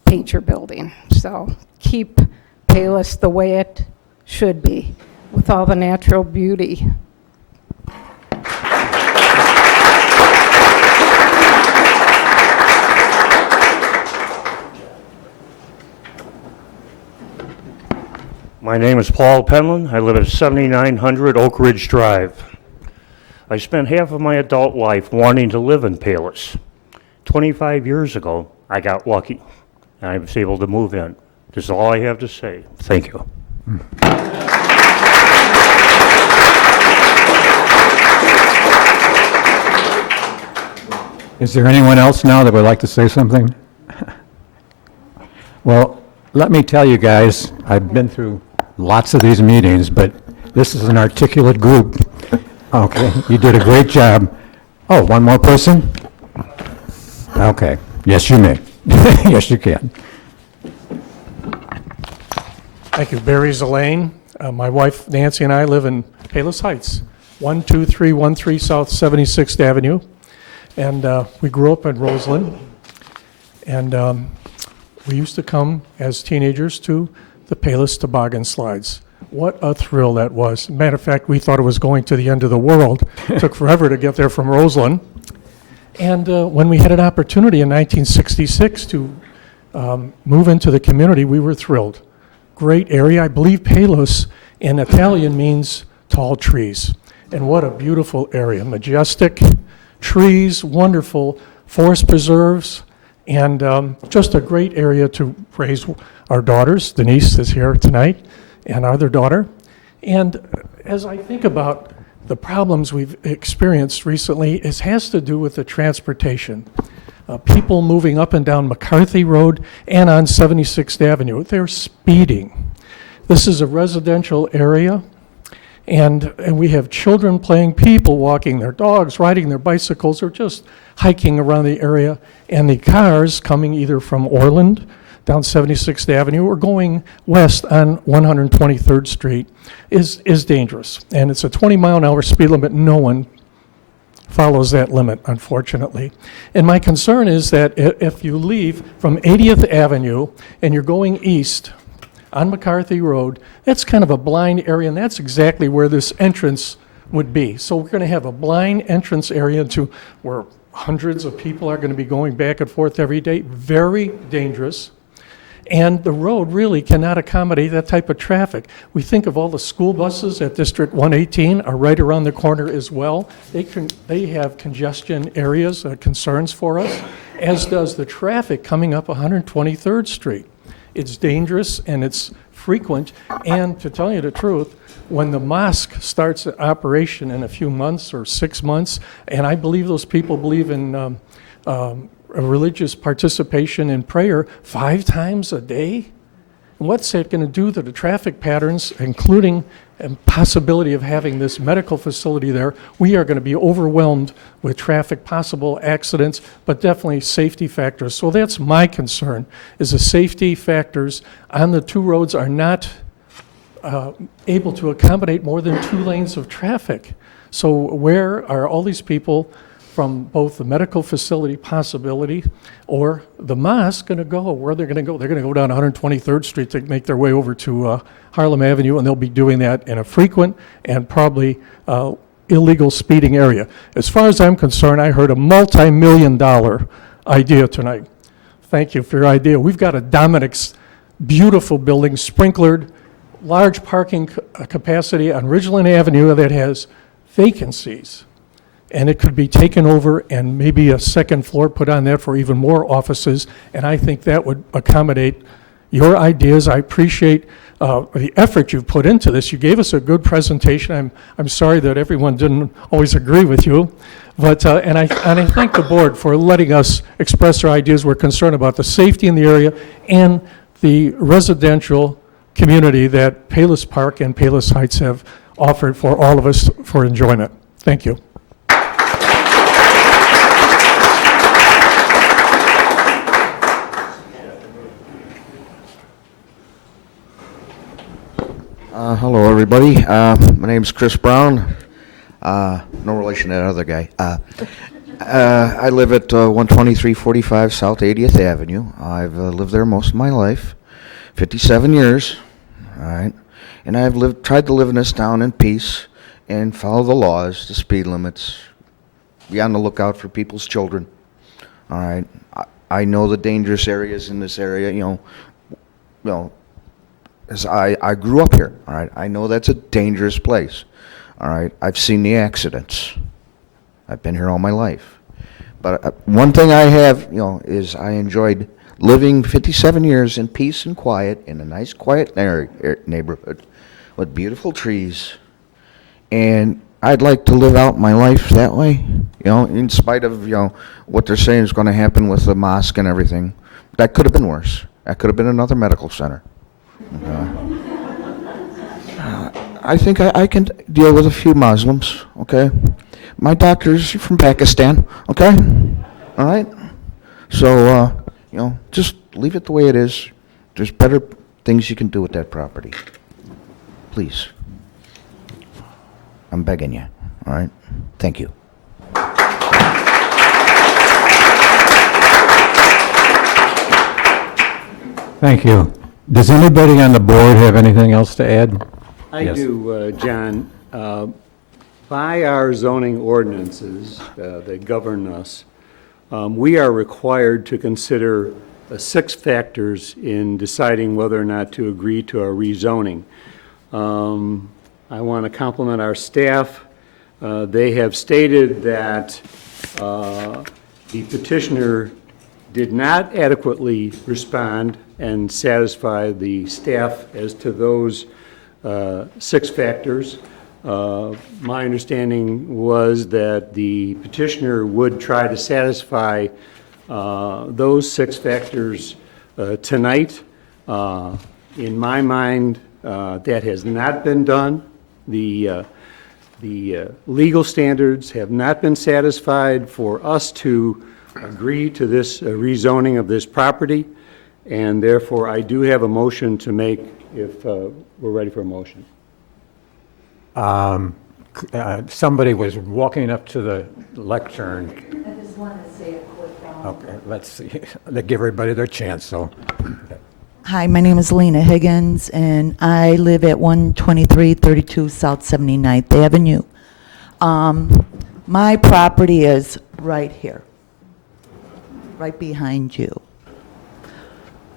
paint your building. So keep Palos the way it should be, with all the natural beauty. My name is Paul Penland. I live at 7900 Oak Ridge Drive. I spent half of my adult life wanting to live in Palos. 25 years ago, I got lucky, and I was able to move in. This is all I have to say. Thank you. Is there anyone else now that would like to say something? Well, let me tell you guys, I've been through lots of these meetings, but this is an articulate group. Okay, you did a great job. Oh, one more person? Okay, yes, you may. Yes, you can. Thank you. Barry Zelane. My wife Nancy and I live in Palos Heights, 12313 South 76th Avenue. And we grew up in Roseland. And we used to come as teenagers to the Palos Toboggan Slides. What a thrill that was. Matter of fact, we thought it was going to the end of the world. It took forever to get there from Roseland. And when we had an opportunity in 1966 to move into the community, we were thrilled. Great area. I believe Palos in Italian means tall trees. And what a beautiful area. Majestic trees, wonderful forest preserves, and just a great area to raise our daughters. Denise is here tonight, and our other daughter. And as I think about the problems we've experienced recently, it has to do with the transportation. People moving up and down McCarthy Road and on 76th Avenue. They're speeding. This is a residential area, and we have children playing, people walking their dogs, riding their bicycles, or just hiking around the area, and the cars coming either from Orland down 76th Avenue or going west on 123rd Street is dangerous. And it's a 20-mile-an-hour speed limit. No one follows that limit, unfortunately. And my concern is that if you leave from 80th Avenue and you're going east on McCarthy Road, that's kind of a blind area, and that's exactly where this entrance would be. So we're going to have a blind entrance area to where hundreds of people are going to be going back and forth every day. Very dangerous. And the road really cannot accommodate that type of traffic. We think of all the school buses at District 118 are right around the corner as well. They have congestion areas, concerns for us, as does the traffic coming up 123rd Street. It's dangerous and it's frequent. And to tell you the truth, when the mosque starts operation in a few months or 6 months, and I believe those people believe in a religious participation in prayer 5 times a day? And what's that going to do to the traffic patterns, including a possibility of having this medical facility there? We are going to be overwhelmed with traffic, possible accidents, but definitely safety factors. So that's my concern, is the safety factors on the 2 roads are not able to accommodate more than 2 lanes of traffic. So where are all these people from both the medical facility possibility or the mosque going to go? Where they're going to go? They're going to go down 123rd Street to make their way over to Harlem Avenue, and they'll be doing that in a frequent and probably illegal speeding area. As far as I'm concerned, I heard a multi-million-dollar idea tonight. Thank you for your idea. We've got a Dominic's beautiful building, sprinklered, large parking capacity on Ridgeland Avenue that has vacancies. And it could be taken over and maybe a second floor put on that for even more offices. And I think that would accommodate your ideas. I appreciate the effort you've put into this. You gave us a good presentation. I'm sorry that everyone didn't always agree with you. But, and I thank the board for letting us express our ideas. We're concerned about the safety in the area and the residential community that Palos Park and Palos Heights have offered for all of us for enjoyment. Thank you. Hello, everybody. My name's Chris Brown. No relation to that other guy. I live at 12345 South 80th Avenue. I've lived there most of my life, 57 years. All right, and I've tried to live in this town in peace and follow the laws, the speed limits, be on the lookout for people's children. All right, I know the dangerous areas in this area. You know. As I grew up here, all right? I know that's a dangerous place, all right? I've seen the accidents. I've been here all my life. But one thing I have, is I enjoyed living 57 years in peace and quiet in a nice, quiet neighborhood with beautiful trees. And I'd like to live out my life that way, in spite of, what they're saying is going to happen with the mosque and everything. That could have been worse. That could have been another medical center. I think I can deal with a few Muslims, okay? My doctor's from Pakistan, okay? All right? So, just leave it the way it is. There's better things you can do with that property. Please. I'm begging you, all right? Thank you. Thank you. Does anybody on the board have anything else to add? I Yes. do, John. By our zoning ordinances that govern us, we are required to consider 6 factors in deciding whether or not to agree to a rezoning. I want to compliment our staff. They have stated that the petitioner did not adequately respond and satisfy the staff as to those 6 factors. My understanding was that the petitioner would try to satisfy those 6 factors tonight. In my mind, that has not been done. The legal standards have not been satisfied for us to agree to this rezoning of this property, and therefore I do have a motion to make if we're ready for a motion. Somebody was walking up to the lectern. I just want to say a quick Okay, let's see. Let's give everybody their chance, so. Hi, my name is Lena Higgins, and I live at 12332 South 79th Avenue. My property is right here, right behind you.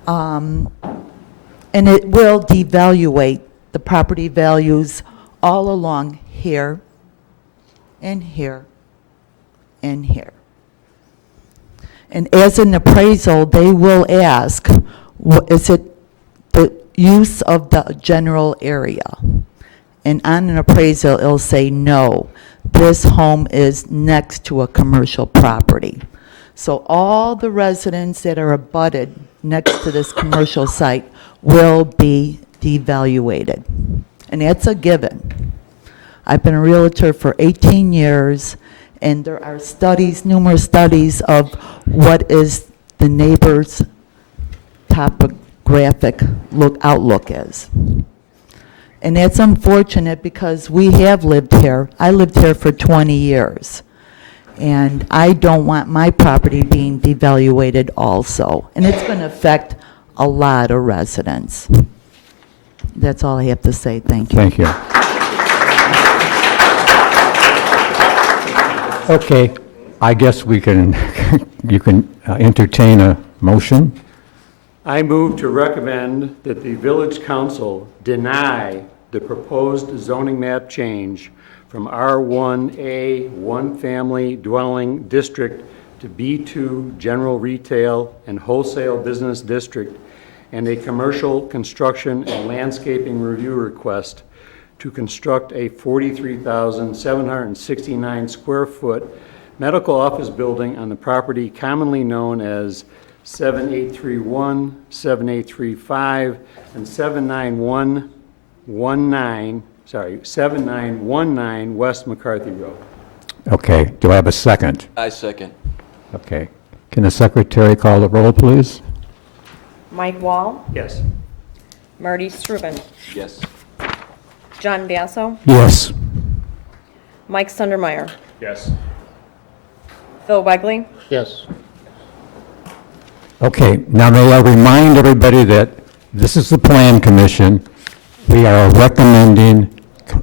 And it will devaluate the property values all along here, and here, and here. And as an appraisal, they will ask, is it the use of the general area? And on an appraisal, it'll say, no, this home is next to a commercial property. So all the residents that are abutted next to this commercial site will be devaluated. And that's a given. I've been a realtor for 18 years, and there are studies, numerous studies of what is the neighbor's topographic outlook is. And that's unfortunate because we have lived here. I lived here for 20 years. And I don't want my property being devaluated also. And it's going to affect a lot of residents. That's all I have to say. Thank you. Thank you. Okay, I guess we can, you can entertain a motion. I move to recommend that the village council deny the proposed zoning map change from R1A, one-family dwelling district to B2 general retail and wholesale business district, and a commercial construction and landscaping review request to construct a 43,769 square foot medical office building on the property commonly known as 7831, 7835, and 7919 West McCarthy Road. Okay, do I have a second? I second. Okay. Can the secretary call the roll, please? Mike Wall, Yes. Marty Strubin, Yes. John Basso, Yes. Mike Sundermeyer, Yes. Phil Wegley, Yes. Okay, now may I remind everybody that this is the Plan Commission. We are a recommending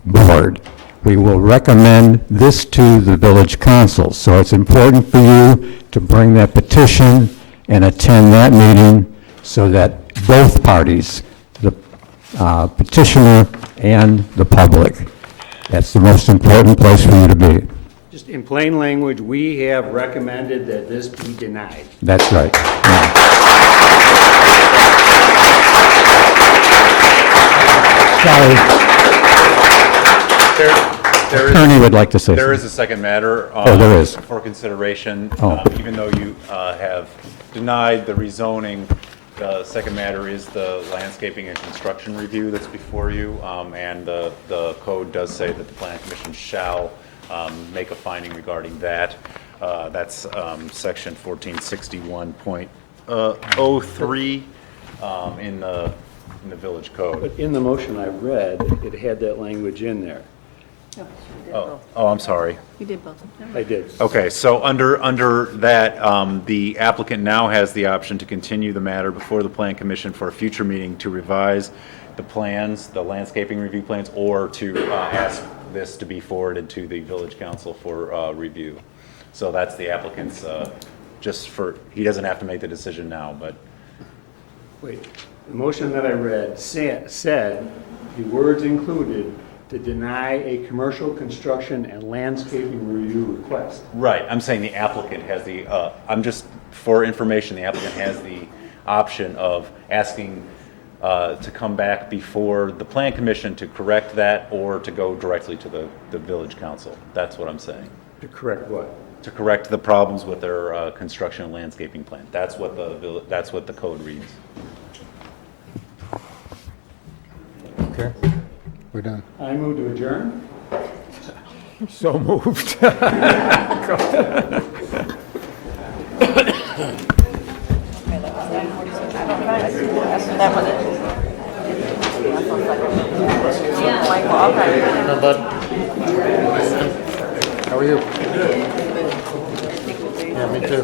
board. We will recommend this to the village council. So it's important for you to bring that petition and attend that meeting so that both parties, the petitioner and the public, that's the most important place for you to be. Just in plain language, we have recommended that this be denied. That's right. Sorry. Attorney would like to say There is something. a second matter. There is. For consideration. Oh. Even though you have denied the rezoning, the second matter is the landscaping and construction review that's before you. And the code does say that the Planning Commission shall make a finding regarding that. That's section 1461.03 in the village code. But in the motion I read, it had that language in there. Oh, I'm sorry. You did both. I did. Okay, so under that, the applicant now has the option to continue the matter before the Plan Commission for a future meeting to revise the plans, the landscaping review plans, or to ask this to be forwarded to the village council for review. So that's the applicant's, he doesn't have to make the decision now, but. Wait, the motion that I read said, the words included, to deny a commercial construction and landscaping review request. Right, I'm saying the applicant has the, for information, the applicant has the option of asking to come back before the Plan Commission to correct that or to go directly to the village council. That's what I'm saying. To correct what? To correct the problems with their construction and landscaping plan. That's what the code reads. Okay, we're done. I move to adjourn. So moved. That was it. Mike Wall, okay. How are you? Yeah, me too.